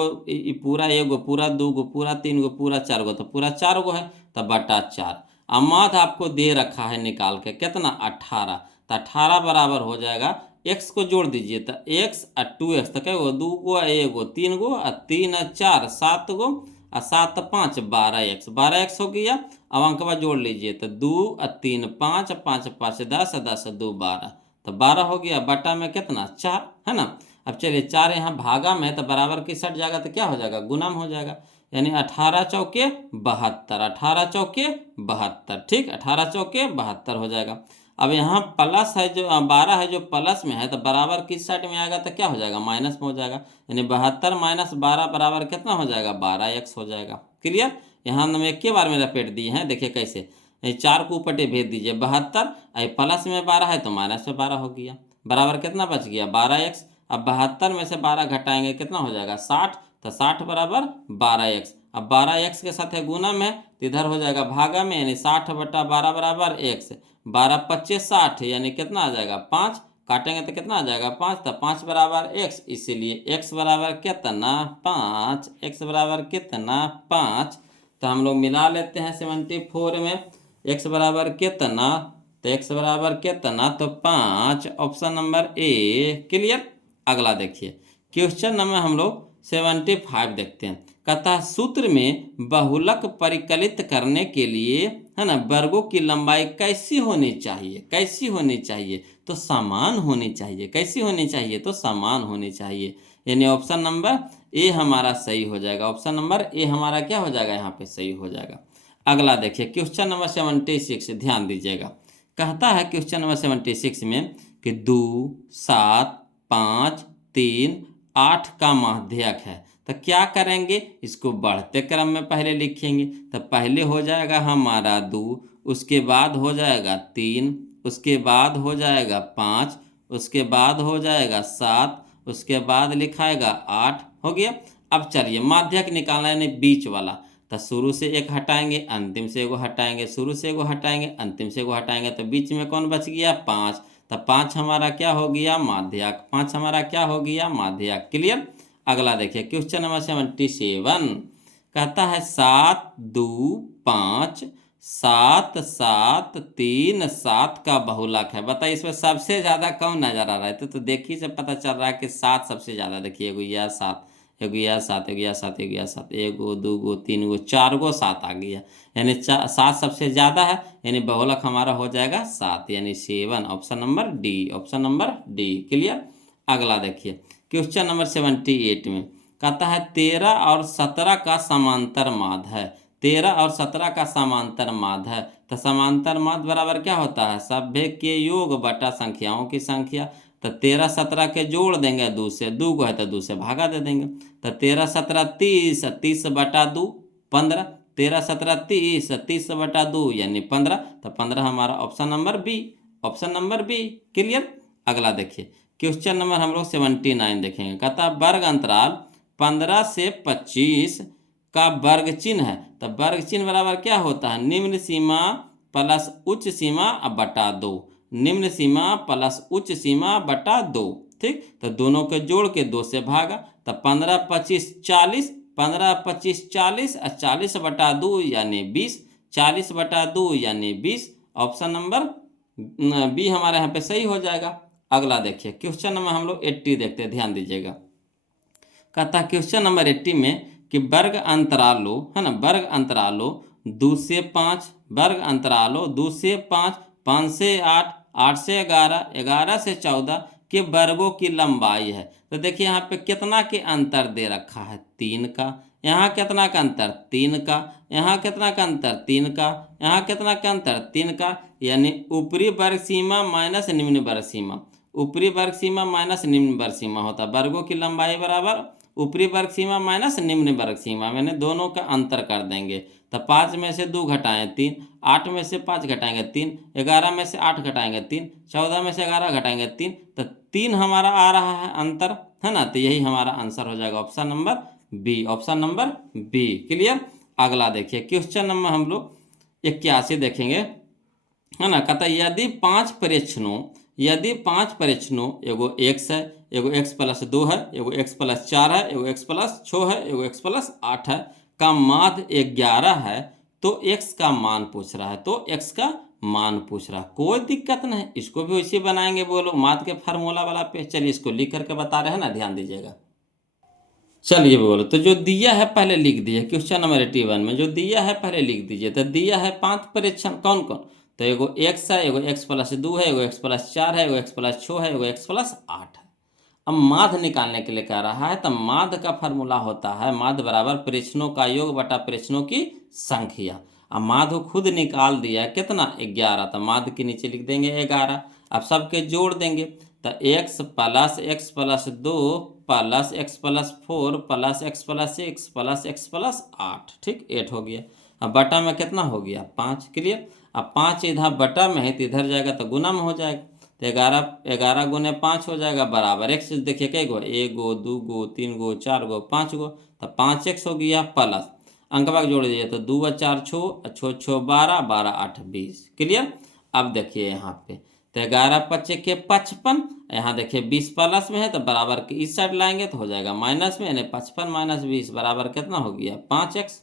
पूरा, एगो पूरा, दो गो पूरा, तीन गो पूरा, चार गो, तो पूरा 4 गो है, तो बटा 4। अब माध्य आपको दे रखा है निकाल के कितना 18, तो 18 बराबर हो जाएगा, एक्स को जोड़ दीजिए, तो एक्स और 2x, तो क्या दो गो, एगो, तीन गो, और 3 और 4 7 गो, और 7 5 12x, 12x हो गया। अब अंकवा जोड़ लीजिए, तो 2 और 3 5, 5 5 10, 10 2 12, तो 12 हो गया, बटा में कितना 4, है ना। अब चलिए 4 यहाँ भागा में, तो बराबर की सट जाएगा, तो क्या हो जाएगा गुना में हो जाएगा, यानी 18 चौके 72, 18 चौके 72, ठीक, 18 चौके 72 हो जाएगा। अब यहाँ प्लस है जो 12 है जो प्लस में है, तो बराबर किस साइड में आएगा, तो क्या हो जाएगा माइनस में हो जाएगा, यानी 72 माइनस 12 बराबर कितना हो जाएगा 12x हो जाएगा। क्लियर। यहाँ हम एक के बार में लपेट दिए हैं, देखिए कैसे, 4 को ऊपर भेज दीजिए 72, प्लस में 12 है तो माइनस में 12 हो गया, बराबर कितना बच गया 12x। अब 72 में से 12 घटाएंगे कितना हो जाएगा 60, तो 60 बराबर 12x। अब 12x के साथ है गुना में, तो इधर हो जाएगा भागा में, यानी 60 बटा 12 बराबर x, 12 25 60, यानी कितना आ जाएगा 5, काटेंगे तो कितना आ जाएगा 5, तो 5 बराबर x, इसीलिए x बराबर कितना 5, x बराबर कितना 5। तो हम लोग मिला लेते हैं 74 में, x बराबर कितना, तो x बराबर कितना, तो 5, ऑप्शन नंबर ए। क्लियर। अगला देखिए क्वेश्चन नंबर हम लोग 75 देखते हैं। कहता सूत्र में बहुलक परिकलित करने के लिए है ना वर्गों की लंबाई कैसी होनी चाहिए, कैसी होनी चाहिए तो समान होनी चाहिए, कैसी होनी चाहिए तो समान होनी चाहिए, यानी ऑप्शन नंबर ए हमारा सही हो जाएगा, ऑप्शन नंबर ए हमारा क्या हो जाएगा यहाँ पे सही हो जाएगा। अगला देखिए क्वेश्चन नंबर 76, ध्यान दीजिएगा। कहता है क्वेश्चन नंबर 76 में कि 2, 7, 5, 3, 8 का माध्यक है, तो क्या करेंगे, इसको बढ़ते क्रम में पहले लिखेंगे। तो पहले हो जाएगा हमारा 2, उसके बाद हो जाएगा 3, उसके बाद हो जाएगा 5, उसके बाद हो जाएगा 7, उसके बाद लिखाएगा 8, हो गया। अब चलिए माध्यक निकालना है, बीच वाला। तो शुरू से एक हटाएंगे, अंतिम से एगो हटाएंगे, शुरू से एगो हटाएंगे, अंतिम से एगो हटाएंगे, तो बीच में कौन बच गया, 5। तो 5 हमारा क्या हो गया, माध्यक, 5 हमारा क्या हो गया, माध्यक। क्लियर। अगला देखिए क्वेश्चन नंबर 77 कहता है 7, 2, 5, 7, 7, 3, 7 का बहुलक है। बताइए इसमें सबसे ज़्यादा कौन नजर आ रहा है, तो देखिए से पता चल रहा है कि 7 सबसे ज़्यादा। देखिए एगो यह 7, एगो यह 7, एगो यह 7, एगो यह 7, एगो 2 गो 3 गो 4 गो 7 आ गया, यानी 7 सबसे ज़्यादा है, यानी बहुलक हमारा हो जाएगा 7, यानी 7, option number D, option number D. Clear. अगला देखिए क्वेश्चन नंबर 78 में कहता है 13 और 17 का समांतर माध्य है, 13 और 17 का समांतर माध्य है। तो समांतर माध्य बराबर क्या होता है, सभ्य के योग बटा संख्याओं की संख्या। तो 13 17 के जोड़ देंगे, 2 से, 2 को है तो 2 से भागा दे देंगे। तो 13 17 30, 30 बटा 2 15, 13 17 30, 30 बटा 2 यानी 15। तो 15 हमारा option number B, option number B. Clear. अगला देखिए क्वेश्चन नंबर हम लोग 79 देखेंगे। कहता वर्ग अंतराल 15 से 25 का वर्ग चिन्ह है। तो वर्ग चिन्ह बराबर क्या होता है, निम्न सीमा प्लस उच्च सीमा बटा 2, निम्न सीमा प्लस उच्च सीमा बटा 2। ठीक, तो दोनों के जोड़ के 2 से भागा। तो 15 25 40, 15 25 40 और 40 बटा 2 यानी 20, 40 बटा 2 यानी 20। ऑप्शन नंबर बी हमारे यहाँ पे सही हो जाएगा। अगला देखिए क्वेश्चन नंबर हम लोग 80 देखते हैं, ध्यान दीजिएगा। कहता है क्वेश्चन नंबर 80 में कि वर्ग अंतरालों है ना, वर्ग अंतरालों 2 से 5, वर्ग अंतरालों 2 से 5, 5 से 8, 8 से 11, 11 से 14 के वर्गों की लंबाई है। तो देखिए यहाँ पे कितना के अंतर दे रखा है, 3 का। यहाँ कितना का अंतर, 3 का। यहाँ कितना का अंतर, 3 का। यहाँ कितना का अंतर, 3 का। यानी ऊपरी वर्ग सीमा माइनस निम्न वर्ग सीमा, ऊपरी वर्ग सीमा माइनस निम्न वर्ग सीमा होता है। वर्गों की लंबाई बराबर ऊपरी वर्ग सीमा माइनस निम्न वर्ग सीमा, मैंने दोनों का अंतर कर देंगे। तो 5 में से 2 घटाएं 3, 8 में से 5 घटाएंगे 3, 11 में से 8 घटाएंगे 3, 14 में से 11 घटाएंगे 3, तो 3 हमारा आ रहा है अंतर, है ना। तो यही हमारा आंसर हो जाएगा option number B, option number B. Clear. अगला देखिए क्वेश्चन नंबर हम लोग 81 देखेंगे, है ना। कहता यदि 5 परीक्षणों, यदि 5 परीक्षणों एगो x है, एगो x प्लस 2 है, एगो x प्लस 4 है, एगो x प्लस 6 है, एगो x प्लस 8 है का माध्य 11 है, तो x का मान पूछ रहा है, तो x का मान पूछ रहा है। कोई दिक्कत नहीं, इसको भी वैसे बनाएंगे। बोलो माध्य के फार्मूला वाला पे, चलिए इसको लिख करके बता रहे हैं ना, ध्यान दीजिएगा। चलिए बोलो, तो जो दिया है पहले लिख दीजिए। क्वेश्चन नंबर 81 में जो दिया है पहले लिख दीजिए। तो दिया है 5 परीक्षण, कौन कौन, तो एगो x है, एगो x प्लस 2 है, एगो x प्लस 4 है, एगो x प्लस 6 है, एगो x प्लस 8 है। अब माध्य निकालने के लिए कह रहा है, तो माध्य का फार्मूला होता है माध्य बराबर परीक्षणों का योग बटा परीक्षणों की संख्या। अब माध्य खुद निकाल दिया है कितना, 11, तो माध्य के नीचे लिख देंगे 11। अब सबके जोड़ देंगे, तो x plus 2 plus x plus 4 plus x plus 6 plus x plus 8, ठीक 8 हो गया। अब बटा में कितना हो गया, 5। क्लियर। अब 5 इधर बटा में है तो इधर जाएगा तो गुना में हो जाएगा। तो 11 गुने 5 हो जाएगा बराबर x। देखिए कई गो, 1 गो 2 गो 3 गो 4 गो 5 गो, तो 5x हो गया प्लस अंकवा जोड़ दीजिए, तो 2 और 4 6, 6 6 12, 12 8 20। क्लियर। अब देखिए यहाँ पे, तो 11 25 के 55, यहाँ देखिए 20 प्लस में है तो बराबर के इस साइड लाएंगे तो हो जाएगा माइनस में, यानी 55 माइनस 20 बराबर कितना हो गया, 5x।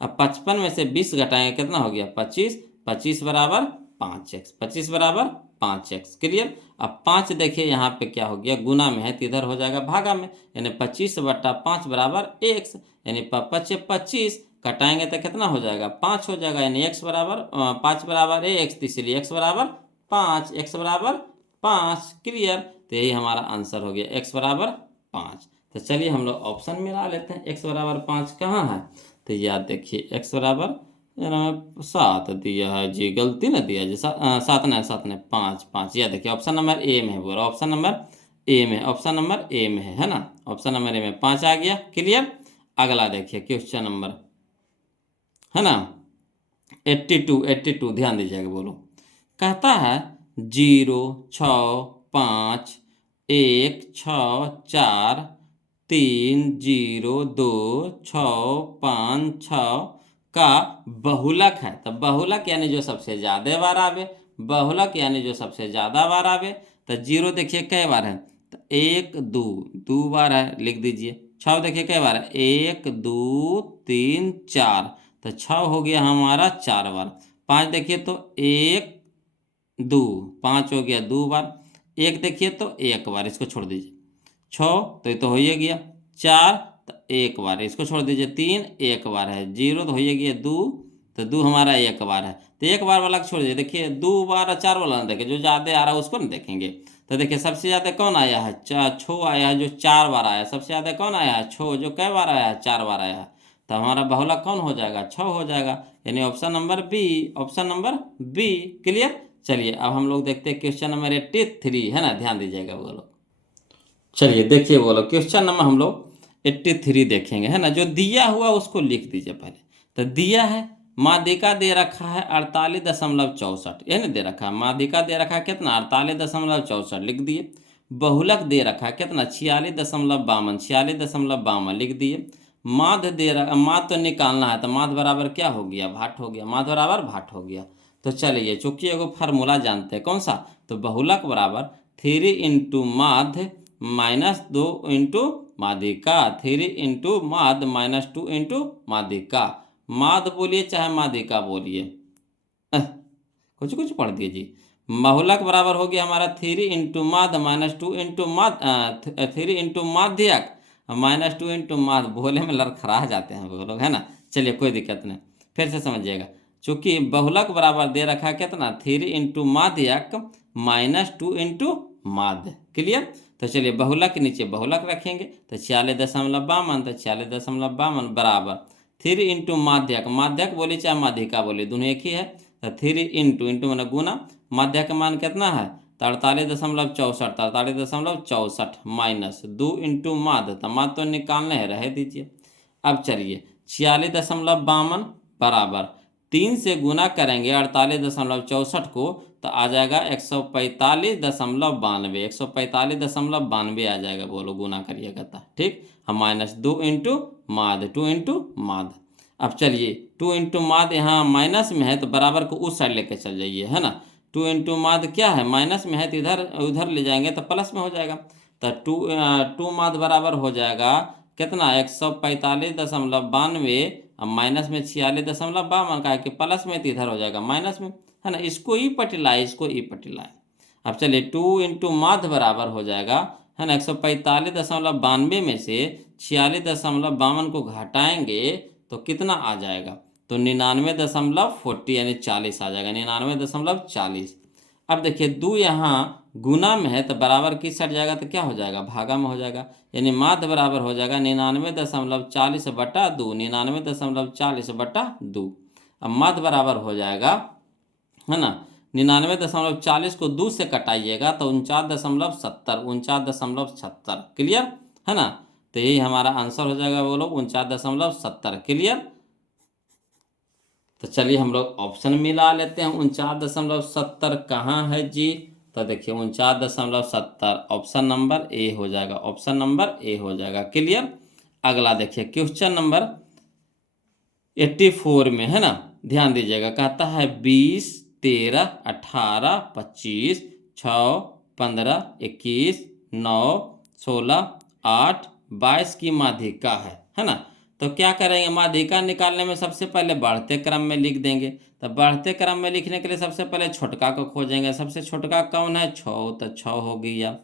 अब 55 में से 20 घटाएंगे कितना हो गया, 25, 25 बराबर 5x, 25 बराबर 5x। क्लियर। अब 5 देखिए यहाँ पे क्या हो गया, गुना में है तो इधर हो जाएगा भागा में, यानी 25/5 बराबर x, यानी 25 कटाएंगे तो कितना हो जाएगा, 5 हो जाएगा, यानी x बराबर 5 बराबर x, तो इसलिए x बराबर 5, x बराबर 5। क्लियर। तो यही हमारा आंसर हो गया, x बराबर 5। तो चलिए हम लोग ऑप्शन मिला लेते हैं, x बराबर 5 कहाँ है, तो याद देखिए x बराबर 7 दिया है जी, गलती ना दिया जी, 7 नहीं 5, यह देखिए ऑप्शन नंबर ए में है, बोला ऑप्शन नंबर ए में, ऑप्शन नंबर ए में है ना, ऑप्शन नंबर ए में 5 आ गया। क्लियर। अगला देखिए क्वेश्चन नंबर है ना 82 ध्यान दीजिएगा, बोलो। कहता है 0 6 5 1 6 4 3 0 2 6 5 6 का बहुलक है। तो बहुलक यानी जो सबसे ज्यादा बार आवे, बहुलक यानी जो सबसे ज्यादा बार आवे। तो 0 देखिए कई बार है, तो 1 2 बार है, लिख दीजिए। 6 देखिए कई बार है, 1 2 3 4, तो 6 हो गया हमारा 4 बार। 5 देखिए तो 1 2, 5 हो गया 2 बार। 1 देखिए तो 1 बार, इसको छोड़ दीजिए। 6 तो ये तो हो ही गया। 4 तो 1 बार, इसको छोड़ दीजिए। 3 1 बार है। 0 तो हो ही गया। 2 तो 2 हमारा 1 बार है, तो 1 बार वाला को छोड़ दीजिए। देखिए 2 बार और 4 वाला ना देखें, जो ज़्यादा आ रहा है उसको ना देखेंगे। तो देखिए सबसे ज़्यादा कौन आया है, 6 आया है, जो 4 बार आया है। सबसे ज़्यादा कौन आया है, 6, जो कै बार आया है, 4 बार आया है। तो हमारा बहुलक कौन हो जाएगा, 6 हो जाएगा, यानी option number B, option number B. Clear. चलिए अब हम लोग देखते हैं क्वेश्चन नंबर 83 है ना, ध्यान दीजिएगा बोलो। चलिए देखिए बोलो, क्वेश्चन नंबर हम लोग 83 देखेंगे है ना। जो दिया हुआ उसको लिख दीजिए पहले। तो दिया है माध्यिका दे रखा है 48.64, ये दे रखा है माध्यिका दे रखा है कितना, 48.64 लिख दिए। बहुलक दे रखा है कितना, 46.52 लिख दिए। माध्य दे रहा, माध्य तो निकालना है, तो माध्य बराबर क्या हो गया, भाट हो गया, माध्य बराबर भाट हो गया। तो चलिए चूंकि एगो फार्मूला जानते हैं कौन सा, तो बहुलक बराबर 3 इंटू माध्य -2 इंटू माध्यिका, 3 इंटू माध्य -2 इंटू माध्यिका। माध्य बोलिए चाहे माध्यिका बोलिए, कुछ कुछ पढ़ दिए जी। बहुलक बराबर हो गया हमारा 3 इंटू माध्य -2 इंटू माध्य, 3 इंटू माध्यक -2 इंटू माध्य। बोले में लड़खड़ा जाते हैं वो लोग है ना। चलिए कोई दिक्कत नहीं, फिर से समझिएगा। चूंकि बहुलक बराबर दे रखा है कितना, 3 इंटू माध्यक -2 इंटू माध्य। क्लियर। तो चलिए बहुलक के नीचे बहुलक रखेंगे, तो 46.52, तो 46.52 बराबर 3 इंटू माध्यक, माध्यक बोली चाहे माध्यिका बोली दोनों एक ही है। तो 3 इंटू मैंने गुना, माध्यक का मान कितना है, 43.64, 43.64 -2 इंटू माध्य, तो माध्य तो निकालने है, रह दीजिए। अब चलिए 46.52 बराबर 3 से गुना करेंगे 48.64 को, तो आ जाएगा 145.92, 145.92 आ जाएगा। बोलो गुना करिएगा तो ठीक। हम -2 इंटू माध्य, 2 इंटू माध्य। अब चलिए 2 इंटू माध्य यहाँ माइनस में है, तो बराबर को उस साइड लेके चल जाइए है ना। 2 इंटू माध्य क्या है, माइनस में है, तो इधर उधर ले जाएंगे तो प्लस में हो जाएगा। तो 2 माध्य बराबर हो जाएगा कितना, 145.92, अब माइनस में 46.52 का है कि प्लस में, तो इधर हो जाएगा माइनस में है ना। इसको ई पटिलाए, इसको ई पटिलाए। अब चलिए 2 इंटू माध्य बराबर हो जाएगा है ना, 145.92 में से 46.52 को घटाएंगे तो कितना आ जाएगा, तो 99.40 यानी 40 आ जाएगा, 99.40। अब देखिए 2 यहाँ गुना में है, तो बराबर किस साइड जाएगा, तो क्या हो जाएगा, भागा में हो जाएगा, यानी माध्य बराबर हो जाएगा 99.40/2, 99.40/2। अब माध्य बराबर हो जाएगा है ना 99.40 को 2 से कटाइएगा तो 49.70, 49.70। क्लियर है ना। तो यही हमारा आंसर हो जाएगा, वो लोग 49.70। क्लियर। तो चलिए हम लोग ऑप्शन मिला लेते हैं। 49.70 कहाँ है जी, तो देखिए 49.70 ऑप्शन नंबर ए हो जाएगा, ऑप्शन नंबर ए हो जाएगा। क्लियर। अगला देखिए क्वेश्चन नंबर 84 में है ना, ध्यान दीजिएगा। कहता है 20 13 18 25 6 15 21 9 16 8 22 की माध्यिका है ना। तो तो क्या करेंगे, माध्यिका निकालने में सबसे पहले बढ़ते क्रम में लिख देंगे। तो बढ़ते क्रम में लिखने के लिए सबसे पहले छोटका को खोजेंगे। सबसे छोटका कौन है, 6, तो 6 हो गया।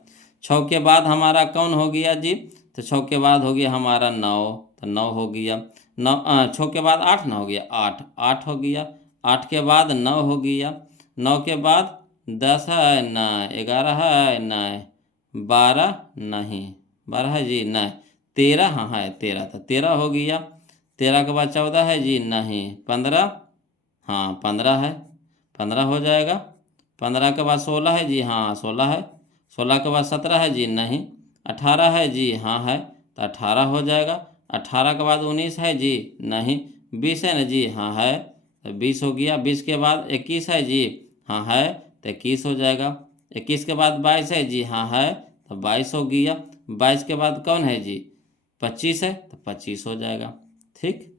6 के बाद हमारा कौन हो गया जी, तो 6 के बाद हो गया हमारा 9, तो 9 हो गया। 6 के बाद 8 ना हो गया, 8, 8 हो गया। 8 के बाद 9 हो गया। 9 के बाद 10 है नहीं, 11 है नहीं, 12 नहीं, 12 है जी नहीं, 13 हाँ है 13, तो 13 हो गया। 13 के बाद 14 है जी नहीं, 15 हाँ 15 है, 15 हो जाएगा। 15 के बाद 16 है जी हाँ 16 है। 16 के बाद 17 है जी नहीं। 18 है जी हाँ है, तो 18 हो जाएगा। 18 के बाद 19 है जी नहीं। 20 है ना जी हाँ है, तो 20 हो गया। 20 के बाद 21 है जी हाँ है, तो 21 हो जाएगा। 21 के बाद 22 है जी हाँ है, तो 22 हो गया। 22 के बाद कौन है जी, 25 है, तो 25 हो जाएगा। ठीक,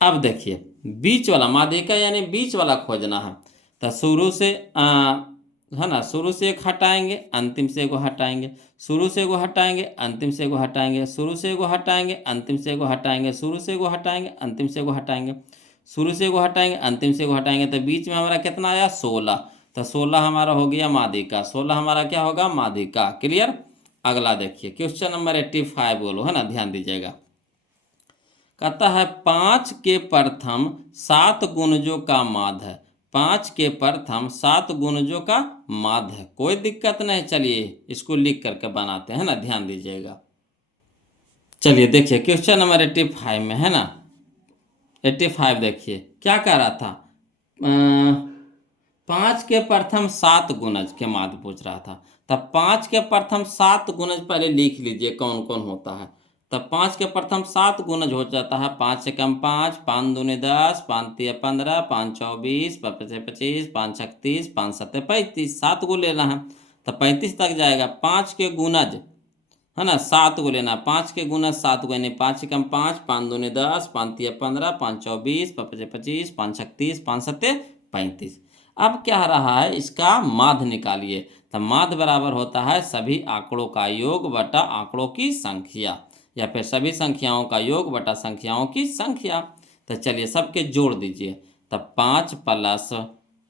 अब देखिए बीच वाला माध्यिका यानी बीच वाला खोजना है। तो शुरू से है ना, शुरू से एक हटाएंगे, अंतिम से एगो हटाएंगे, शुरू से एगो हटाएंगे, अंतिम से एगो हटाएंगे, शुरू से एगो हटाएंगे, अंतिम से एगो हटाएंगे, शुरू से एगो हटाएंगे, अंतिम से एगो हटाएंगे, शुरू से एगो हटाएंगे, अंतिम से एगो हटाएंगे। तो बीच में हमारा कितना आया, 16। तो 16 हमारा हो गया माध्यिका, 16 हमारा क्या होगा, माध्यिका। क्लियर। अगला देखिए क्वेश्चन नंबर 85 बोलो, है ना, ध्यान दीजिएगा। कहता है 5 के प्रथम 7 गुणजों का माध्य है। 5 के प्रथम 7 गुणजों का माध्य है। कोई दिक्कत नहीं, चलिए इसको लिख करके बनाते हैं ना, ध्यान दीजिएगा। चलिए देखिए क्वेश्चन नंबर 85 में, है ना, 85 देखिए क्या कह रहा था, 5 के प्रथम 7 गुणज के माध्य पूछ रहा था। तब 5 के प्रथम 7 गुणज पहले लिख लीजिए कौन कौन होता है। तब 5 के प्रथम 7 गुणज हो जाता है 5 एकम 5, 5 दूनी 10, 5 तिया 15, 5 24, 5 पचे 25, 5 36, 5 सत्ते 35, 7 को लेना है। तो 35 तक जाएगा। 5 के गुणज, है ना, 7 को लेना। 5 के गुणज 7 को, यानी 5 एकम 5, 5 दूनी 10, 5 तिया 15, 5 24, 5 पचे 25, 5 36, 5 सत्ते 35। अब क्या रहा है, इसका माध्य निकालिए। तो माध्य बराबर होता है सभी आंकड़ों का योग बटा आंकड़ों की संख्या, या फिर सभी संख्याओं का योग बटा संख्याओं की संख्या। तो चलिए सबके जोड़ दीजिए। तब 5 plus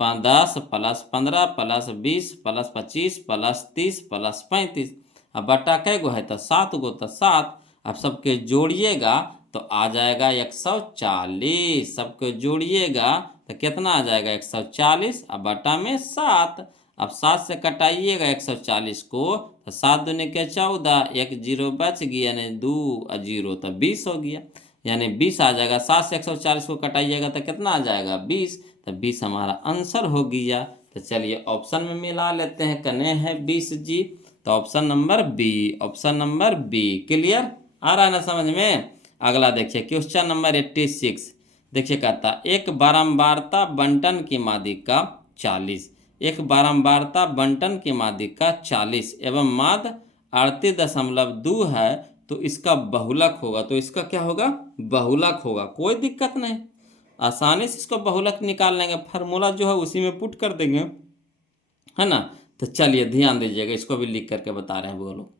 10 plus 15 plus 20 plus 25 plus 30 plus 35। अब बटा कै गो है, तो 7 गो, तो 7। अब सबके जोड़िएगा तो आ जाएगा 140। सबको जोड़िएगा तो कितना आ जाएगा, 140। अब बटा में 7। अब 7 से कटाइएगा 140 को, तो 7 दूनी के 14, 1 जीरो बच गया, यानी 2 जीरो, तो 20 हो गया, यानी 20 आ जाएगा। 7 से 140 को कटाइएगा तो कितना आ जाएगा, 20। तो 20 हमारा आंसर हो गया। तो चलिए ऑप्शन में मिला लेते हैं, कने हैं 20 जी। तो option number B, option number B. Clear, आ रहा है ना समझ में। अगला देखिए क्वेश्चन नंबर 86। देखिए कहता एक बारंबारता बंटन की माध्यिका 40, एक बारंबारता बंटन की माध्यिका 40 एवं माध्य 38.2 है, तो इसका बहुलक होगा। तो इसका क्या होगा, बहुलक होगा। कोई दिक्कत नहीं, आसानी से इसको बहुलक निकाल लेंगे। फार्मूला जो है उसी में पुट कर देंगे, है ना। तो चलिए ध्यान दीजिएगा, इसको भी लिख करके बता रहे हैं, बोलो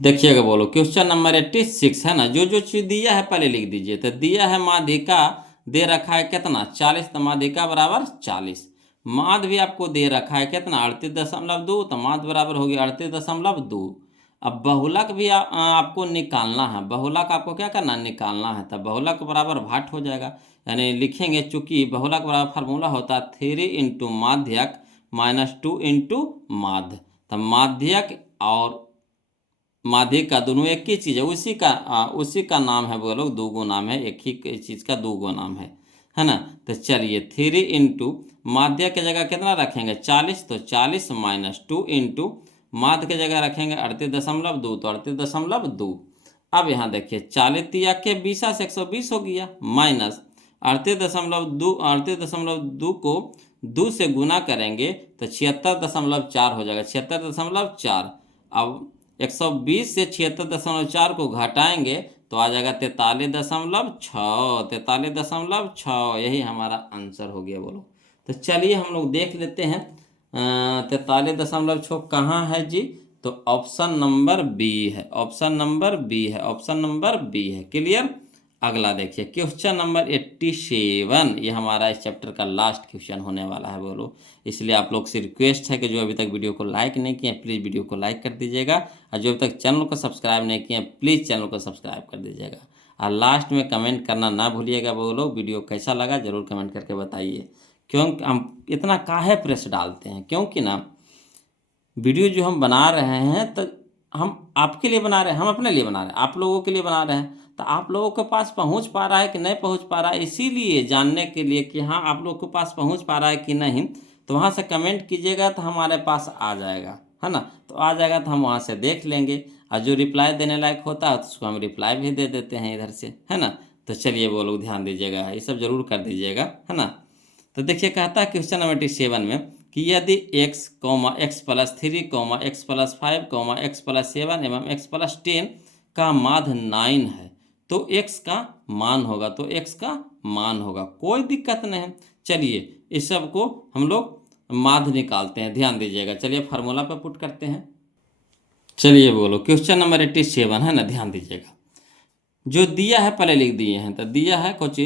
देखिएगा, बोलो क्वेश्चन नंबर 86, है ना। जो जो चीज दिया है पहले लिख दीजिए। तो दिया है माध्यिका दे रखा है कितना, 40, तो माध्यिका बराबर 40। माध्य भी आपको दे रखा है कितना, 38.2, तो माध्य बराबर हो गया 38.2। अब बहुलक भी आपको निकालना है। बहुलक आपको क्या करना है, निकालना है। तो बहुलक बराबर भाट हो जाएगा, यानी लिखेंगे, चूंकि बहुलक बराबर फार्मूला होता है 3 इंटू माध्यक माइनस 2 इंटू माध्य। तो माध्यक और माध्यिक का दोनों एक ही चीज़ है, उसी का नाम है, बोलो दो गो नाम है, एक ही चीज़ का दो गो नाम है ना। तो चलिए 3 इंटू माध्य की जगह कितना रखेंगे, 40, तो 40 माइनस 2 इंटू माध्य की जगह रखेंगे 38.2, तो 38.2। अब यहाँ देखिए 40 तिया के 20 से 120 हो गया, माइनस 38.2 को 2 से गुना करेंगे तो 76.4 हो जाएगा, 76.4। अब 120 से 76.4 को घटाएंगे तो आ जाएगा 43.6, 43.6। यही हमारा आंसर हो गया, बोलो। तो चलिए हम लोग देख लेते हैं 43.6 कहाँ है जी। तो ऑप्शन नंबर बी है, ऑप्शन नंबर बी है, ऑप्शन नंबर बी है। क्लियर। अगला देखिए क्वेश्चन नंबर 87, ये हमारा इस चैप्टर का लास्ट क्वेश्चन होने वाला है बोलो। इसलिए आप लोग से रिक्वेस्ट है कि जो अभी तक वीडियो को लाइक नहीं किए प्लीज़ वीडियो को लाइक कर दीजिएगा, और जो अभी तक चैनल को सब्सक्राइब नहीं किए प्लीज़ चैनल को सब्सक्राइब कर दीजिएगा, और लास्ट में कमेंट करना ना भूलिएगा बोलो। वीडियो कैसा लगा ज़रूर कमेंट करके बताइए। क्योंकि हम इतना काहे प्रेस डालते हैं, क्योंकि ना वीडियो जो हम बना रहे हैं तो हम आपके लिए बना रहे हैं, हम अपने लिए बना रहे हैं, आप लोगों के लिए बना रहे हैं। तो आप लोगों के पास पहुंच पा रहा है कि नहीं पहुंच पा रहा है, इसीलिए जानने के लिए कि हाँ आप लोगों के पास पहुंच पा रहा है कि नहीं, तो वहाँ से कमेंट कीजिएगा तो हमारे पास आ जाएगा, है ना। तो आ जाएगा तो हम वहाँ से देख लेंगे, और जो रिप्लाई देने लायक होता है तो उसको हम रिप्लाई भी दे देते हैं इधर से, है ना। तो चलिए वो लोग ध्यान दीजिएगा, ये सब जरूर कर दीजिएगा, है ना। तो देखिए कहता है क्वेश्चन नंबर 87 में कि यदि x, x+3, x+5, x+7 एवं x+10 का माध्य 9 है तो x का मान होगा, तो x का मान होगा, कोई दिक्कत नहीं है। चलिए इस सब को हम लोग माध्य निकालते हैं, ध्यान दीजिएगा। चलिए फार्मूला पे पुट करते हैं। चलिए बोलो क्वेश्चन नंबर 87 है ना, ध्यान दीजिएगा। जो दिया है पहले लिख दिए हैं, तो दिया है कुछ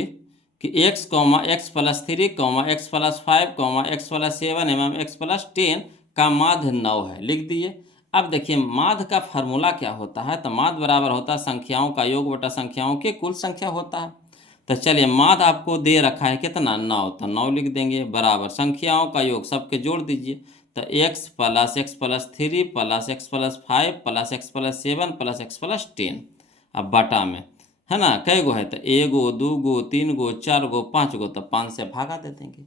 कि x, x+3, x+5, x+7 एवं x+10 का माध्य 9 है, लिख दिए। अब देखिए माध्य का फार्मूला क्या होता है, तो माध्य बराबर होता है संख्याओं का योग बटा संख्याओं की कुल संख्या होता है। तो चलिए माध्य आपको दे रखा है कितना, 9, तो 9 लिख देंगे बराबर संख्याओं का योग सबके जोड़ दीजिए, तो x + x+3 + x+5 + x+7 + x+10, अब बटा में, है ना, कई गो है, तो 1 गो 2 गो 3 गो 4 गो 5 गो, तो 5 से भागा दे देंगे।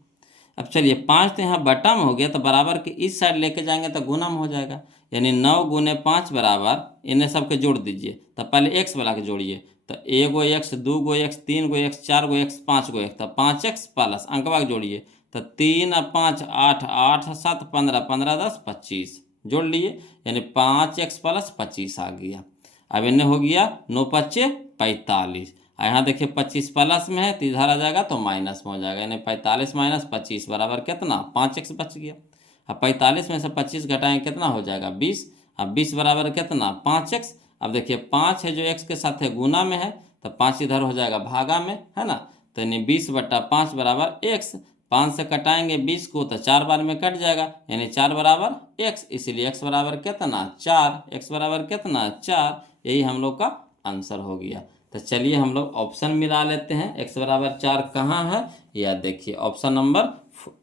अब चलिए 5 तो यहाँ बटा में हो गया, तो बराबर के इस साइड लेके जाएंगे तो गुना में हो जाएगा, यानी 9 × 5 बराबर, इन्हें सबके जोड़ दीजिए। तो पहले x वाला के जोड़िए, तो 1 गो x 2 गो x 3 गो x 4 गो x 5 गो x, तो 5x प्लस अंकवा के जोड़िए, तो 3 और 5 8, 8 और 7 15, 15 10 25 जोड़ लिए, यानी 5x + 25 आ गया। अब इन्हें हो गया 9 × 5 = 45, यहाँ देखिए 25 प्लस में है तो इधर आ जाएगा तो माइनस में हो जाएगा, यानी 45 - 25 बराबर कितना, 5x बच गया। अब 45 में से 25 घटाएं कितना हो जाएगा, 20। अब 20 बराबर कितना, 5x। अब देखिए 5 है जो x के साथ है गुना में है, तो 5 इधर हो जाएगा भागा में, है ना। तो यानी 20/5 बराबर x, 5 से कटाएंगे 20 को तो 4 बार में कट जाएगा, यानी 4 बराबर x, इसीलिए x बराबर कितना 4, x बराबर कितना 4, यही हम लोग का आंसर हो गया। तो चलिए हम लोग ऑप्शन मिला लेते हैं, x बराबर 4 कहाँ है, या देखिए ऑप्शन नंबर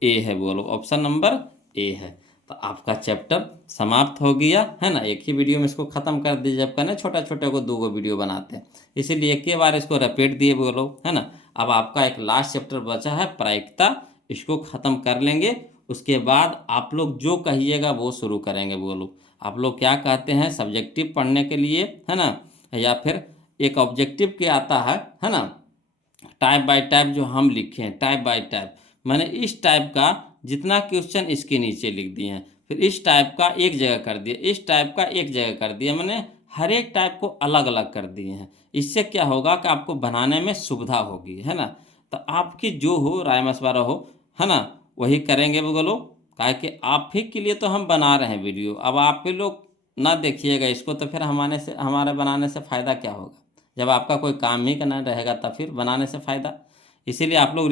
ए है, बोलो ऑप्शन नंबर ए है। तो आपका चैप्टर समाप्त हो गया, है ना। एक ही वीडियो में इसको ख़त्म कर दीजिए, जब कहना छोटा छोटे को 2 वीडियो बनाते हैं, इसीलिए एक ही बार इसको रिपीट दिए बोलो, है ना। अब आपका एक लास्ट चैप्टर बचा है प्रायिकता, इसको ख़त्म कर लेंगे, उसके बाद आप लोग जो कहिएगा वो शुरू करेंगे बोलो। आप लोग क्या कहते हैं सब्जेक्टिव पढ़ने के लिए, है ना, या फिर एक ऑब्जेक्टिव के आता है ना, टाइप बाय टाइप जो हम लिखे हैं, टाइप बाय टाइप, मैंने इस टाइप का जितना क्वेश्चन इसके नीचे लिख दिए हैं, फिर इस टाइप का एक जगह कर दिया, इस टाइप का एक जगह कर दिया, मैंने हर एक टाइप को अलग अलग कर दिए हैं। इससे क्या होगा कि आपको बनाने में सुविधा होगी, है ना। तो आपकी जो हो राय मशवरा हो, है ना, वही करेंगे बोलो, काहे कि आप ही के लिए तो हम बना रहे हैं वीडियो। अब आप ही लोग ना देखिएगा इसको तो फिर हमारे बनाने से फ़ायदा क्या होगा, जब आपका कोई काम ही करना रहेगा तब फिर बनाने से फ़ायदा। इसीलिए आप लोग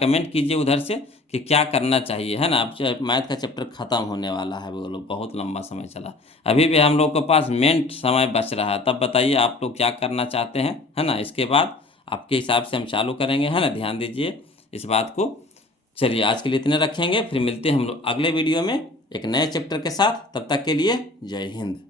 कमेंट कीजिए उधर से कि क्या करना चाहिए, है ना। अब मैथ का चैप्टर ख़त्म होने वाला है बोलो, बहुत लंबा समय चला, अभी भी हम लोग के पास मेन समय बच रहा है, तब बताइए आप लोग क्या करना चाहते हैं, है ना। इसके बाद आपके हिसाब से हम चालू करेंगे, है ना, ध्यान दीजिए इस बात को। चलिए आज के लिए इतने रखेंगे, फिर मिलते हैं हम लोग अगले वीडियो में एक नए चैप्टर के साथ, तब तक के लिए जय हिंद।